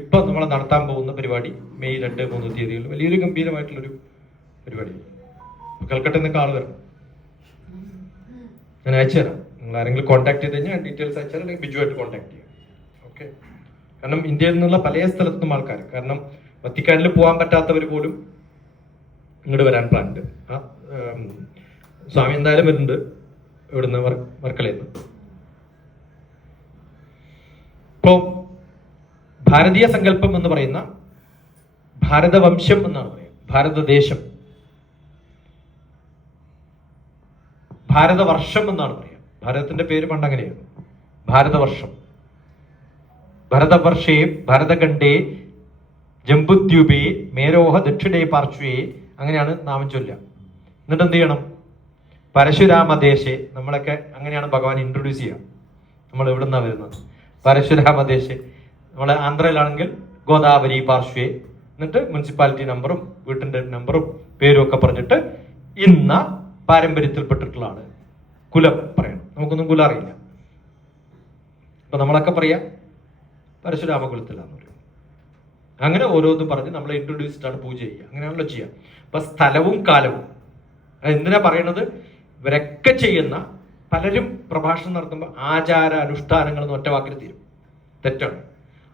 ഇപ്പൊ നമ്മൾ നടത്താൻ പോകുന്ന പരിപാടി മെയ് 2-3 തീയതികളിൽ വലിയൊരു ഗംഭീരമായിട്ടുള്ളൊരു പരിപാടി. കൽക്കട്ടയിൽ നിന്നൊക്കെ ആള് വരണം. ഞാൻ അയച്ചുതരാം. നിങ്ങൾ ആരെങ്കിലും കോൺടാക്ട് ചെയ്ത് കഴിഞ്ഞാൽ ഡീറ്റെയിൽസ് അയച്ചാൽ, അല്ലെങ്കിൽ ബിജുവായിട്ട് കോൺടാക്ട് ചെയ്യാം. ഓക്കെ. കാരണം ഇന്ത്യയിൽ നിന്നുള്ള പല സ്ഥലത്തും ആൾക്കാർ, കാരണം വത്തിക്കാനിൽ പോകാൻ പറ്റാത്തവർ പോലും ഇങ്ങോട്ട് വരാൻ പ്ലാൻ ഉണ്ട്. സ്വാമി എന്തായാലും വരുന്നുണ്ട് ഇവിടുന്ന്, വർക്കലയിൽ നിന്ന്. ഇപ്പോ ഭാരതീയ സങ്കല്പം എന്ന് പറയുന്ന ഭാരതവംശം എന്നാണ് പറയുക, ഭാരതദേശം, ഭാരതവർഷം എന്നാണ് പറയുക. ഭാരതത്തിന്റെ പേര് പണ്ട് അങ്ങനെയാണ്, ഭാരതവർഷം. ഭരതവർഷേ ഭരതഖണ്ഡേ ജംബുദ്വീപേ മേരോഹ ദക്ഷിണേ പാർശ്വേ, അങ്ങനെയാണ് നാമം ചൊല്ലുക. എന്നിട്ട് എന്ത് ചെയ്യണം? പരശുരാമദേശേ, നമ്മളൊക്കെ അങ്ങനെയാണ് ഭഗവാൻ ഇൻട്രൊഡ്യൂസ് ചെയ്യുക. നമ്മൾ എവിടെ നിന്നാണ് വരുന്നത്? പരശുരാമദേശേ. നമ്മൾ ആന്ധ്രയിലാണെങ്കിൽ ഗോദാവരി പാർശ്വേ, എന്നിട്ട് മുനിസിപ്പാലിറ്റി നമ്പറും വീട്ടിന്റെ നമ്പറും പേരും ഒക്കെ പറഞ്ഞിട്ട് ഇന്ന പാരമ്പര്യത്തിൽപ്പെട്ടിട്ടുള്ള ആള്, കുലം പറയണം. നമുക്കൊന്നും കുലം അറിയില്ല. അപ്പൊ നമ്മളൊക്കെ പറയാ പരശുരാമകുലത്തിലാന്ന് പറയും. അങ്ങനെ ഓരോന്നും പറഞ്ഞ് നമ്മളെ ഇൻട്രൊഡ്യൂസ് ചെയ്തിട്ടാണ് പൂജ ചെയ്യുക. അങ്ങനെയാണല്ലോ ചെയ്യുക. അപ്പൊ സ്ഥലവും കാലവും എന്തിനാ പറയണത്? ഇവരൊക്കെ ചെയ്യുന്ന പലരും പ്രഭാഷണം നടത്തുമ്പോൾ ആചാര അനുഷ്ഠാനങ്ങൾ എന്ന് ഒറ്റ വാക്കിൽ തീരും. തെറ്റാണ്.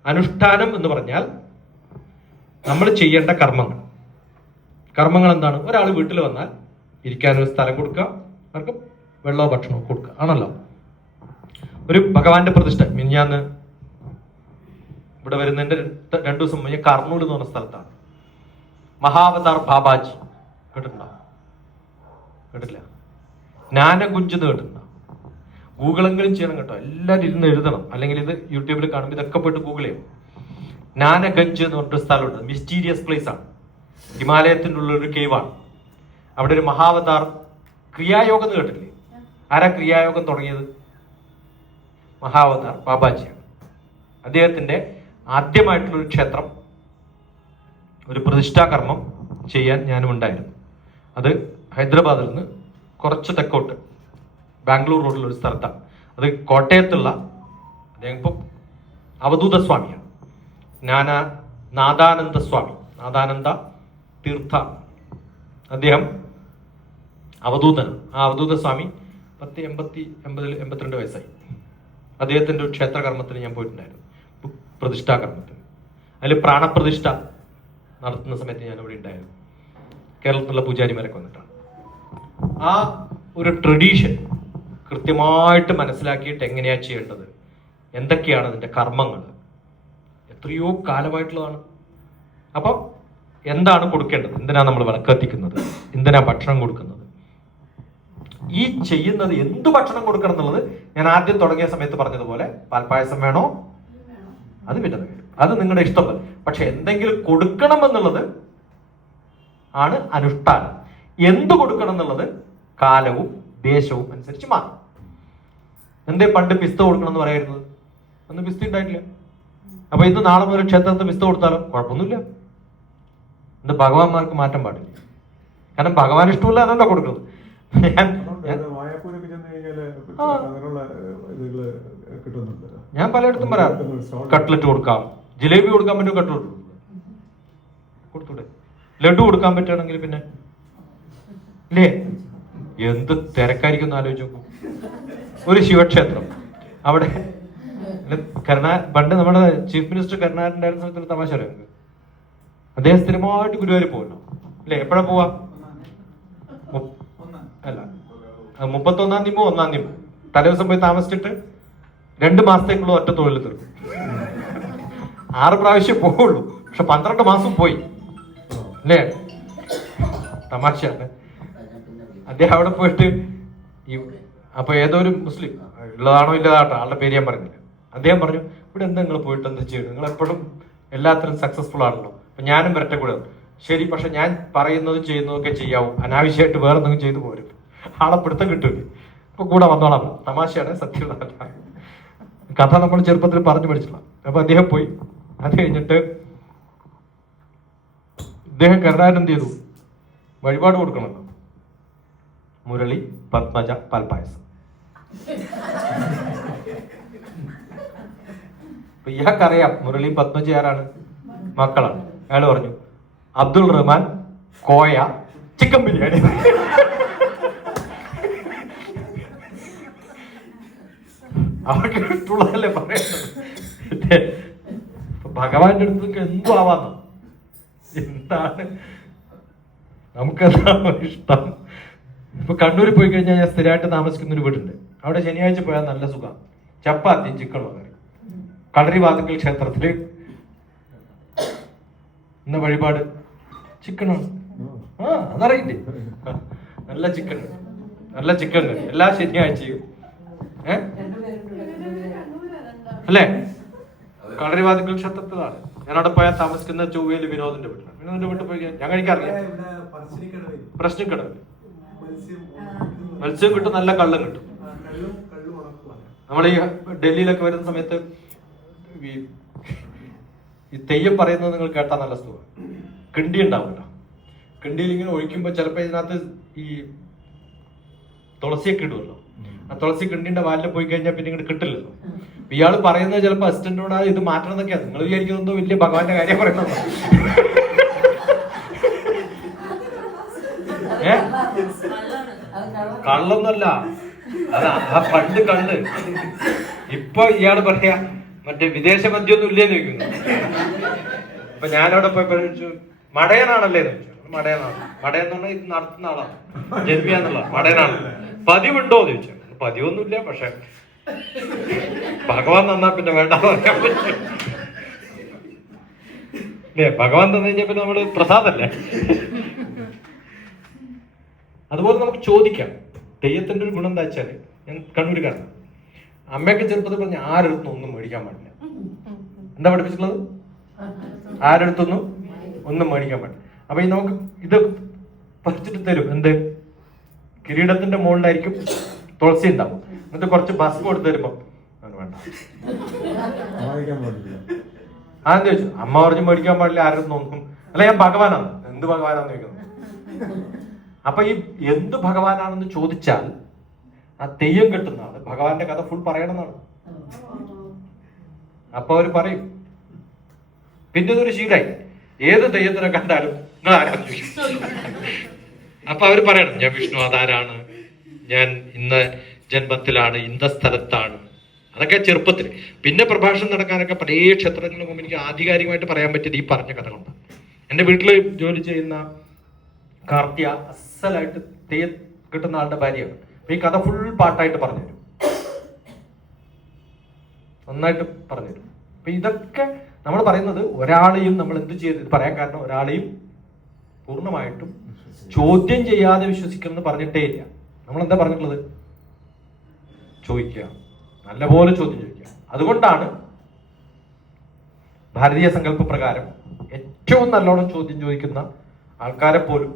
അനുഷ്ഠാനം എന്ന് പറഞ്ഞാൽ നമ്മൾ ചെയ്യേണ്ട കർമ്മങ്ങൾ. കർമ്മങ്ങൾ എന്താണ്? ഒരാൾ വീട്ടിൽ വന്നാൽ ഇരിക്കാനൊരു സ്ഥലം കൊടുക്കുക, അവർക്ക് വെള്ളമോ ഭക്ഷണമോ കൊടുക്കുക, ആണല്ലോ. ഒരു ഭഗവാന്റെ പ്രതിഷ്ഠ, മിനിഞ്ഞാന്ന് ഇവിടെ വരുന്നതിന്റെ 2 ദിവസം മുന്നേ കർണൂൽ എന്ന് പറഞ്ഞ സ്ഥലത്താണ് മഹാവതാർ ബാബാജി. കേട്ടിട്ടുണ്ടോ? കേട്ടില്ല. ജ്ഞാനഗുഞ്ച് എന്ന് കേട്ടിട്ടുണ്ടോ? ഗൂഗിളെങ്കിലും ചെയ്യണം കേട്ടോ, എല്ലാവരും ഇരുന്ന് എഴുതണം. അല്ലെങ്കിൽ ഇത് യൂട്യൂബിൽ കാണുമ്പോൾ ഇതൊക്കെ പോയിട്ട് ഗൂഗിൾ ചെയ്യും. ജ്ഞാനഗഞ്ച് എന്ന് പറഞ്ഞൊരു സ്ഥലമുണ്ട്, മിസ്റ്റീരിയസ് പ്ലേസ് ആണ്, ഹിമാലയത്തിൻ്റെ ഉള്ളൊരു കേവാണ്. അവിടെ ഒരു മഹാവതാർ ക്രിയായോഗം എന്ന് കേട്ടില്ലേ? ആരാ ക്രിയായോഗം തുടങ്ങിയത്? മഹാവതാർ ബാബാജിയാണ്. അദ്ദേഹത്തിന്റെ ആദ്യമായിട്ടുള്ളൊരു ക്ഷേത്രം, ഒരു പ്രതിഷ്ഠാകർമ്മം ചെയ്യാൻ ഞാനും ഉണ്ടായിരുന്നു. അത് ഹൈദരാബാദിൽ നിന്ന് കുറച്ച് തെക്കോട്ട് ബാംഗ്ലൂർ റോഡിലൊരു സ്ഥലത്താണ്. അത് കോട്ടയത്തുള്ള അദ്ദേഹം ഇപ്പം അവധൂത സ്വാമിയാണ്, നാദാനന്ദ സ്വാമി, നാദാനന്ദ തീർത്ഥ. അദ്ദേഹം അവധൂതനാണ്. ആ അവധൂത സ്വാമി 82 വയസ്സായി. അദ്ദേഹത്തിന്റെ ഒരു ക്ഷേത്രകർമ്മത്തിന് ഞാൻ പോയിട്ടുണ്ടായിരുന്നു, പ്രതിഷ്ഠാകർമ്മത്തിന്. അതിൽ പ്രാണപ്രതിഷ്ഠ നടത്തുന്ന സമയത്ത് ഞാൻ ഇവിടെ ഉണ്ടായിരുന്നു. കേരളത്തിലുള്ള പൂജാരിമാരൊക്കെ വന്നിട്ടാണ്. ആ ഒരു ട്രഡീഷൻ കൃത്യമായിട്ട് മനസ്സിലാക്കിയിട്ട് എങ്ങനെയാ ചെയ്യേണ്ടത്, എന്തൊക്കെയാണ് അതിന്റെ കർമ്മങ്ങൾ, എത്രയോ കാലമായിട്ടുള്ളതാണ്. അപ്പം എന്താണ് കൊടുക്കേണ്ടത്, എന്തിനാ നമ്മൾ വിളക്കത്തിക്കുന്നത്, എന്തിനാ ഭക്ഷണം കൊടുക്കുന്നത്, ഈ ചെയ്യുന്നത് എന്ത് ഭക്ഷണം കൊടുക്കണം എന്നുള്ളത് ഞാൻ ആദ്യം തുടങ്ങിയ സമയത്ത് പറഞ്ഞതുപോലെ, പാൽപ്പായസം വേണോ അത് പിന്നെ അത് നിങ്ങളുടെ ഇഷ്ടം. പക്ഷെ എന്തെങ്കിലും കൊടുക്കണം എന്നുള്ളത് ആണ് അനുഷ്ഠാനം. എന്ത് കൊടുക്കണം എന്നുള്ളത് കാലവും ദേശവും അനുസരിച്ച് മാറും. എന്തേ പണ്ട് പിസ്ത കൊടുക്കണം എന്ന് പറയായിരുന്നത്? അന്ന് പിസ്ത ഉണ്ടായിട്ടില്ല. അപ്പൊ ഇന്ന് നാളെ മുതൽ ക്ഷേത്രത്തിൽ പിസ്ത കൊടുത്താലോ കുഴപ്പമൊന്നുമില്ല. എന്ത് ഭഗവാന്മാർക്ക് മാറ്റം പാടില്ല. കാരണം ഭഗവാൻ ഇഷ്ടമില്ല അതല്ല കൊടുക്കുന്നത്. ഞാൻ പലയിടത്തും പറയാം, കട്ട്ലറ്റ് കൊടുക്കാം, ജിലേബി കൊടുക്കാൻ പറ്റും, കട്ട്ലറ്റ് കൊടുത്തൂടെ, ലഡു കൊടുക്കാൻ പറ്റുകയാണെങ്കിൽ പിന്നെ ഇല്ലേ, എന്ത് തിരക്കായിരിക്കും ആലോചിച്ച് നോക്കും. ഒരു ശിവക്ഷേത്രം അവിടെ പണ്ട് നമ്മുടെ ചീഫ് മിനിസ്റ്റർ കരുണാകരൻ്റെ സമയത്ത് തമാശ പറയാം, അദ്ദേഹം സ്ഥിരമായിട്ട് ഗുരുവായൂർ പോകുമല്ലോ അല്ലെ? എപ്പോഴാ പോവാ? അല്ല, 31-ാം തീയതി 1-ാം തീയതി തലേദിവസം പോയി താമസിച്ചിട്ട് 2 മാസത്തേക്കുള്ള ഒറ്റ തൊഴിൽ തീർക്കും. 6 പ്രാവശ്യം പോവുള്ളൂ, പക്ഷെ 12 മാസം പോയി അല്ലേ? തമാശയാണ്. അദ്ദേഹം അവിടെ പോയിട്ട് അപ്പൊ ഏതോ ഒരു മുസ്ലിം, ഉള്ളതാണോ ഇല്ലതാട്ടോ, ആളുടെ പേര് ഞാൻ പറയുന്നില്ല, അദ്ദേഹം പറഞ്ഞു, ഇവിടെ എന്താ നിങ്ങൾ പോയിട്ട് എന്താ ചെയ്യുന്നത്, നിങ്ങൾ എപ്പോഴും എല്ലാത്തിനും സക്സസ്ഫുൾ ആണല്ലോ, അപ്പൊ ഞാനും വരട്ടെ കൂടെ. ശരി, പക്ഷെ ഞാൻ പറയുന്നതും ചെയ്യുന്നതൊക്കെ ചെയ്യാവും, അനാവശ്യമായിട്ട് വേറെ എന്തെങ്കിലും ചെയ്തു പോരും, ആളെ പിടുത്തം കിട്ടൂലേ, അപ്പൊ കൂടെ വന്നോളാം. തമാശയാണ്, സത്യമുള്ള കഥ നമ്മൾ ചെറുപ്പത്തിൽ പറഞ്ഞു പഠിച്ചില്ല. അപ്പൊ അദ്ദേഹം പോയി. അത് കഴിഞ്ഞിട്ട് ഇദ്ദേഹം കരുണാകരൻ എന്ത് ചെയ്തു, വഴിപാട് കൊടുക്കണമല്ലോ, മുരളി, പത്മജ, പാൽപ്പായസം. അപ്പൊ ഇയാൾക്കറിയാം മുരളിയും പത്മജ ആരാണ്, മക്കളാണ്. അയാൾ പറഞ്ഞു, അബ്ദുൾ റഹ്മാൻ കോയ ചിക്കൻ ബിരിയാണി. അവർക്ക് ഇഷ്ടമുള്ളതല്ലേ പറയുന്നത്. ഭഗവാന്റെ അടുത്തൊക്കെ എന്തോ ആവാന്ന്, എന്താണ് നമുക്കെന്താണോ ഇഷ്ടം. ഇപ്പൊ കണ്ണൂരിൽ പോയി കഴിഞ്ഞാൽ ഞാൻ സ്ഥിരമായിട്ട് താമസിക്കുന്ന ഒരു വീടുണ്ട്. അവിടെ ശനിയാഴ്ച പോയാൽ നല്ല സുഖം, ചപ്പാത്തിയും ചിക്കനും കറി. കളരിവാതിക്കൽ ക്ഷേത്രത്തില് ഇന്ന വഴിപാട് ചിക്കനാണ്. അതറിയില്ലേ, നല്ല ചിക്കൻ, നല്ല ചിക്കൻ കറി എല്ലാ ശനിയാഴ്ചയും അല്ലേ? കളരിവാതിക്കൽ ക്ഷേത്രത്തിലാണ്. ഞാൻ അവിടെ പോയാൽ താമസിക്കുന്ന ചൊവ്വയിൽ വിനോദിന്റെ വീട്ടിലാണ്. വിനോദിന്റെ വീട്ടിൽ പോയി ഞാൻ കഴിക്കാറില്ല. പ്രശ്നക്കടവിൽ മത്സ്യം കിട്ടും, നല്ല കള്ളും കിട്ടും. നമ്മൾ ഈ ഡൽഹിയിലൊക്കെ വരുന്ന സമയത്ത് ഈ തെയ്യം പറയുന്നത് നിങ്ങൾ കേട്ടാൽ നല്ല സുഖം. കിണ്ടി ഉണ്ടാവില്ല, കിണ്ടിയിൽ ഇങ്ങനെ ഒഴിക്കുമ്പോൾ ചിലപ്പോൾ ഇതിനകത്ത് ഈ തുളസിയൊക്കെ ഇടുമല്ലോ, ആ തുളസി കിണ്ടിന്റെ വാലിൽ പോയി കഴിഞ്ഞാൽ പിന്നെ ഇങ്ങോട്ട് കിട്ടില്ലല്ലോ. ഇയാൾ പറയുന്നത് ചിലപ്പോൾ അസിസ്റ്റന്റിനോട് ഇത് മാറ്റണം എന്നൊക്കെയാണ്. നിങ്ങൾ വിചാരിക്കുന്നതോ വലിയ ഭഗവാന്റെ കാര്യം പറയുന്നത്. കള്ളൊന്നല്ല, അതാ പണ്ട് കള്ള്. ഇപ്പൊ ഇയാള് പറയാ മറ്റേ വിദേശ മദ്യമൊന്നും ഇല്ലേന്ന് ചോദിക്കുന്നു. അപ്പൊ ഞാനവിടെ പോയി ചോദിച്ചു, മടയനാണല്ലേ എന്ന് ചോദിച്ചു. മടയനാണ്. മടയൻ എന്ന് പറഞ്ഞാൽ ഇത് നടത്തുന്ന ആളാണ്, ജന്മിയാന്നുള്ള മടയനാണ്. പതിവുണ്ടോ എന്ന് ചോദിച്ചു. പതിവൊന്നുമില്ല, പക്ഷെ ഭഗവാൻ തന്നാ പിന്നെ വേണ്ടെന്ന് പറയാൻ പറ്റും. ഭഗവാൻ തന്നു കഴിഞ്ഞാൽ പിന്നെ നമ്മള് പ്രസാദല്ലേ. അതുപോലെ നമുക്ക് ചോദിക്കാം. തെയ്യത്തിന്റെ ഒരു ഗുണം എന്താ വെച്ചാല്, ഞാൻ കണ്ണൂരുകാരനാണ്. അമ്മയൊക്കെ ചെറുപ്പത്തിൽ പറഞ്ഞ ആരെടുത്തൊന്നും ഒന്നും മേടിക്കാൻ പാടില്ല. എന്താ പഠിപ്പിച്ചിട്ടുള്ളത്? ആരെടുത്തൊന്നും ഒന്നും മേടിക്കാൻ പാടില്ല. അപ്പൊ ഈ നമുക്ക് ഇത് പറിച്ചിട്ട് തരും. എന്ത്? കിരീടത്തിന്റെ മുകളിലായിരിക്കും തുളസി ഉണ്ടാവും. എന്നിട്ട് കുറച്ച് ഭസ്മം കൊടുത്ത് തരുമ്പോ വേണ്ട. അതെന്ത് ചോദിച്ചു? അമ്മ പറഞ്ഞു മേടിക്കാൻ പാടില്ല, ആരും നോക്കും. അല്ല, ഞാൻ ഭഗവാനാണ്. എന്ത് ഭഗവാനാന്ന് ചോദിക്കുന്നു. അപ്പൊ ഈ എന്ത് ഭഗവാനാണെന്ന് ചോദിച്ചാൽ ആ തെയ്യം കെട്ടുന്നതാണ് ഭഗവാന്റെ കഥ ഫുൾ പറയണമെന്നാണ്. അപ്പൊ അവര് പറയും. പിന്നെ ഇതൊരു ശീലായി, ഏത് തെയ്യത്തിനെ കണ്ടാലും നിങ്ങൾ ആരാന്ന് ചോദിക്കും. അപ്പൊ അവര് പറയണം, ഞാൻ വിഷ്ണു അതാരാണ്, ഞാൻ ഇന്ന ജന്മത്തിലാണ്, ഇന്ന സ്ഥലത്താണ്. അതൊക്കെ ചെറുപ്പത്തിൽ. പിന്നെ പ്രഭാഷണം നടക്കാനൊക്കെ പല ക്ഷേത്രങ്ങളിലും മുമ്പ് എനിക്ക് ആധികാരികമായിട്ട് പറയാൻ പറ്റിയത് ഈ പറഞ്ഞ കഥ കൊണ്ടാണ്. എൻ്റെ വീട്ടിൽ ജോലി ചെയ്യുന്ന കാർത്തിയ അസലായിട്ട് തെയ്യം കിട്ടുന്ന ആളുടെ ഭാര്യയാണ്. അപ്പൊ ഈ കഥ ഫുൾ പാട്ടായിട്ട് പറഞ്ഞുതരും, നന്നായിട്ട് പറഞ്ഞുതരും. അപ്പൊ ഇതൊക്കെ നമ്മൾ പറയുന്നത് ഒരാളെയും നമ്മൾ എന്ത് ചെയ്ത് പറയാൻ കാരണം, ഒരാളെയും പൂർണ്ണമായിട്ടും ചോദ്യം ചെയ്യാതെ വിശ്വസിക്കണമെന്ന് പറഞ്ഞിട്ടേ ഇല്ല. നമ്മൾ എന്താ പറഞ്ഞിട്ടുള്ളത്? ചോദിക്കുക, നല്ലപോലെ ചോദ്യം ചോദിക്കുക. അതുകൊണ്ടാണ് ഭാരതീയ സങ്കല്പ പ്രകാരം ഏറ്റവും നല്ലോണം ചോദ്യം ചോദിക്കുന്ന ആൾക്കാരെ പോലും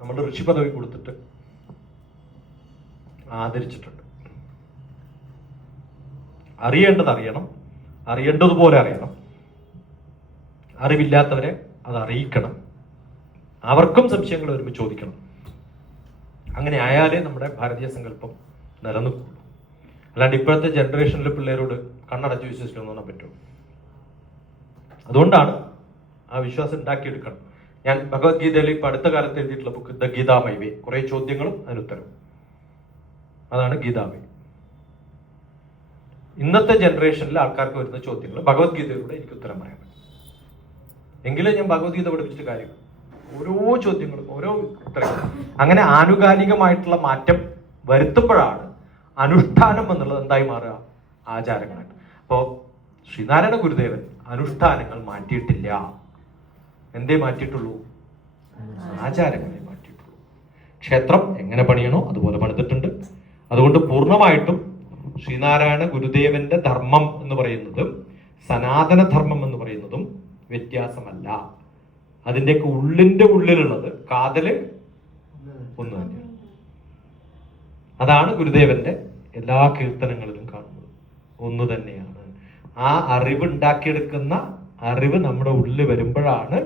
നമ്മൾ ഋഷി പദവി കൊടുത്തിട്ട് ആദരിച്ചിട്ടുണ്ട്. അറിയേണ്ടത് അറിയണം, അറിയേണ്ടതുപോലെ അറിയണം, അറിവില്ലാത്തവരെ അത് അറിയിക്കണം, അവർക്കും സംശയങ്ങൾ വരുമ്പോൾ ചോദിക്കണം. അങ്ങനെ ആയാലേ നമ്മുടെ ഭാരതീയ സങ്കല്പം നിലനിൽക്കുള്ളൂ. അല്ലാണ്ട് ഇപ്പോഴത്തെ ജനറേഷനിലെ പിള്ളേരോട് കണ്ണടച്ച് വിശ്വസിക്കണമെന്ന് പറഞ്ഞാൽ പറ്റുമോ? അതുകൊണ്ടാണ് ആ വിശ്വാസം ഉണ്ടാക്കിയെടുക്കണം. ഞാൻ ഭഗവത്ഗീതയിൽ ഇപ്പൊ അടുത്ത കാലത്ത് എഴുതിയിട്ടുള്ള ബുക്ക് ദ ഗീതാമൈവേ, കുറെ ചോദ്യങ്ങളും അതിനുത്തരവും, അതാണ് ഗീതാമൈ. ഇന്നത്തെ ജനറേഷനിൽ ആൾക്കാർക്ക് വരുന്ന ചോദ്യങ്ങൾ ഭഗവത്ഗീതയിലൂടെ എനിക്ക് ഉത്തരം പറയാൻ പറ്റും. എങ്കിലും ഞാൻ ഭഗവത്ഗീത പഠിപ്പിച്ചിട്ട് കാര്യം, ഓരോ ചോദ്യങ്ങളും ഓരോ ഉത്തരങ്ങളും. അങ്ങനെ ആനുകാലികമായിട്ടുള്ള മാറ്റം വരുത്തുമ്പോഴാണ് അനുഷ്ഠാനം എന്നുള്ളത് എന്തായി മാറുക? ആചാരങ്ങളായിട്ട്. അപ്പോൾ ശ്രീനാരായണ ഗുരുദേവൻ അനുഷ്ഠാനങ്ങൾ മാറ്റിയിട്ടില്ല. എന്തേ മാറ്റിയിട്ടുള്ളൂ? ആചാരങ്ങളെ മാറ്റിയിട്ടുള്ളൂ. ക്ഷേത്രം എങ്ങനെ പണിയണോ അതുപോലെ പണിതിട്ടുണ്ട്. അതുകൊണ്ട് പൂർണ്ണമായിട്ടും ശ്രീനാരായണ ഗുരുദേവന്റെ ധർമ്മം എന്ന് പറയുന്നതും സനാതന ധർമ്മം എന്ന് പറയുന്നതും വ്യത്യാസമല്ല. അതിൻ്റെയൊക്കെ ഉള്ളിന്റെ ഉള്ളിലുള്ളത് കാതല് ഒന്ന് തന്നെയാണ്. അതാണ് ഗുരുദേവന്റെ എല്ലാ കീർത്തനങ്ങളിലും കാണുന്നത്, ഒന്ന് തന്നെയാണ്. ആ അറിവ് ഉണ്ടാക്കിയെടുക്കുന്ന അറിവ് നമ്മുടെ ഉള്ളിൽ വരുമ്പോഴാണ്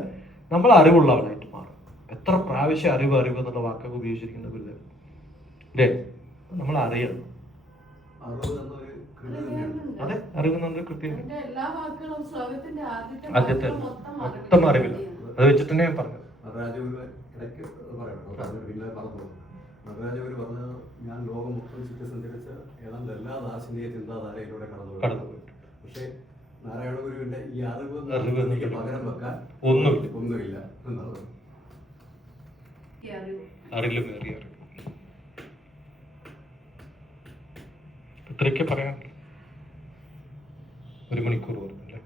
നമ്മൾ അറിവുള്ളവരായിട്ട് മാറും. എത്ര പ്രാവശ്യം അറിവ് അറിവ് എന്നുള്ള വാക്കൊക്കെ ഉപയോഗിച്ചിരിക്കുന്ന ഗുരുദേവൻ അല്ലേ? നമ്മൾ അറിയണം. അതെ, അറിവ് എന്നൊരു കൃത്യം. ആദ്യത്തെ മൊത്തം അറിവില്ല. അത് വെച്ചിട്ട് തന്നെ ഞാൻ പറഞ്ഞത്. നടരാജഗുരു പറഞ്ഞ, ഞാൻ ലോകം മൊത്തം ചുറ്റി സഞ്ചരിച്ച ഏതാണ്ട് എല്ലാ ദാർശനിക ചിന്താധാരയിലൂടെ കടന്നുപോയിട്ടുണ്ട്. പക്ഷേ നാരായണ ഗുരുവിന്റെ ഈ അറിവ് പകരം വെക്കാൻ ഒന്നുമില്ല എന്നുള്ളത്. ഇത്രയൊക്കെ പറയാൻ ഒരു മണിക്കൂർ പറഞ്ഞല്ലേ?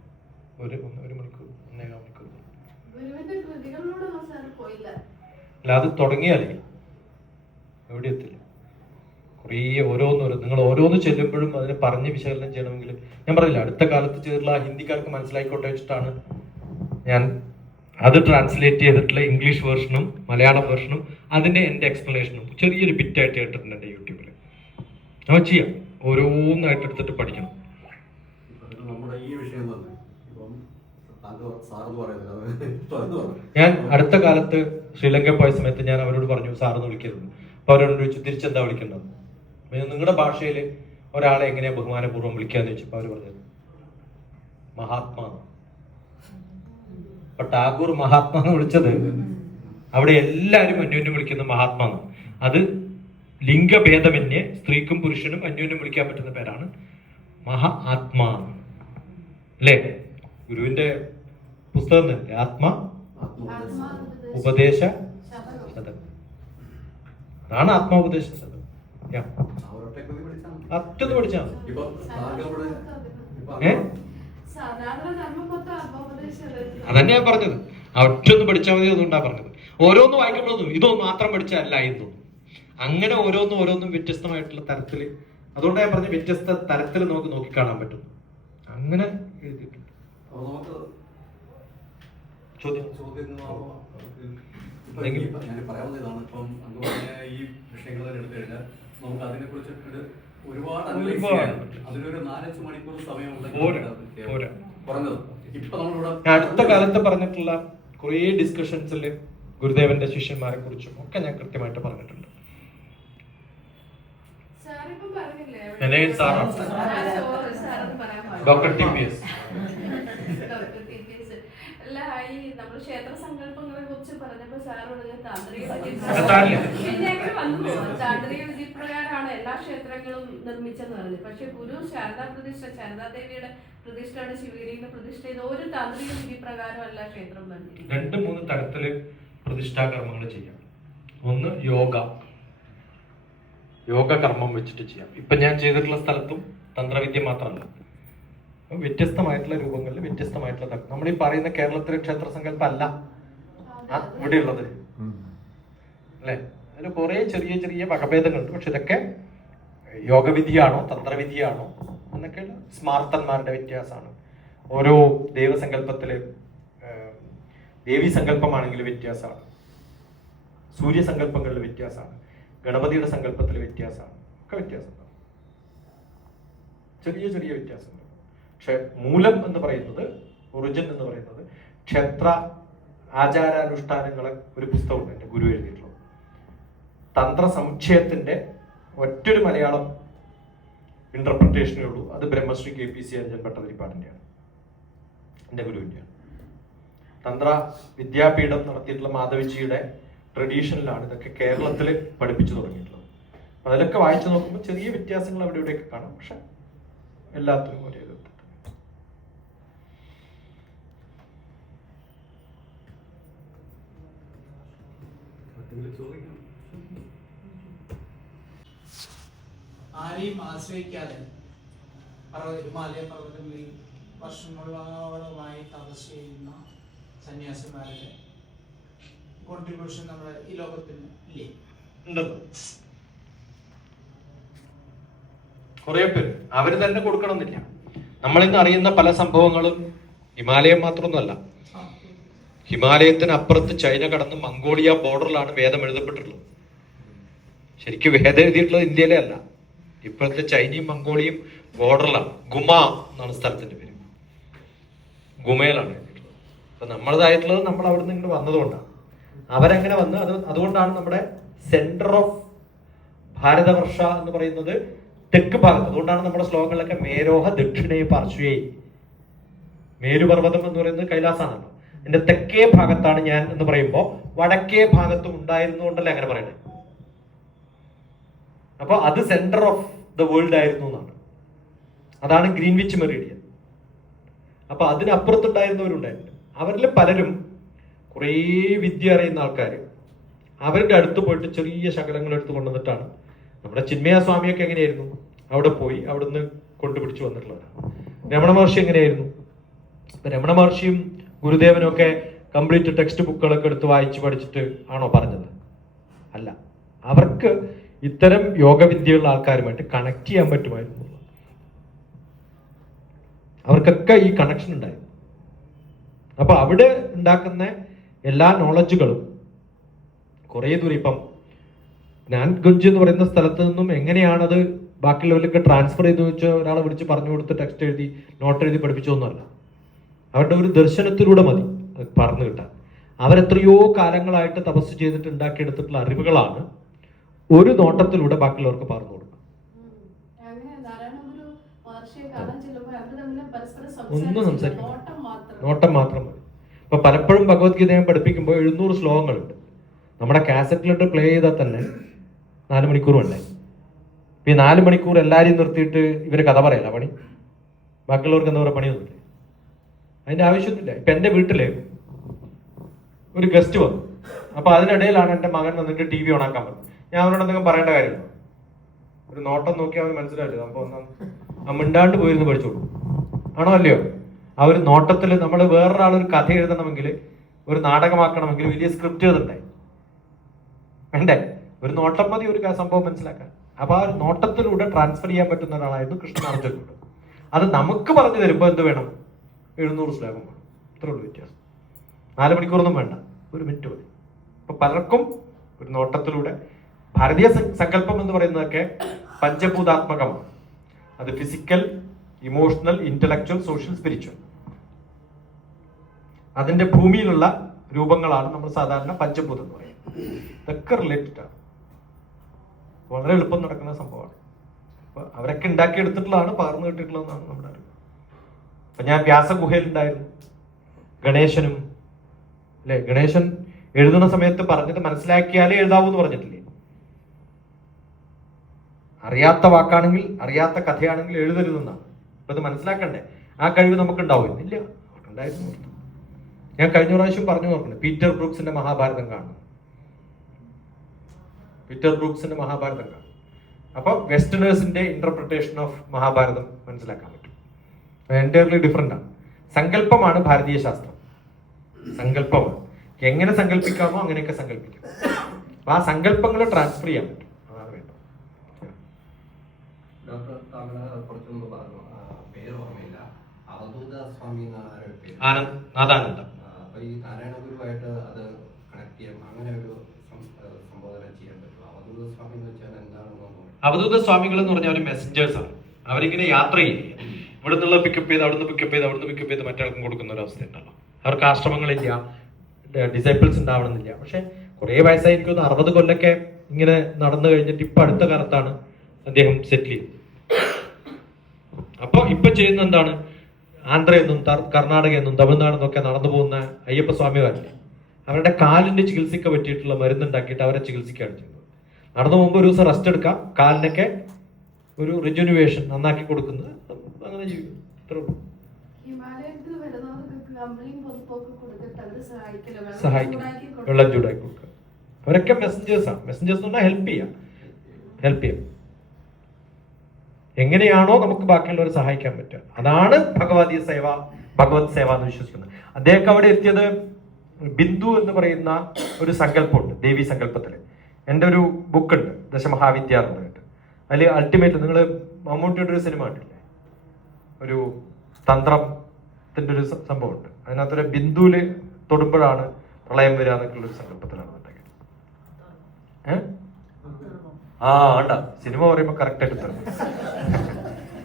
ഒരു മണിക്കൂർ, 1.5 മണിക്കൂർ. അല്ല, അത് തുടങ്ങിയാലേ എവിടെ എത്തില്ല. കുറേ നിങ്ങൾ ഓരോന്ന് ചെല്ലുമ്പോഴും അതിനെ പറഞ്ഞ് വിശകലനം ചെയ്യണമെങ്കിൽ ഞാൻ പറഞ്ഞില്ല, അടുത്ത കാലത്ത് ചേർന്ന ഹിന്ദിക്കാർക്ക് മനസ്സിലായിക്കോട്ടെ വെച്ചിട്ടാണ് ഞാൻ അത് ട്രാൻസ്ലേറ്റ് ചെയ്തിട്ടുള്ള ഇംഗ്ലീഷ് വേർഷനും മലയാളം വേർഷനും അതിന്റെ എൻ്റെ എക്സ്പ്ലനേഷനും ചെറിയൊരു ബിറ്റായിട്ട് കേട്ടിട്ടുണ്ട് എൻ്റെ യൂട്യൂബിൽ. നമ്മൾ ചെയ്യാം, ഓരോന്നായിട്ട് എടുത്തിട്ട് പഠിക്കണം. നമ്മുടെ ഈ വിഷയം തന്നെ ഞാൻ അടുത്ത കാലത്ത് ശ്രീലങ്ക പോയ സമയത്ത് ഞാൻ അവരോട് പറഞ്ഞു സാറെന്ന് വിളിക്കരുത്. അപ്പൊ അവരോട് ചോദിച്ചു തിരിച്ചെന്താ വിളിക്കേണ്ടത്? നിങ്ങളുടെ ഭാഷയിൽ ഒരാളെ എങ്ങനെയാ ബഹുമാനപൂർവ്വം വിളിക്കാന്ന് ചോദിച്ചപ്പോ അവര് പറഞ്ഞത് മഹാത്മാ. അപ്പൊ ടാഗോർ മഹാത്മാ എന്ന് വിളിച്ചത് അവിടെ എല്ലാവരും അന്യോന്യം വിളിക്കുന്ന മഹാത്മാന്ന്. അത് ലിംഗഭേദമന്യേ സ്ത്രീക്കും പുരുഷനും അന്യോന്യം വിളിക്കാൻ പറ്റുന്ന പേരാണ് മഹാ ആത്മാ അല്ലേ? ഗുരുവിന്റെ പുസ്തകം തന്നെ ആത്മാ ഉപദേശ ശതകം. അതാണ് ആത്മാപദേശ ശതകം. അറ്റൊന്ന് പഠിച്ചാ അതന്നെ ഞാൻ പറഞ്ഞത്. ഒറ്റൊന്ന് പഠിച്ചാൽ മതി. അതുകൊണ്ടാ പറഞ്ഞത്. ഓരോന്ന് വായിക്കുമ്പോഴൊന്നും ഇതൊന്നും മാത്രം പഠിച്ചല്ല എന്നും അങ്ങനെ ഓരോന്നും വ്യത്യസ്തമായിട്ടുള്ള തരത്തില്. അതുകൊണ്ടാണ് ഞാൻ പറഞ്ഞ വ്യത്യസ്ത തരത്തിൽ നമുക്ക് നോക്കിക്കാണാൻ പറ്റും. അങ്ങനെ എഴുതിയിട്ടുണ്ട്. ഞാൻ പറയാവുന്ന ഇതാണ്. ഇപ്പം അങ്ങ് പറഞ്ഞ ഈ വിഷയങ്ങൾ തന്നെ എടുത്തു കഴിഞ്ഞാൽ നമുക്ക് അതിനെ കുറിച്ചിട്ട് ഒരുപാട് അതിനൊരു 4-5 മണിക്കൂർ സമയം കുറഞ്ഞത്. ഇപ്പൊ നമ്മളിവിടെ അടുത്ത കാലത്ത് പറഞ്ഞിട്ടുള്ള കുറേ ഡിസ്കഷൻസിൽ ഗുരുദേവന്റെ ശിഷ്യന്മാരെ കുറിച്ചും ഒക്കെ ഞാൻ കൃത്യമായിട്ട് പറഞ്ഞിട്ടുണ്ട്. ഡോക്ടർ TPS അല്ല, ഈ നമ്മൾ ക്ഷേത്ര സങ്കല്പങ്ങളെ കുറിച്ച് പറഞ്ഞപ്പോ സാറോട് താന്ത്രിക വിധിപ്രകാരമാണ് എല്ലാ ക്ഷേത്രങ്ങളും നിർമ്മിച്ചെന്ന് പറഞ്ഞു. പക്ഷെ ഗുരു ശാരദാദേവിയുടെ പ്രതിഷ്ഠയാണ് ശിവഗിരിയുടെ പ്രതിഷ്ഠ ചെയ്ത ഒരു താന്ത്രിക വിധി പ്രകാരം അല്ല ക്ഷേത്രം നിർമ്മിക്കുന്നത്. 2-3 തരത്തില് പ്രതിഷ്ഠാകർമ്മങ്ങൾ ചെയ്യാം. ഒന്ന് യോഗ കർമ്മം വെച്ചിട്ട് ചെയ്യാം. ഇപ്പൊ ഞാൻ ചെയ്തിട്ടുള്ള സ്ഥലത്തും തന്ത്രവിദ്യ മാത്രമല്ല, വ്യത്യസ്തമായിട്ടുള്ള രൂപങ്ങളിൽ വ്യത്യസ്തമായിട്ടുള്ള നമ്മൾ ഈ പറയുന്ന കേരളത്തിലെ ക്ഷേത്ര സങ്കല്പം അല്ല ഇവിടെയുള്ളത് അല്ലെ. അതിന് കുറെ ചെറിയ ചെറിയ വകഭേദങ്ങളുണ്ട്. പക്ഷെ ഇതൊക്കെ യോഗവിധിയാണോ തന്ത്രവിധിയാണോ എന്നൊക്കെ സ്മാർത്തന്മാരുടെ വ്യത്യാസമാണ്. ഓരോ ദൈവസങ്കല്പത്തില് ദേവീ സങ്കല്പമാണെങ്കിൽ വ്യത്യാസമാണ്, സൂര്യസങ്കല്പങ്ങളിൽ വ്യത്യാസമാണ്, ഗണപതിയുടെ സങ്കല്പത്തിൽ വ്യത്യാസമാണ്, ഒക്കെ വ്യത്യാസമുണ്ട്. ചെറിയ ചെറിയ വ്യത്യാസങ്ങൾ. പക്ഷെ മൂലം എന്ന് പറയുന്നത്, ഒറിജിൻ എന്ന് പറയുന്നത് ക്ഷേത്ര ആചാരാനുഷ്ഠാനങ്ങളെ ഒരു പുസ്തകമുണ്ട് എൻ്റെ ഗുരു എഴുതിയിട്ടുള്ളത്. തന്ത്ര സമുച്ചയത്തിന്റെ ഒറ്റൊരു മലയാളം ഇന്റർപ്രിട്ടേഷനേ ഉള്ളൂ. അത് ബ്രഹ്മശ്രീ KPC അഞ്ജൻ ഭട്ടതിരിപ്പാടിൻ്റെയാണ്, എൻ്റെ ഗുരുവിൻ്റെയാണ്. തന്ത്ര വിദ്യാപീഠം നടത്തിയിട്ടുള്ള മാധവിജിയുടെ ട്രഡീഷനിലാണ് ഇതൊക്കെ കേരളത്തിൽ പഠിപ്പിച്ചു തുടങ്ങിയിട്ടുള്ളത്. അതിലൊക്കെ വായിച്ചു നോക്കുമ്പോൾ ചെറിയ വ്യത്യാസങ്ങൾ അവിടെ ഇവിടെയൊക്കെ കാണാം. പക്ഷെ എല്ലാത്തിനും ഒരേ ആരെയും ആശ്രയിക്കാതെ ഹിമാലയ പർവ്വതങ്ങളിൽ വർഷങ്ങളോളമായി തപസ് ചെയ്യുന്ന സന്യാസിമാരുടെ കോൺട്രിബ്യൂഷൻ നമ്മുടെ ഈ ലോകത്തിന് ഇല്ലേ? കുറെ പേര് അവര് തന്നെ കൊടുക്കണമെന്നില്ല. നമ്മളിന്ന് അറിയുന്ന പല സംഭവങ്ങളും ഹിമാലയം മാത്രമൊന്നുമല്ല. ഹിമാലയത്തിന് അപ്പുറത്ത് ചൈന കടന്ന് മംഗോളിയ ബോർഡറിലാണ് വേദം എഴുതപ്പെട്ടിട്ടുള്ളത്. ശരിക്കും വേദം എഴുതിയിട്ടുള്ളത് ഇന്ത്യയിലെ അല്ല, ഇപ്പോഴത്തെ ചൈനയും മംഗോളിയും ബോർഡറിലാണ്. ഗുമ എന്നാണ് സ്ഥലത്തിന്റെ പേര്, ഗുമയിലാണ് എഴുതിയിട്ടുള്ളത്. അപ്പൊ നമ്മളതായിട്ടുള്ളത് നമ്മൾ അവിടെ നിന്ന് ഇങ്ങോട്ട് വന്നതുകൊണ്ടാണ്. അവരങ്ങനെ വന്ന് അതുകൊണ്ടാണ് നമ്മുടെ സെന്റർ ഓഫ് ഭാരതവർഷ എന്ന് പറയുന്നത് തെക്ക് ഭാഗത്ത്. അതുകൊണ്ടാണ് നമ്മുടെ ശ്ലോകങ്ങളിലൊക്കെ മേരോഹ ദക്ഷിണേ പാർശ്വേ, മേരുപർവ്വതം എന്ന് പറയുന്നത് കൈലാസാണല്ലോ. എന്റെ തെക്കേ ഭാഗത്താണ് ഞാൻ എന്ന് പറയുമ്പോൾ വടക്കേ ഭാഗത്തും ഉണ്ടായിരുന്നുകൊണ്ടല്ലേ അങ്ങനെ പറയണേ. അപ്പൊ അത് സെന്റർ ഓഫ് ദ വേൾഡ് ആയിരുന്നു എന്നാണ്. അതാണ് ഗ്രീൻവിച്ച് മെറീഡിയൻ. അപ്പൊ അതിനപ്പുറത്തുണ്ടായിരുന്നവരുണ്ടായിരുന്നു. അവരിൽ പലരും കുറേ വിദ്യ അറിയുന്ന ആൾക്കാർ അവരുടെ അടുത്ത് പോയിട്ട് ചെറിയ ശകലങ്ങൾ എടുത്ത് കൊണ്ടുവന്നിട്ടാണ്. നമ്മുടെ ചിന്മയ സ്വാമിയൊക്കെ എങ്ങനെയായിരുന്നു, അവിടെ പോയി അവിടുന്ന് കൊണ്ടുപിടിച്ച് വന്നിട്ടുള്ളവരാണ്. രമണ മഹർഷി എങ്ങനെയായിരുന്നു? രമണ മഹർഷിയും ഗുരുദേവനും ഒക്കെ കംപ്ലീറ്റ് ടെക്സ്റ്റ് ബുക്കുകളൊക്കെ എടുത്ത് വായിച്ച് പഠിച്ചിട്ട് ആണോ പറഞ്ഞത്? അല്ല. അവർക്ക് ഇത്തരം യോഗവിദ്യയുള്ള ആൾക്കാരുമായിട്ട് കണക്ട് ചെയ്യാൻ പറ്റുമായിരുന്നു. അവർക്കൊക്കെ ഈ കണക്ഷൻ ഉണ്ടായിരുന്നു. അപ്പൊ അവിടെ ഉണ്ടാക്കുന്ന എല്ലാ നോളജുകളും കുറേ ദൂരം, ഇപ്പം ജ്ഞാൻഗുഞ്ച് എന്ന് പറയുന്ന സ്ഥലത്ത് നിന്നും എങ്ങനെയാണത് ബാക്കിയുള്ളവരിലേക്ക് ട്രാൻസ്ഫർ ചെയ്തു വെച്ചാൽ ഒരാളെ വിളിച്ച് പറഞ്ഞു കൊടുത്ത് ടെക്സ്റ്റ് എഴുതി നോട്ട് എഴുതി പഠിപ്പിച്ചൊന്നുമല്ല. അവരുടെ ഒരു ദർശനത്തിലൂടെ മതി പറഞ്ഞു കിട്ടാൻ. അവരെത്രയോ കാലങ്ങളായിട്ട് തപസ് ചെയ്തിട്ട് ഉണ്ടാക്കിയെടുത്തിട്ടുള്ള അറിവുകളാണ് ഒരു നോട്ടത്തിലൂടെ ബാക്കിയുള്ളവർക്ക് പറഞ്ഞു കൊടുക്കുക. ഒന്നും സംസാരിക്കും, നോട്ടം മാത്രം മതി. ഇപ്പൊ പലപ്പോഴും ഭഗവത്ഗീത ഞാൻ പഠിപ്പിക്കുമ്പോൾ 700 ശ്ലോകങ്ങളുണ്ട്. നമ്മുടെ കാസറ്റിലിട്ട് പ്ലേ ചെയ്താൽ തന്നെ 4 മണിക്കൂർ വേണ്ടേ. ഇപ്പൊ ഈ 4 മണിക്കൂർ എല്ലാരെയും നിർത്തിയിട്ട് ഇവര് കഥ പറയല പണി, ബാക്കിയുള്ളവർക്ക് എന്താ പറയുക പണിയൊന്നുമില്ല. അതിന്റെ ആവശ്യമൊന്നുമില്ല. ഇപ്പൊ എന്റെ വീട്ടില് ഒരു ഗസ്റ്റ് വന്നു. അപ്പൊ അതിനിടയിലാണ് എന്റെ മകൻ വന്നിട്ട് TV ഓണാക്കാൻ പറഞ്ഞു. ഞാൻ അവനോട് എന്തെങ്കിലും പറയേണ്ട കാര്യമില്ല. ഒരു നോട്ടം നോക്കി അവന് മനസ്സിലായില്ല. അപ്പൊ മിണ്ടാണ്ട് പോയിരുന്നു പഠിച്ചോളൂ. ആണോ അല്ലയോ? ആ ഒരു നോട്ടത്തിൽ നമ്മൾ വേറൊരാളൊരു കഥ എഴുതണമെങ്കിൽ, ഒരു നാടകമാക്കണമെങ്കിൽ വലിയ സ്ക്രിപ്റ്റ് എഴുതണ്ടായി വേണ്ടേ? ഒരു നോട്ടം മതി ഒരു സംഭവം മനസ്സിലാക്കാൻ. അപ്പൊ ആ ഒരു നോട്ടത്തിലൂടെ ട്രാൻസ്ഫർ ചെയ്യാൻ പറ്റുന്ന ഒരാളായിരുന്നു കൃഷ്ണനാർജുനുണ്ട്. അത് നമുക്ക് പറഞ്ഞു തരുമ്പോ എന്ത് വേണം? 700 ശ്ലോകം വേണം. ഇത്രേ ഉള്ളൂ വ്യത്യാസം. 4 മണിക്കൂറൊന്നും വേണ്ട, 1 മിനിറ്റ് മതി. അപ്പൊ പലർക്കും ഒരു നോട്ടത്തിലൂടെ ഭാരതീയ സങ്കല്പം എന്ന് പറയുന്നതൊക്കെ പഞ്ചഭൂതാത്മകമാണ്. അത് physical, emotional, intellectual, social, spiritual. അതിന്റെ ഭൂമിയിലുള്ള രൂപങ്ങളാണ് നമ്മൾ സാധാരണ പഞ്ചഭൂതം എന്ന് പറയുന്നത്. ഇതൊക്കെ റിലേറ്റഡ് ആണ്, വളരെ എളുപ്പം നടക്കുന്ന സംഭവമാണ്. അപ്പൊ അവരൊക്കെ ഉണ്ടാക്കിയെടുത്തിട്ടുള്ളതാണ്, പകർന്നു കിട്ടിയിട്ടുള്ളതെന്നാണ് നമ്മുടെ അറിവ്. അപ്പൊ ഞാൻ വ്യാസഗുഹയിലുണ്ടായിരുന്നു. ഗണേശനും അല്ലെ, ഗണേശൻ എഴുതുന്ന സമയത്ത് പറഞ്ഞിട്ട് മനസ്സിലാക്കിയാലേ എഴുതാവൂ എന്ന് പറഞ്ഞിട്ടില്ലേ? അറിയാത്ത വാക്കാണെങ്കിൽ, അറിയാത്ത കഥയാണെങ്കിൽ എഴുതരുതെന്നാണ്. അപ്പൊ അത് മനസ്സിലാക്കണ്ടേ? ആ കഴിവ് നമുക്ക് ഉണ്ടാവും. ഇല്ല, ഉണ്ടായിരുന്നു. ഞാൻ കഴിഞ്ഞ പ്രാവശ്യം പറഞ്ഞു നോക്കണം, പീറ്റർ ബ്രൂക്സിന്റെ മഹാഭാരതം കാണും. പീറ്റർ ബ്രൂക്സിന്റെ മഹാഭാരതം കാണും. അപ്പൊ വെസ്റ്റേണേഴ്സിന്റെ ഇന്റർപ്രിട്ടേഷൻ ഓഫ് മഹാഭാരതം മനസ്സിലാക്കാൻ പറ്റും. എൻറ്റയർലി ഡിഫറെന്റ് ആണ്. സങ്കല്പമാണ് ഭാരതീയ ശാസ്ത്രം. സങ്കല്പമാണ്. എങ്ങനെ സങ്കല്പിക്കാമോ അങ്ങനെയൊക്കെ സങ്കല്പിക്കാം. അപ്പൊ ആ സങ്കല്പങ്ങളെ ട്രാൻസ്ഫർ ചെയ്യാൻ പറ്റും. അതാണ് വേണ്ടത്. ഡോക്ടർ, താങ്കൾ കുറച്ചു മുമ്പ് പറഞ്ഞു, പേര് ഓർമ്മയില്ല, അവധൂത സ്വാമി എന്നാണ് പേര്. നാദാനന്ദ. അപ്പൊ ഈ നാരായണ ഗുരുവായിട്ട് അത് കണക്ട് ചെയ്യാം, അങ്ങനെ ഒരു സംബോധന ചെയ്യാൻ പറ്റും. അവധൂത സ്വാമി എന്ന് വെച്ചാൽ എന്താണെന്ന് നോക്കാം. അവധൂത സ്വാമികൾ എന്ന് പറഞ്ഞാൽ അവർ മെസ്സഞ്ചേഴ്സ് ആണ്. അവരിങ്ങനെ യാത്ര ചെയ്യും. ഇവിടെ നിന്നുള്ള പിക്കപ്പ് ചെയ്ത് അവിടുന്ന് പിക്കപ്പ് ചെയ്ത് അവിടുന്ന് പിക്കപ്പ് ചെയ്ത് മറ്റാൾക്കും കൊടുക്കുന്ന ഒരു അവസ്ഥ ഉണ്ടല്ലോ. അവർക്ക് ആശ്രമങ്ങളില്ല, ഡിസൈപ്പിൾസ് ഉണ്ടാവണമെന്നില്ല. പക്ഷെ കുറെ വയസ്സായി, എനിക്കൊന്ന് 60 കൊല്ലൊക്കെ ഇങ്ങനെ നടന്നു കഴിഞ്ഞിട്ട് ഇപ്പൊ അടുത്ത കാലത്താണ് അദ്ദേഹം സെറ്റിൽ ചെയ്തത്. അപ്പൊ ഇപ്പൊ ചെയ്യുന്ന എന്താണ്, ആന്ധ്രയെന്നും കർണാടകയെന്നും തമിഴ്നാടെന്നൊക്കെ നടന്നു പോകുന്ന അയ്യപ്പ സ്വാമിമാരില്ലേ, അവരുടെ കാലിന്റെ ചികിത്സയ്ക്ക് പറ്റിയിട്ടുള്ള മരുന്നുണ്ടാക്കിയിട്ട് അവരെ ചികിത്സിക്കുകയാണ് ചെയ്യുന്നത്. നടന്നു പോകുമ്പോൾ ഒരു ദിവസം റെസ്റ്റ് എടുക്കാം, കാലിനൊക്കെ ഒരു റിജുനുവേഷൻ നന്നാക്കി കൊടുക്കുന്നത്, അങ്ങനെ ജീവിക്കും. ഇത്രേ ഉള്ളൂ. സഹായിക്കും, വെള്ളം ചൂടാക്കി കൊടുക്കുക. അവരൊക്കെ മെസ്സഞ്ചേഴ്സാണ്. മെസ്സഞ്ചേഴ്സ് എന്ന് പറഞ്ഞാൽ ഹെൽപ്പ് ചെയ്യാം. എങ്ങനെയാണോ നമുക്ക് ബാക്കിയുള്ളവരെ സഹായിക്കാൻ പറ്റുക, അതാണ് ഭഗവത് സേവ എന്ന് വിശ്വസിക്കുന്നത്. അദ്ദേഹം അവിടെ എത്തിയത് ബിന്ദു എന്ന് പറയുന്ന ഒരു സങ്കല്പമുണ്ട് ദേവി സങ്കല്പത്തില്. എൻ്റെ ഒരു ബുക്കുണ്ട്, ദശമഹാവിദ്യ എന്ന് പറഞ്ഞിട്ട്. അതിൽ അൾട്ടിമേറ്റ്, നിങ്ങൾ മമ്മൂട്ടിയുടെ ഒരു സിനിമ കണ്ടില്ലേ, ഒരു തന്ത്രത്തിന്റെ ഒരു സംഭവമുണ്ട്. അതിനകത്തൊരു ബിന്ദുവില് തൊടുമ്പോഴാണ് പ്രളയം വരിക എന്നൊക്കെയുള്ള ഒരു സങ്കല്പത്തിലാണ് ഉണ്ടാക്കിയത്. ആണ്ട സിനിമ പറയുമ്പോൾ കറക്റ്റ് ആയിട്ട് തരും.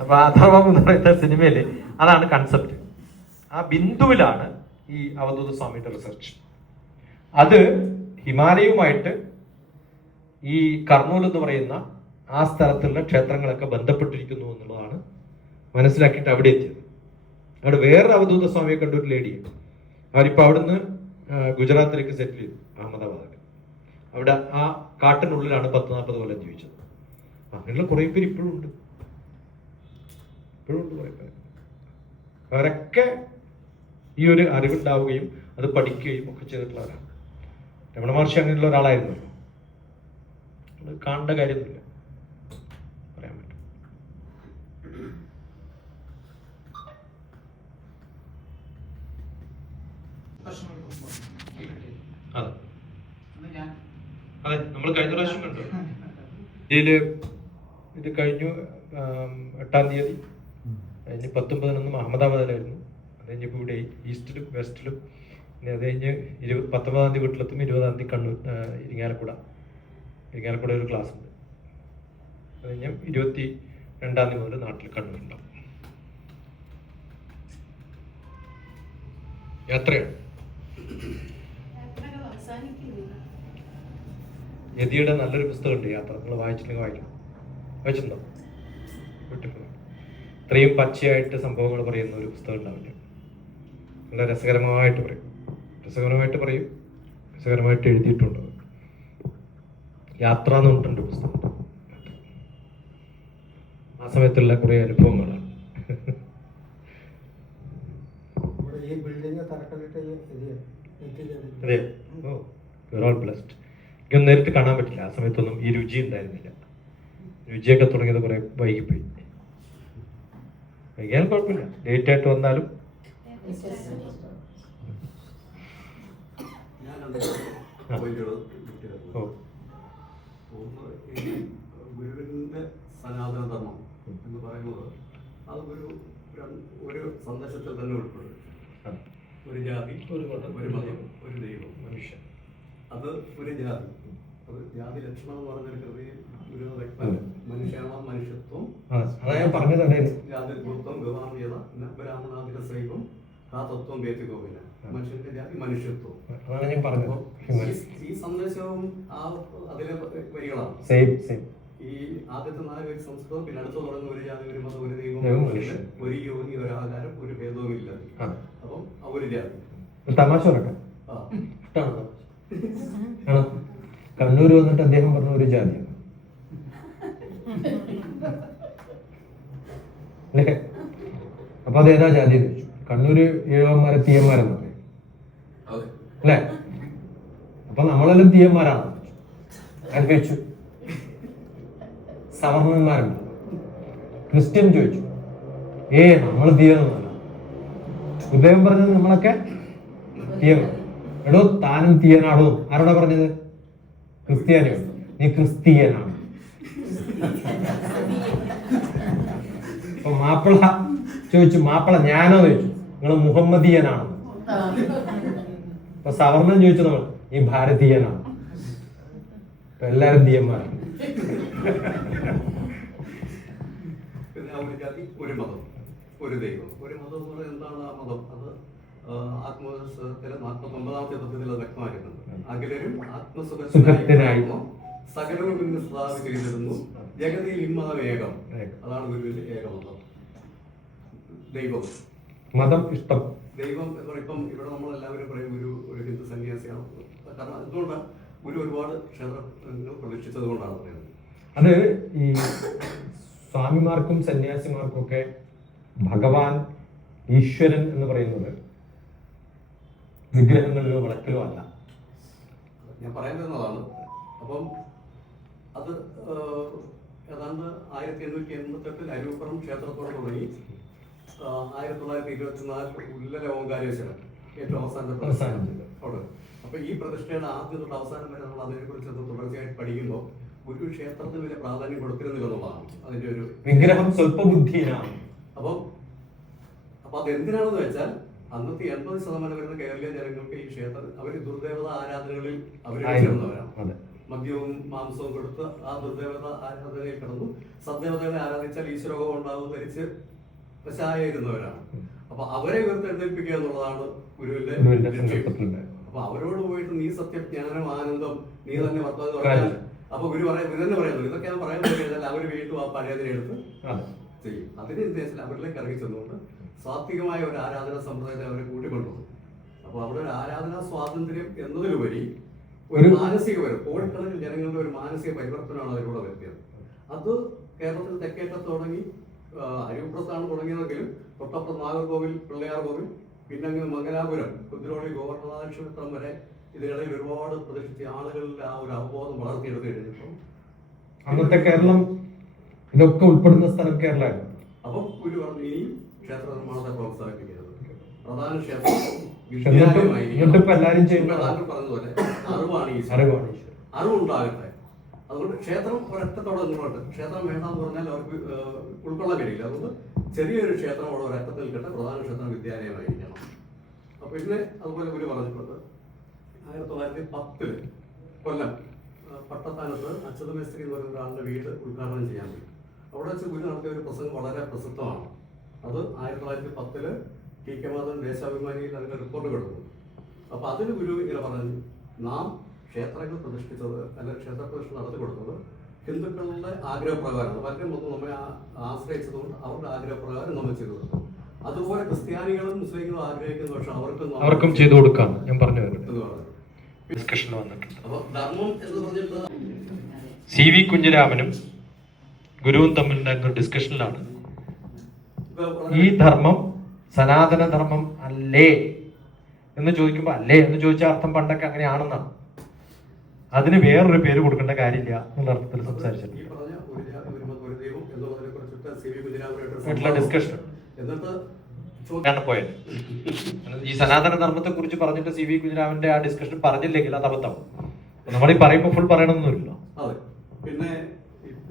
അപ്പൊ അഥർവം എന്ന് പറയുന്ന സിനിമയില് അതാണ് കൺസെപ്റ്റ്. ആ ബിന്ദുവിലാണ് ഈ അവധൂത സ്വാമിയുടെ റിസർച്ച്. അത് ഹിമാലയവുമായിട്ട് ഈ കർണൂൽ എന്ന് പറയുന്ന ആ സ്ഥലത്തുള്ള ക്ഷേത്രങ്ങളൊക്കെ ബന്ധപ്പെട്ടിരിക്കുന്നു എന്നുള്ളതാണ് മനസ്സിലാക്കിയിട്ട് അവിടെ എത്തിയത്. അവിടെ വേറൊരു അവധൂത സ്വാമിയെ കണ്ട ഒരു ലേഡിയാണ്. അവരിപ്പോ അവിടുന്ന് ഗുജറാത്തിലേക്ക് സെറ്റിൽ ചെയ്തു, അഹമ്മദാബാദിൽ. അവിടെ ആ കാട്ടിനുള്ളിലാണ് 10-40 കൊല്ലം ജീവിച്ചത്. അങ്ങനെയുള്ള കുറെ പേര് ഇപ്പോഴും ഉണ്ട് കുറെ പേര്. അവരൊക്കെ ഈ ഒരു അറിവുണ്ടാവുകയും അത് പഠിക്കുകയും ഒക്കെ ചെയ്തിട്ടുള്ളവരാണ്. രമണ മഹർഷി അങ്ങനെയുള്ള ഒരാളായിരുന്നല്ലോ. അത് കാണേണ്ട കാര്യമൊന്നുമില്ല, പറയാൻ പറ്റും. അതെ, നമ്മൾ കഴിഞ്ഞ പ്രാവശ്യം കണ്ടു. ഇത് കഴിഞ്ഞു 8-ാം തീയതി കഴിഞ്ഞ് 10-11 അഹമ്മദാബാദിലായിരുന്നു. അത് കഴിഞ്ഞപ്പോൾ ഇവിടെ ഈസ്റ്റിലും വെസ്റ്റിലും. പിന്നെ അത് കഴിഞ്ഞ് 19-ാം തീയതി വീട്ടിലെത്തും. 20-ാം തീയതി കണ്ണൂർ ഇരിങ്ങാലക്കുട ഒരു ക്ലാസ് ഉണ്ട്. അത് കഴിഞ്ഞ് 22-ാം തീയതി മുതൽ നാട്ടിൽ കണ്ണൂരുണ്ടാവും. യാത്രയാണ്. യതിയുടെ നല്ലൊരു പുസ്തകമുണ്ട്, യാത്ര. നിങ്ങൾ വായിച്ചിട്ടുണ്ടെങ്കിൽ വായിക്കണം. വായിച്ചിട്ടുണ്ടോ? ഇത്രയും പച്ചയായിട്ട് സംഭവങ്ങൾ പറയുന്ന ഒരു പുസ്തകം ഉണ്ടാവില്ല. നല്ല രസകരമായിട്ട് പറയും, രസകരമായിട്ട് എഴുതിയിട്ടുണ്ട്. യാത്ര എന്ന് പറഞ്ഞിട്ടുണ്ട് പുസ്തകം. ആ സമയത്തുള്ള കുറെ അനുഭവങ്ങളാണ്. അതെ, ഓ, യു ആർ ഓൾ ബ്ലെസ്ഡ്. എനിക്കൊന്നും നേരിട്ട് കാണാൻ പറ്റില്ല. ആ സമയത്തൊന്നും ഈ രുചി ഉണ്ടായിരുന്നില്ല. രുചിയൊക്കെ തുടങ്ങിയത് കുറെ വൈകിപ്പോയി. വൈകിയാലും കുഴപ്പമില്ല, ലേറ്റ് ആയിട്ട് വന്നാലും. ഗുരുവിന്റെ സനാതന ധർമ്മം എന്ന് പറയുന്നത് അത് ഒരു സന്ദേശത്തിൽ തന്നെ ഉൾപ്പെടും. ഒരു ജാതി, ഒരു മതം, ഒരു ദൈവം, മനുഷ്യൻ. അത് ഒരു ജാതി. അത് ജാതി ലക്ഷണം എന്ന് പറഞ്ഞൊരു കൃതി ഒരു വ്യക്തം. മനുഷ്യാണ മനുഷ്യത്വം, അതാ ഞാൻ പറഞ്ഞത്. ജാതിത്വം, ഗവാമ്യത, ബ്രാഹ്മണാതിര സൈവം, ആ തത്വം വേദികോവില്ല. മനുഷ്യന്റെ ജാതി മനുഷ്യത്വം. അതാണ് ഞാൻ പറഞ്ഞത്. ഈ സന്ദേശവും ആ അതിലെ വരികളാണ്. ഈ ആദ്യത്തെ 4 പേര് സംസ്കൃതം, പിന്നെ അടുത്ത് തുടങ്ങുന്ന ഒരു ജാതി, ഒരു മതം, ഒരു ദൈവം, ഒരു യോഗി, ഒരു ആകാരം, ഒരു ഭേദവും ഇല്ല. അപ്പം ഒരു ജാതി. തമാശ പറയട്ടെ, കണ്ണൂർ വന്നിട്ട് അദ്ദേഹം പറഞ്ഞ ഒരു ജാതിയാണ് അല്ലേ? അപ്പൊ അത് ഏതാ ജാതി എന്ന് ചോദിച്ചു. കണ്ണൂര് ഈഴവന്മാരെ തീയന്മാരെന്ന് പറയും അല്ലേ? അപ്പൊ നമ്മളെല്ലാം തീയന്മാരാണ് ഞാൻ ചോദിച്ചു. സവർണന്മാരുണ്ട്. ക്രിസ്ത്യൻ ചോദിച്ചു, നമ്മൾ തീയനൊന്നല്ല. ഉദയം പറഞ്ഞത് നമ്മളൊക്കെ തീയന. എടോ താനും തീയനാടോ? ആരോടാ പറഞ്ഞത്? ക്രിസ്ത്യാനിയോ? നീ ക്രിസ്തീയനാണ്. അപ്പൊ മാപ്പിള ചോദിച്ചു, മാപ്പിള ഞാനോ ചോദിച്ചു. നിങ്ങൾ മുഹമ്മദീയനാണ്. അപ്പൊ സവർണൻ ചോദിച്ചു, നമ്മൾ ഈ ഭാരതീയനാണ്. അപ്പൊ എല്ലാരും തീയന്മാരാണ്. ഒരു ജാതി, ഒരു മതം, ഒരു ദൈവം. ഒരു മതം എന്ന് പറയുന്നത് എന്താണ്? ആ മതം അത് ആത്മസുഖത്തിലെ 49ാമത്തെ തത്വത്തിൽ അത് വ്യക്തമാക്കുന്നുണ്ട്. അഖിലരും ആത്മസുഖത്തിനായിരുന്നു, സകലവും നിന്ന് സ്ഥാപിച്ചു ചെയ്തിരുന്നു, ജഗതിയിൽ ഇമ്മതം ഏകം. അതാണ് ഗുരുവിന്റെ ഏകമതം. ദൈവം, മതം, ഇഷ്ടം. ദൈവം എന്ന് പറയുമ്പോൾ ഇപ്പം ഇവിടെ നമ്മളെല്ലാവരും പറയും ഒരു ഹിന്ദു സന്യാസിയാണ്. കാരണം എന്തുകൊണ്ടാണ്? ഒരുപാട് ക്ഷേത്രം പ്രതിഷ്ഠിച്ചത് കൊണ്ടാണ് പറയുന്നത്. അത് ഈ സ്വാമിമാർക്കും സന്യാസിമാർക്കും ഒക്കെ ഭഗവാൻ, ഈശ്വരൻ എന്ന് പറയുന്നത് വിഗ്രഹങ്ങളിലോ വിളക്കിലോ അല്ല. ഞാൻ പറയാൻ തരുന്നതാണ്. അപ്പം അത് ഏതാണ്ട് 1888 അരൂപ്പുറം ക്ഷേത്രത്തോടെ തുടങ്ങി 1924 ഉല്ലല ഓങ്കാരേശ്വരം ഏറ്റവും അവസാനത്തെ അവിടെ. അപ്പൊ ഈ പ്രതിഷ്ഠയുടെ ആദ്യം തൊട്ട് അവസാനം വരെ നമ്മൾ അതിനെക്കുറിച്ച് തുടർച്ചയായിട്ട് പഠിക്കുമ്പോൾ ഒരു ക്ഷേത്രത്തിന് വലിയ പ്രാധാന്യം കൊടുത്തിരുന്നില്ലെന്നുള്ളതാണ് അതിന്റെ ഒരു വിഗ്രഹം സ്വല്പബുദ്ധിയാണ്. അപ്പൊ അതെന്തിനാണെന്ന് വെച്ചാൽ അന്നത്തെ 80% വരുന്ന കേരളീയ ജനങ്ങൾക്ക് ഈ ക്ഷേത്രം അവർ ദുർദേവത ആരാധനകളിൽ അവരാണ്. മദ്യവും മാംസവും കൊടുത്ത് ആ ദുർദേവത ആരാധനയിൽ കിടന്നു. സദ്ദേവതകളെ ആരാധിച്ചാൽ ഈശ്വരോഗം ഉണ്ടാവും ധരിച്ച് വശായിരുന്നവരാണ്. അപ്പൊ അവരെ ഉയർത്തെഴുന്നേൽപ്പിക്കുക എന്നുള്ളതാണ് ഗുരുവിന്റെ ലക്ഷ്യം. അപ്പൊ അവരോട് പോയിട്ട് നീ സത്യം, ജ്ഞാനം, ആനന്ദം, നീ തന്നെ വർത്തമാനം പറഞ്ഞാൽ അപ്പൊ ഗുരു തന്നെ പറയുന്നത് ഇതൊക്കെ ഞാൻ പറയാൻ കഴിഞ്ഞാൽ അവർ വീണ്ടും ആ പഴയതിനെ എടുത്ത് ചെയ്യും. അതിന് ഉദ്ദേശിച്ചാൽ അവരിലേക്ക് ഇറങ്ങി ചെന്നുകൊണ്ട് സാത്വികമായ ഒരു ആരാധനാ സമ്പ്രദായത്തെ അവരെ കൂട്ടിക്കൊണ്ടുപോകും. അപ്പൊ അവിടെ ഒരു ആരാധനാ സ്വാതന്ത്ര്യം എന്നതിലുപരി ഒരു മാനസികപരം കോടിക്കണക്കിന് ജനങ്ങളുടെ ഒരു മാനസിക പരിവർത്തനമാണ് അതിലൂടെ വരുത്തിയത്. അത് കേരളത്തിൽ തെക്കേറ്റത്ത് തുടങ്ങി അരിപ്പുറത്താണ് തുടങ്ങിയതെങ്കിലും തൊട്ടപ്പുറം നാഗർകോവിൽ, പിള്ളയാർ കോവിൽ, പിന്നെ അങ്ങ് മംഗലാപുരം, കുതിരോളി, ഗോവർദ്ധനാഥ ക്ഷേത്രം വരെ ഇതിനിടയിൽ ഒരുപാട് പ്രതിഷ്ഠിച്ച ആളുകളുടെ ആ ഒരു അവബോധം വളർത്തിയെടുത്ത് കഴിഞ്ഞപ്പോൾ അന്നത്തെ കേരളം ഇതൊക്കെ ഉൾപ്പെടുന്ന സ്ഥലം കേരളമാണ്. അപ്പൊ ഗുരു പറഞ്ഞു ഇനിയും ക്ഷേത്ര നിർമ്മാണത്തെ പ്രോത്സാഹിപ്പിക്കരുത്. പ്രധാന ക്ഷേത്രം പറഞ്ഞതുപോലെ അറിവുണ്ടാകട്ടെ. അതുകൊണ്ട് ക്ഷേത്രം ഒരറ്റത്തോടെ നിന്നോട്ട്. ക്ഷേത്രം വേണ്ടെന്ന് പറഞ്ഞാൽ അവർക്ക് ഉൾക്കൊള്ളാൻ കഴിയില്ല. അതുകൊണ്ട് ചെറിയൊരു ക്ഷേത്രം അവിടെ ഒരറ്റത്തിൽ നിൽക്കട്ടെ, പ്രധാന ക്ഷേത്രം വിദ്യാലയമായിരിക്കണം. അപ്പൊ പിന്നെ അതുപോലെ ഗുരു പറഞ്ഞിട്ടുണ്ട് 1910 കൊല്ലം പട്ടത്താനത്ത് അച്യുതമേസ്ത്രി എന്ന് പറയുന്ന ഒരാളുടെ വീട് ഉദ്ഘാടനം ചെയ്യാൻ പോയി. അവിടെ വെച്ച് ഗുരു നടത്തിയ ഒരു പ്രസംഗം വളരെ പ്രസിദ്ധമാണ്. അത് 1910 ടി കെ മാധവൻ ദേശാഭിമാനിയിൽ അതിന്റെ റിപ്പോർട്ട് കൊടുത്തു. അപ്പൊ അതിന് ഗുരു ഇങ്ങനെ പറഞ്ഞു, നാം ക്ഷേത്രങ്ങൾ പ്രതിഷ്ഠിച്ചത് അല്ലെങ്കിൽ ക്ഷേത്ര പ്രതിഷ്ഠ നടത്തി കൊടുത്തത് ഹിന്ദുക്കളുടെ ആഗ്രഹപ്രകാരമാണ്. പലരും വന്ന് നമ്മെ ആശ്രയിച്ചതുകൊണ്ട് അവരുടെ ആഗ്രഹപ്രകാരം നമ്മൾ ചെയ്തു കൊടുത്തു. അതുപോലെ ക്രിസ്ത്യാനികളും മുസ്ലിങ്ങളും ആഗ്രഹിക്കുന്ന പക്ഷെ അവർക്കും ചെയ്തു കൊടുക്കാം. ഞാൻ പറഞ്ഞു അപ്പൊ ധർമ്മം എന്ന് പറഞ്ഞിട്ട് CV കുഞ്ഞിരാമനും ഗുരുവും തമ്മിലുണ്ടായിരുന്ന ഡിസ്കഷനിലാണ് ഈ ധർമ്മം സനാതന ധർമ്മം അല്ലേ എന്ന് ചോദിക്കുമ്പോൾ അല്ലേ എന്ന് ചോദിച്ച അർത്ഥം പണ്ടൊക്കെ അങ്ങനെയാണെന്നാണ്. അതിന് വേറൊരു പേര് കൊടുക്കേണ്ട കാര്യമില്ല എന്നുള്ള അർത്ഥത്തിൽ സംസാരിച്ചത് ഡിസ്കഷൻ പോയത്. ഈ സനാതന ധർമ്മത്തെ കുറിച്ച് പറഞ്ഞിട്ട് CV കുഞ്ഞിരാമന്റെ ആ ഡിസ്കഷൻ പറഞ്ഞില്ലെങ്കിൽ അത് അബദ്ധം. നമ്മൾ ഈ പറയുമ്പോൾ ഫുൾ പറയണമെന്നൊന്നുമില്ല. അതെ. പിന്നെ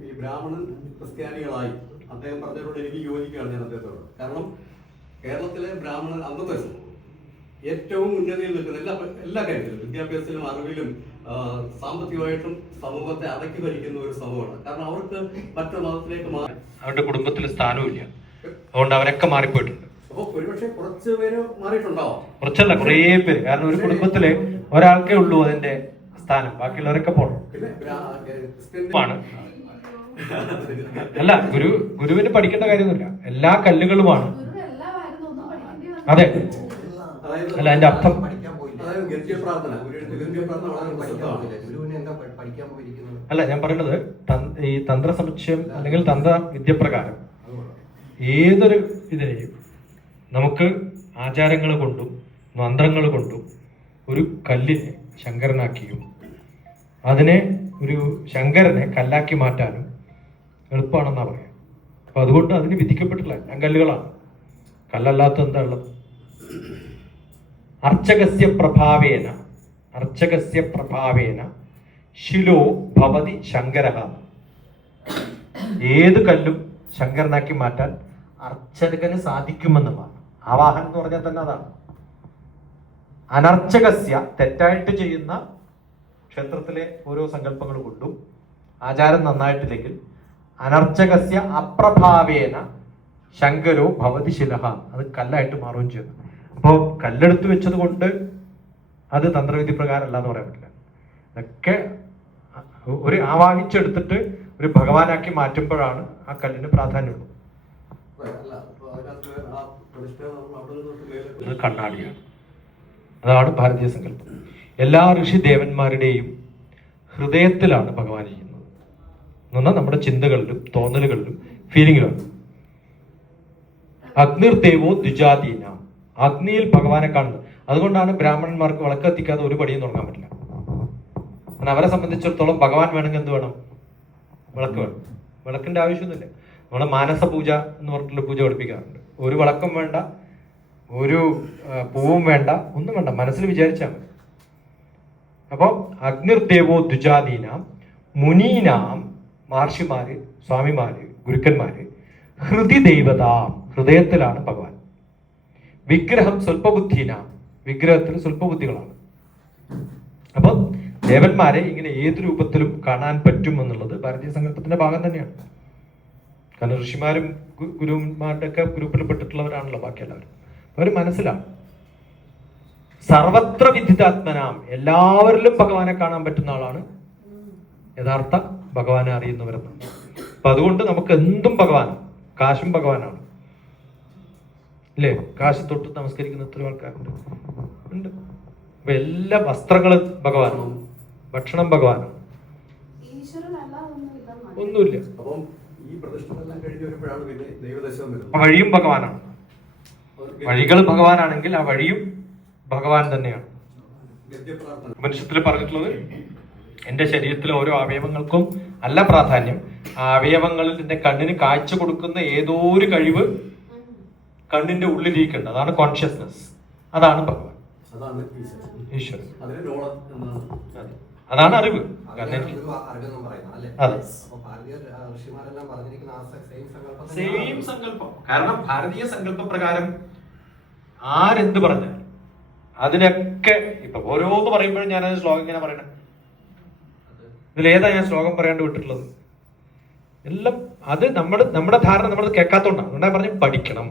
ഈ ബ്രാഹ്മണൻ ക്രിസ്ത്യാനികളായി അദ്ദേഹം പറഞ്ഞതിനോട് എനിക്ക് യോജിക്കുകയാണ് ഞാൻ അദ്ദേഹത്തോട്. കാരണം കേരളത്തിലെ ബ്രാഹ്മണൻ അന്നത്തെ ഏറ്റവും ഉന്നതിയിൽ നിൽക്കുന്ന എല്ലാ കാര്യത്തിലും, വിദ്യാഭ്യാസത്തിലും അറിവിലും സാമ്പത്തികമായിട്ടും സമൂഹത്തെ അടക്കി ഭരിക്കുന്ന ഒരു സമൂഹമാണ്. കാരണം അവർക്ക് മറ്റു മതത്തിലേക്ക് മാറി അവരുടെ കുടുംബത്തിൽ സ്ഥാനമില്ല, അതുകൊണ്ട് അവരൊക്കെ മാറിപ്പോയിട്ടുണ്ട്. അപ്പോൾ ഒരുപക്ഷെ കുറച്ച് പേര് മാറിയിട്ടുണ്ടാവാം, കുറച്ചല്ല കുറേ പേര്. കാരണം ഒരു കുടുംബത്തില് ഒരാൾക്കേ ഉള്ളൂ അതിന്റെ സ്ഥാനം, ബാക്കിയുള്ളവരൊക്കെ പോകണം. പിന്നെ ആണ്. അല്ല, ഗുരുവിന് പഠിക്കേണ്ട കാര്യമൊന്നുമില്ല, എല്ലാ കല്ലുകളുമാണ്. ഗുരു എല്ലാമായിരുന്നു, ഒന്നും പഠിക്കേണ്ടി വന്നില്ല. അതെ, അല്ല അതിന്റെ അർത്ഥം അതായത് ഗർഭ്യ പ്രാർത്ഥന, ഗർഭ്യ പ്രാർത്ഥന വളരെ പ്രസിദ്ധമാണ്. അല്ല, ഞാൻ പറയുന്നത് ഈ തന്ത്ര സമുച്ചയം അല്ലെങ്കിൽ തന്ത്ര വിദ്യപ്രകാരം ഏതൊരു ഇതിനെയും നമുക്ക് ആചാരങ്ങൾ കൊണ്ടും മന്ത്രങ്ങൾ കൊണ്ടും ഒരു കല്ലിനെ ശങ്കരനാക്കിയും അതിനെ ഒരു ശങ്കരനെ കല്ലാക്കി മാറ്റാനും എളുപ്പമാണെന്നാ പറയാം. അപ്പൊ അതുകൊണ്ട് അതിന് വിധിക്കപ്പെട്ടിട്ടില്ല, എല്ലാം കല്ലുകളാണ്. കല്ലല്ലാത്ത എന്താ ഉള്ളത്? അർച്ചകസ്യ പ്രഭാവേന ശിലോ ഭവതി ശങ്കരഃ. ഏത് കല്ലും ശങ്കരനാക്കി മാറ്റാൻ അർച്ചകന് സാധിക്കുമെന്നുള്ളതാണ്. ആവാഹനം എന്ന് പറഞ്ഞാൽ തന്നെ അതാണ്. അനർച്ചകസ്യ, തെറ്റായിട്ട് ചെയ്യുന്ന ക്ഷേത്രത്തിലെ ഓരോ സങ്കല്പങ്ങൾ കൊണ്ടും ആചാരം നന്നായിട്ടില്ലെങ്കിൽ അനർച്ചകസ്യ അപ്രഭാവേന ശങ്കരോ ഭവതി ശിലഃ, അത് കല്ലായിട്ട് മാറുകയും ചെയ്യുന്നു. അപ്പോൾ കല്ലെടുത്ത് വെച്ചത് കൊണ്ട് അത് തന്ത്രവിധി പ്രകാരം അല്ല എന്ന് പറയാൻ പറ്റില്ല. ഇതൊക്കെ ഒരു ആവാഹിച്ചെടുത്തിട്ട് ഒരു ഭഗവാനാക്കി മാറ്റുമ്പോഴാണ് ആ കല്ലിന് പ്രാധാന്യമുള്ളൂ. ഇത് കണ്ണാടിയാണ്, അതാണ് ഭാരതീയ സങ്കല്പം. എല്ലാ ഋഷി ദേവന്മാരുടെയും ഹൃദയത്തിലാണ് ഭഗവാൻ ഇരിക്കുന്നത് എന്നാൽ നമ്മുടെ ചിന്തകളിലും തോന്നലുകളിലും ഫീലിംഗിലാണ്. അഗ്നിർദേവോ ദ്വിജാതീന, അഗ്നിയിൽ ഭഗവാനെ കാണുന്നത്. അതുകൊണ്ടാണ് ബ്രാഹ്മണന്മാർക്ക് വിളക്ക് കത്തിക്കാതെ ഒരു പടിയും തുടങ്ങാൻ പറ്റില്ല. കാരണം അവരെ സംബന്ധിച്ചിടത്തോളം ഭഗവാൻ വേണമെങ്കിൽ എന്ത് വേണം? വിളക്ക് വേണം. വിളക്കിന്റെ ആവശ്യമൊന്നുമില്ല. നമ്മളെ മാനസ പൂജ എന്ന് പറഞ്ഞിട്ടുള്ള പൂജ പഠിപ്പിക്കാറുണ്ട്. ഒരു വിളക്കും വേണ്ട, ഒരു പൂവും വേണ്ട, ഒന്നും വേണ്ട, മനസ്സിൽ വിചാരിച്ചാൽ മതി. അപ്പോൾ അഗ്നിർദേവോ ദ്വിജാതീനാം മുനീനാം, മഹർഷിമാര്, സ്വാമിമാര്, ഗുരുക്കന്മാര്, ഹൃദി ദൈവതാം, ഹൃദയത്തിലാണ് ഭഗവാൻ. വിഗ്രഹം സ്വല്പബുദ്ധീനാം, വിഗ്രഹത്തിൽ സ്വല്പബുദ്ധികളാണ്. അപ്പൊ ദേവന്മാരെ ഇങ്ങനെ ഏത് രൂപത്തിലും കാണാൻ പറ്റും എന്നുള്ളത് ഭാരതീയ സങ്കല്പത്തിന്റെ ഭാഗം തന്നെയാണ്. കാരണം ഋഷിമാരും ഗുരുമാരുടെ ഒക്കെ ഗ്രൂപ്പിൽപ്പെട്ടിട്ടുള്ളവരാണല്ലോ ബാക്കിയെല്ലാവരും. അവർ മനസ്സിലാണ്. സർവത്ര വിദിതാത്മനാം, എല്ലാവരിലും ഭഗവാനെ കാണാൻ പറ്റുന്ന ആളാണ് യഥാർത്ഥ ഭഗവാനെ അറിയുന്നവരെന്നാണ്. അപ്പൊ അതുകൊണ്ട് നമുക്ക് എന്തും ഭഗവാനാണ്. കാശും ഭഗവാനാണ്, അല്ലേ? കാശ് തൊട്ട് നമസ്കരിക്കുന്ന എത്രയോ ആൾക്കാരുണ്ട്, ഉണ്ട്. അപ്പൊ എല്ലാ വസ്ത്രങ്ങളും ഭഗവാനാണ്, ഭക്ഷണം ഭഗവാനാണ്, ഒന്നുമില്ല. അപ്പം ഈ പ്രതിഷ്ഠകളെല്ലാം കഴിഞ്ഞ് വരുമ്പോഴാണ് പിന്നെ ദൈവദശകം വരുന്നത്. വഴിയും ഭഗവാനാണ്. വഴികൾ ഭഗവാനാണെങ്കിൽ ആ വഴിയും ഭഗവാൻ തന്നെയാണ്. ഉപനിഷത്തിൽ പറഞ്ഞിട്ടുള്ളത് എന്റെ ശരീരത്തിലെ ഓരോ അവയവങ്ങൾക്കും അല്ല പ്രാധാന്യം, ആ അവയവങ്ങളിൽ എന്റെ കണ്ണിന് കാഴ്ച കൊടുക്കുന്ന ഏതോ ഒരു കഴിവ് കണ്ണിന്റെ ഉള്ളിലിരിക്കുന്നുണ്ട്. അതാണ് കോൺഷ്യസ്നസ്, അതാണ് ഭഗവാൻ, ഈശ്വരൻ, അതാണ് അറിവ്. സെയിം സങ്കല്പം. കാരണം ഭാരതീയ സങ്കല്പ പ്രകാരം ആരെന്ത് പറഞ്ഞാൽ അതിനൊക്കെ ഇപ്പൊ ഓരോന്ന് പറയുമ്പോഴും ഞാനത് ശ്ലോകം ഇങ്ങനെ പറയണേ. ഇതിലേതാ ഞാൻ ശ്ലോകം പറയാണ്ട് വിട്ടിട്ടുള്ളത്? എല്ലാം അത് നമ്മുടെ ധാരണ നമ്മളത് കേൾക്കാത്തോണ്ടാണ്. അതുകൊണ്ടാണ് പറഞ്ഞു പഠിക്കണം.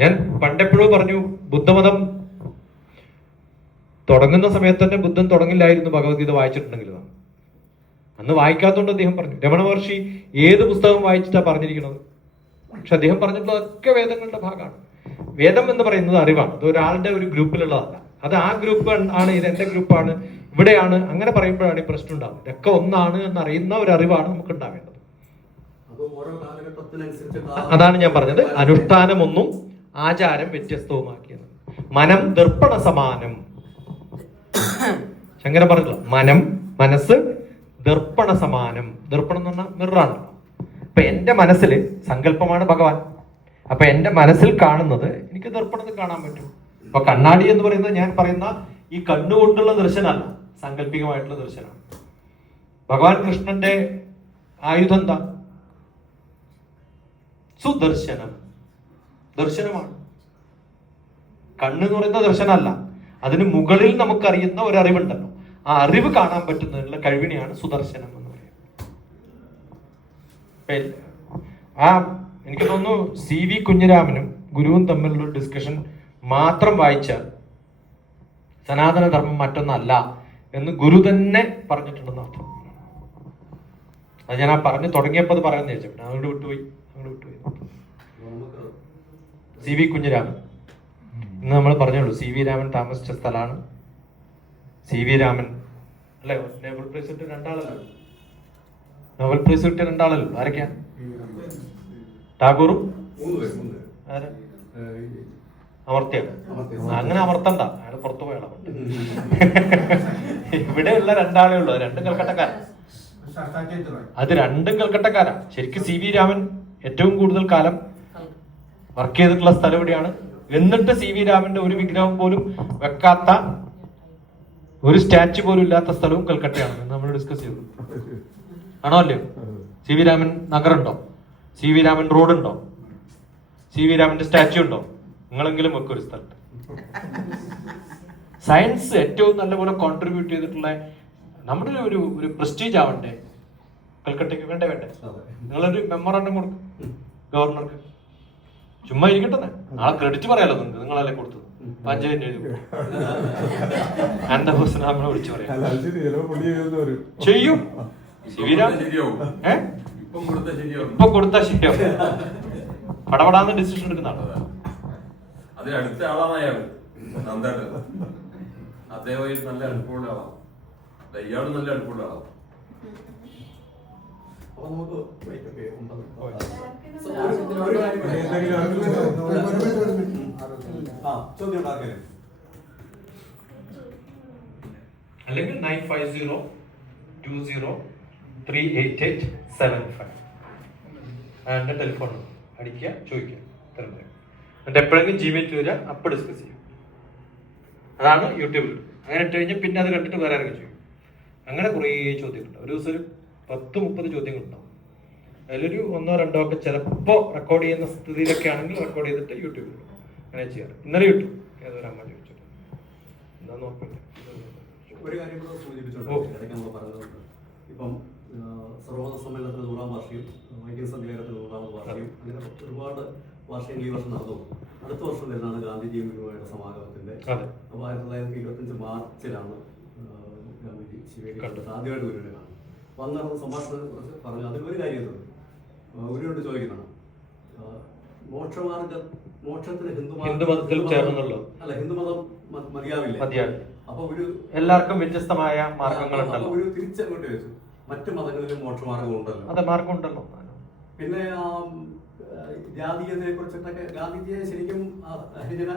ഞാൻ പണ്ടെപ്പോഴും പറഞ്ഞു, ബുദ്ധമതം തുടങ്ങുന്ന സമയത്ത് തന്നെ ബുദ്ധൻ തുടങ്ങില്ലായിരുന്നു ഭഗവത്ഗീത വായിച്ചിട്ടുണ്ടെങ്കിൽ. അന്ന് വായിക്കാത്തോണ്ട് അദ്ദേഹം പറഞ്ഞു. രമണ മഹർഷി ഏത് പുസ്തകം വായിച്ചിട്ടാ പറഞ്ഞിരിക്കുന്നത്? പക്ഷെ അദ്ദേഹം പറഞ്ഞിട്ടുള്ളതൊക്കെ വേദങ്ങളുടെ ഭാഗമാണ്. വേദം എന്ന് പറയുന്നത് അറിവാണ്. അത് ഒരാളുടെ ഒരു ഗ്രൂപ്പിലുള്ളതല്ല. അത് ആ ഗ്രൂപ്പ് ആണ്, ഇത് എന്റെ ഗ്രൂപ്പാണ്, ഇവിടെയാണ്, അങ്ങനെ പറയുമ്പോഴാണ് ഈ പ്രശ്നം ഉണ്ടാവുന്നത്. ഇതൊക്കെ ഒന്നാണ് എന്നറിയുന്ന ഒരു അറിവാണ് നമുക്ക് ഉണ്ടാവേണ്ടത്. അതാണ് ഞാൻ പറഞ്ഞത്, അനുഷ്ഠാനം ഒന്നും ആചാരം വ്യത്യസ്തവുമാക്കിയത്. മനം ദർപ്പണ സമാനം. ശങ്കരൻ പറഞ്ഞില്ല, മനസ്സ് ദർപ്പണ സമാനം. ദർപ്പണം എന്ന് പറഞ്ഞാൽ മിററാണല്ലോ. അപ്പൊ എന്റെ മനസ്സിൽ സങ്കല്പമാണ് ഭഗവാൻ. അപ്പൊ എന്റെ മനസ്സിൽ കാണുന്നത് എനിക്ക് ദർപ്പണത്തിൽ കാണാൻ പറ്റും. അപ്പൊ കണ്ണാടി എന്ന് പറയുന്നത് ഞാൻ പറയുന്ന ഈ കണ്ണുകൊണ്ടുള്ള ദർശനമല്ല, സാങ്കല്പികമായിട്ടുള്ള ദർശനമാണ്. ഭഗവാൻ കൃഷ്ണന്റെ ആയുധം എന്താ? സുദർശനം, ദർശനമാണ്. കണ്ണ് എന്ന് പറയുന്ന ദർശനമല്ല, അതിന് മുകളിൽ നമുക്കറിയുന്ന ഒരറിവുണ്ടല്ലോ, ആ അറിവ് കാണാൻ പറ്റുന്നതിനുള്ള കഴിവിനെയാണ് സുദർശനം എന്ന് പറയുന്നത്. ആ എനിക്ക് തോന്നുന്നു CV കുഞ്ഞിരാമനും ഗുരുവും തമ്മിലുള്ള ഡിസ്കഷൻ മാത്രം വായിച്ചാൽ സനാതനധർമ്മം മറ്റൊന്നല്ല എന്ന് ഗുരു തന്നെ പറഞ്ഞിട്ടുണ്ടെന്ന് അർത്ഥം. അത് ഞാൻ ആ പറഞ്ഞു തുടങ്ങിയപ്പോൾ അത് പറയാൻ വിചാരിച്ചു, അങ്ങോട്ട് വിട്ടുപോയി. CV കുഞ്ഞിരാമൻ ഇന്ന് നമ്മൾ പറഞ്ഞോളൂ, CV രാമൻ താമസിച്ച സ്ഥലമാണ്. CV രാമൻ അല്ലെ നോബൽ പ്രൈസ് കിട്ടിയ രണ്ടാളല്ലോ, നോബൽ പ്രൈസ് കിട്ടിയ രണ്ടാളല്ലോ. ആരൊക്കെയാ? ടാഗോറും അമർത്യ. അങ്ങനെ അമർത്തണ്ട, അയാൾ പുറത്തു പോയാളാ. ഇവിടെയുള്ള രണ്ടാളേ ഉള്ളൂ, രണ്ടും കൽക്കട്ടക്കാരാ. അത് രണ്ടും കൽക്കട്ടക്കാരാ. ശരിക്കും CV രാമൻ ഏറ്റവും കൂടുതൽ കാലം വർക്ക് ചെയ്തിട്ടുള്ള സ്ഥലം എവിടെയാണ്? എന്നിട്ട് CV രാമന്റെ ഒരു വിഗ്രഹം പോലും വെക്കാത്ത, ഒരു സ്റ്റാച്ചു പോലും ഇല്ലാത്ത സ്ഥലവും കൽക്കട്ടയാണ് നമ്മൾ ഡിസ്കസ് ചെയ്തു. ആണോ അല്ലയോ? CV രാമൻ നഗറുണ്ടോ? CV രാമൻ റോഡുണ്ടോ? CV രാമന്റെ സ്റ്റാച്ചു ഉണ്ടോ? നിങ്ങളെങ്കിലും വെക്കും ഒരു സ്ഥലത്ത്. സയൻസ് ഏറ്റവും നല്ലപോലെ കോൺട്രിബ്യൂട്ട് ചെയ്തിട്ടുള്ള നമ്മുടെ ഒരു പ്രസ്റ്റീജ് ആവണ്ടേ കൽക്കട്ടയ്ക്ക്? വേണ്ടേ? നിങ്ങളൊരു മെമ്മോറാണ്ടം കൊടുക്കും ഗവർണർക്ക്. ചുമ്മാ ഇരിക്കട്ടെ, നാളെ ക്രെഡിറ്റ് പറയാലോ നിങ്ങൾക്ക്, നിങ്ങളല്ലേ കൊടുത്തത്. പഞ്ചായത്ത് എഴുതി അനന്തഭൂഷണ നമ്മളെ വിളിച്ചു പറയാം ചെയ്യും. CV രാമൻ ഇപ്പൊ കൊടുത്താ ശരിയാവും. പടപടാന്ന് ഡിസിഷൻ എടുക്കുന്നതാണ്. അടുത്ത ആളാണ് അയാള് നന്ദേട്ടൻ. അദ്ദേഹം നല്ല അടുപ്പമുള്ള ആളാണ്, ഇയാളും നല്ല അടുപ്പമുള്ള ആളാണ്. അപ്പൊ നമുക്ക് അല്ലെങ്കിൽ 9502038875 എന്റെ ടെലിഫോൺ അടിക്കുക, ചോദിക്കുക, എന്നിട്ട് എപ്പോഴെങ്കിലും ജിമെയിൽ വരിക, അപ്പൊ ഡിസ്കസ് ചെയ്യും. അതാണ് യൂട്യൂബിൽ. അങ്ങനെ ഇട്ട് കഴിഞ്ഞാൽ പിന്നെ അത് കണ്ടിട്ട് വേറെ ആരെങ്കിലും ചെയ്യും. അങ്ങനെ കുറേ ചോദ്യങ്ങളുണ്ട്. ഒരു ദിവസം ഒരു 10-30 ചോദ്യങ്ങളുണ്ടാവും. അതിലൊരു 1-2 ഒക്കെ ചിലപ്പോ റെക്കോർഡ് ചെയ്യുന്ന സ്ഥിതിയിലൊക്കെ ആണെങ്കിൽ റെക്കോർഡ് ചെയ്തിട്ട് യൂട്യൂബിൽ അങ്ങനെ ചെയ്യാറ്. ഇന്നലെ കിട്ടും. ഏതൊരു അമ്മ ചോദിച്ചു എന്താ നോക്കില്ല. ഒരു കാര്യം കൂടെ സൂചിപ്പിച്ചോട്ടെ, ഇടയ്ക്ക് നമ്മൾ പറഞ്ഞതുകൊണ്ട് ഇപ്പം സർവമത സമ്മേളനത്തിന് 100-ാം വാർഷികം, വൈക്കം സമ്മേളനത്തിന് 100-ാമത് വാർഷികം, അങ്ങനെ ഒരുപാട് വാർഷികങ്ങൾ ഈ വർഷം നടന്നു. അടുത്ത വർഷം വരുന്നതാണ് ഗാന്ധിജിയും ഗുരുവായൂർ സമാഗമത്തിന്റെ. അപ്പോൾ 1925 മാർച്ചിലാണ് ഗാന്ധിജി ശിവേരി ആദ്യമായിട്ട് ഗുരുവിനെ കാണുന്നത്. അപ്പോൾ അന്ന് നടന്ന സംഭാഷണത്തെ കുറിച്ച് പറഞ്ഞു. അതിലൊരു കാര്യമുണ്ട്, ഗുരുവിനോട് ചോദിക്കണം, മോക്ഷത്തിന് ഹിന്ദുമതത്തിൽ ചേർന്നുള്ളൂ അല്ല, ഹിന്ദുമതം മതിയാവില്ല. അപ്പൊ ഒരു എല്ലാവർക്കും വ്യത്യസ്തമായ മാർഗങ്ങളുണ്ടല്ലോ. ഒരു തിരിച്ചങ്ങോട്ട് വെച്ചു, മറ്റു മതങ്ങളിലും മോക്ഷമാർഗം ഉണ്ടല്ലോ. അതെ, മാർഗം ഉണ്ടല്ലോ. പിന്നെ ജാതീയതയെ കുറിച്ചിട്ടൊക്കെ ഗാന്ധിജിയെ ശരിക്കും ഹരിജന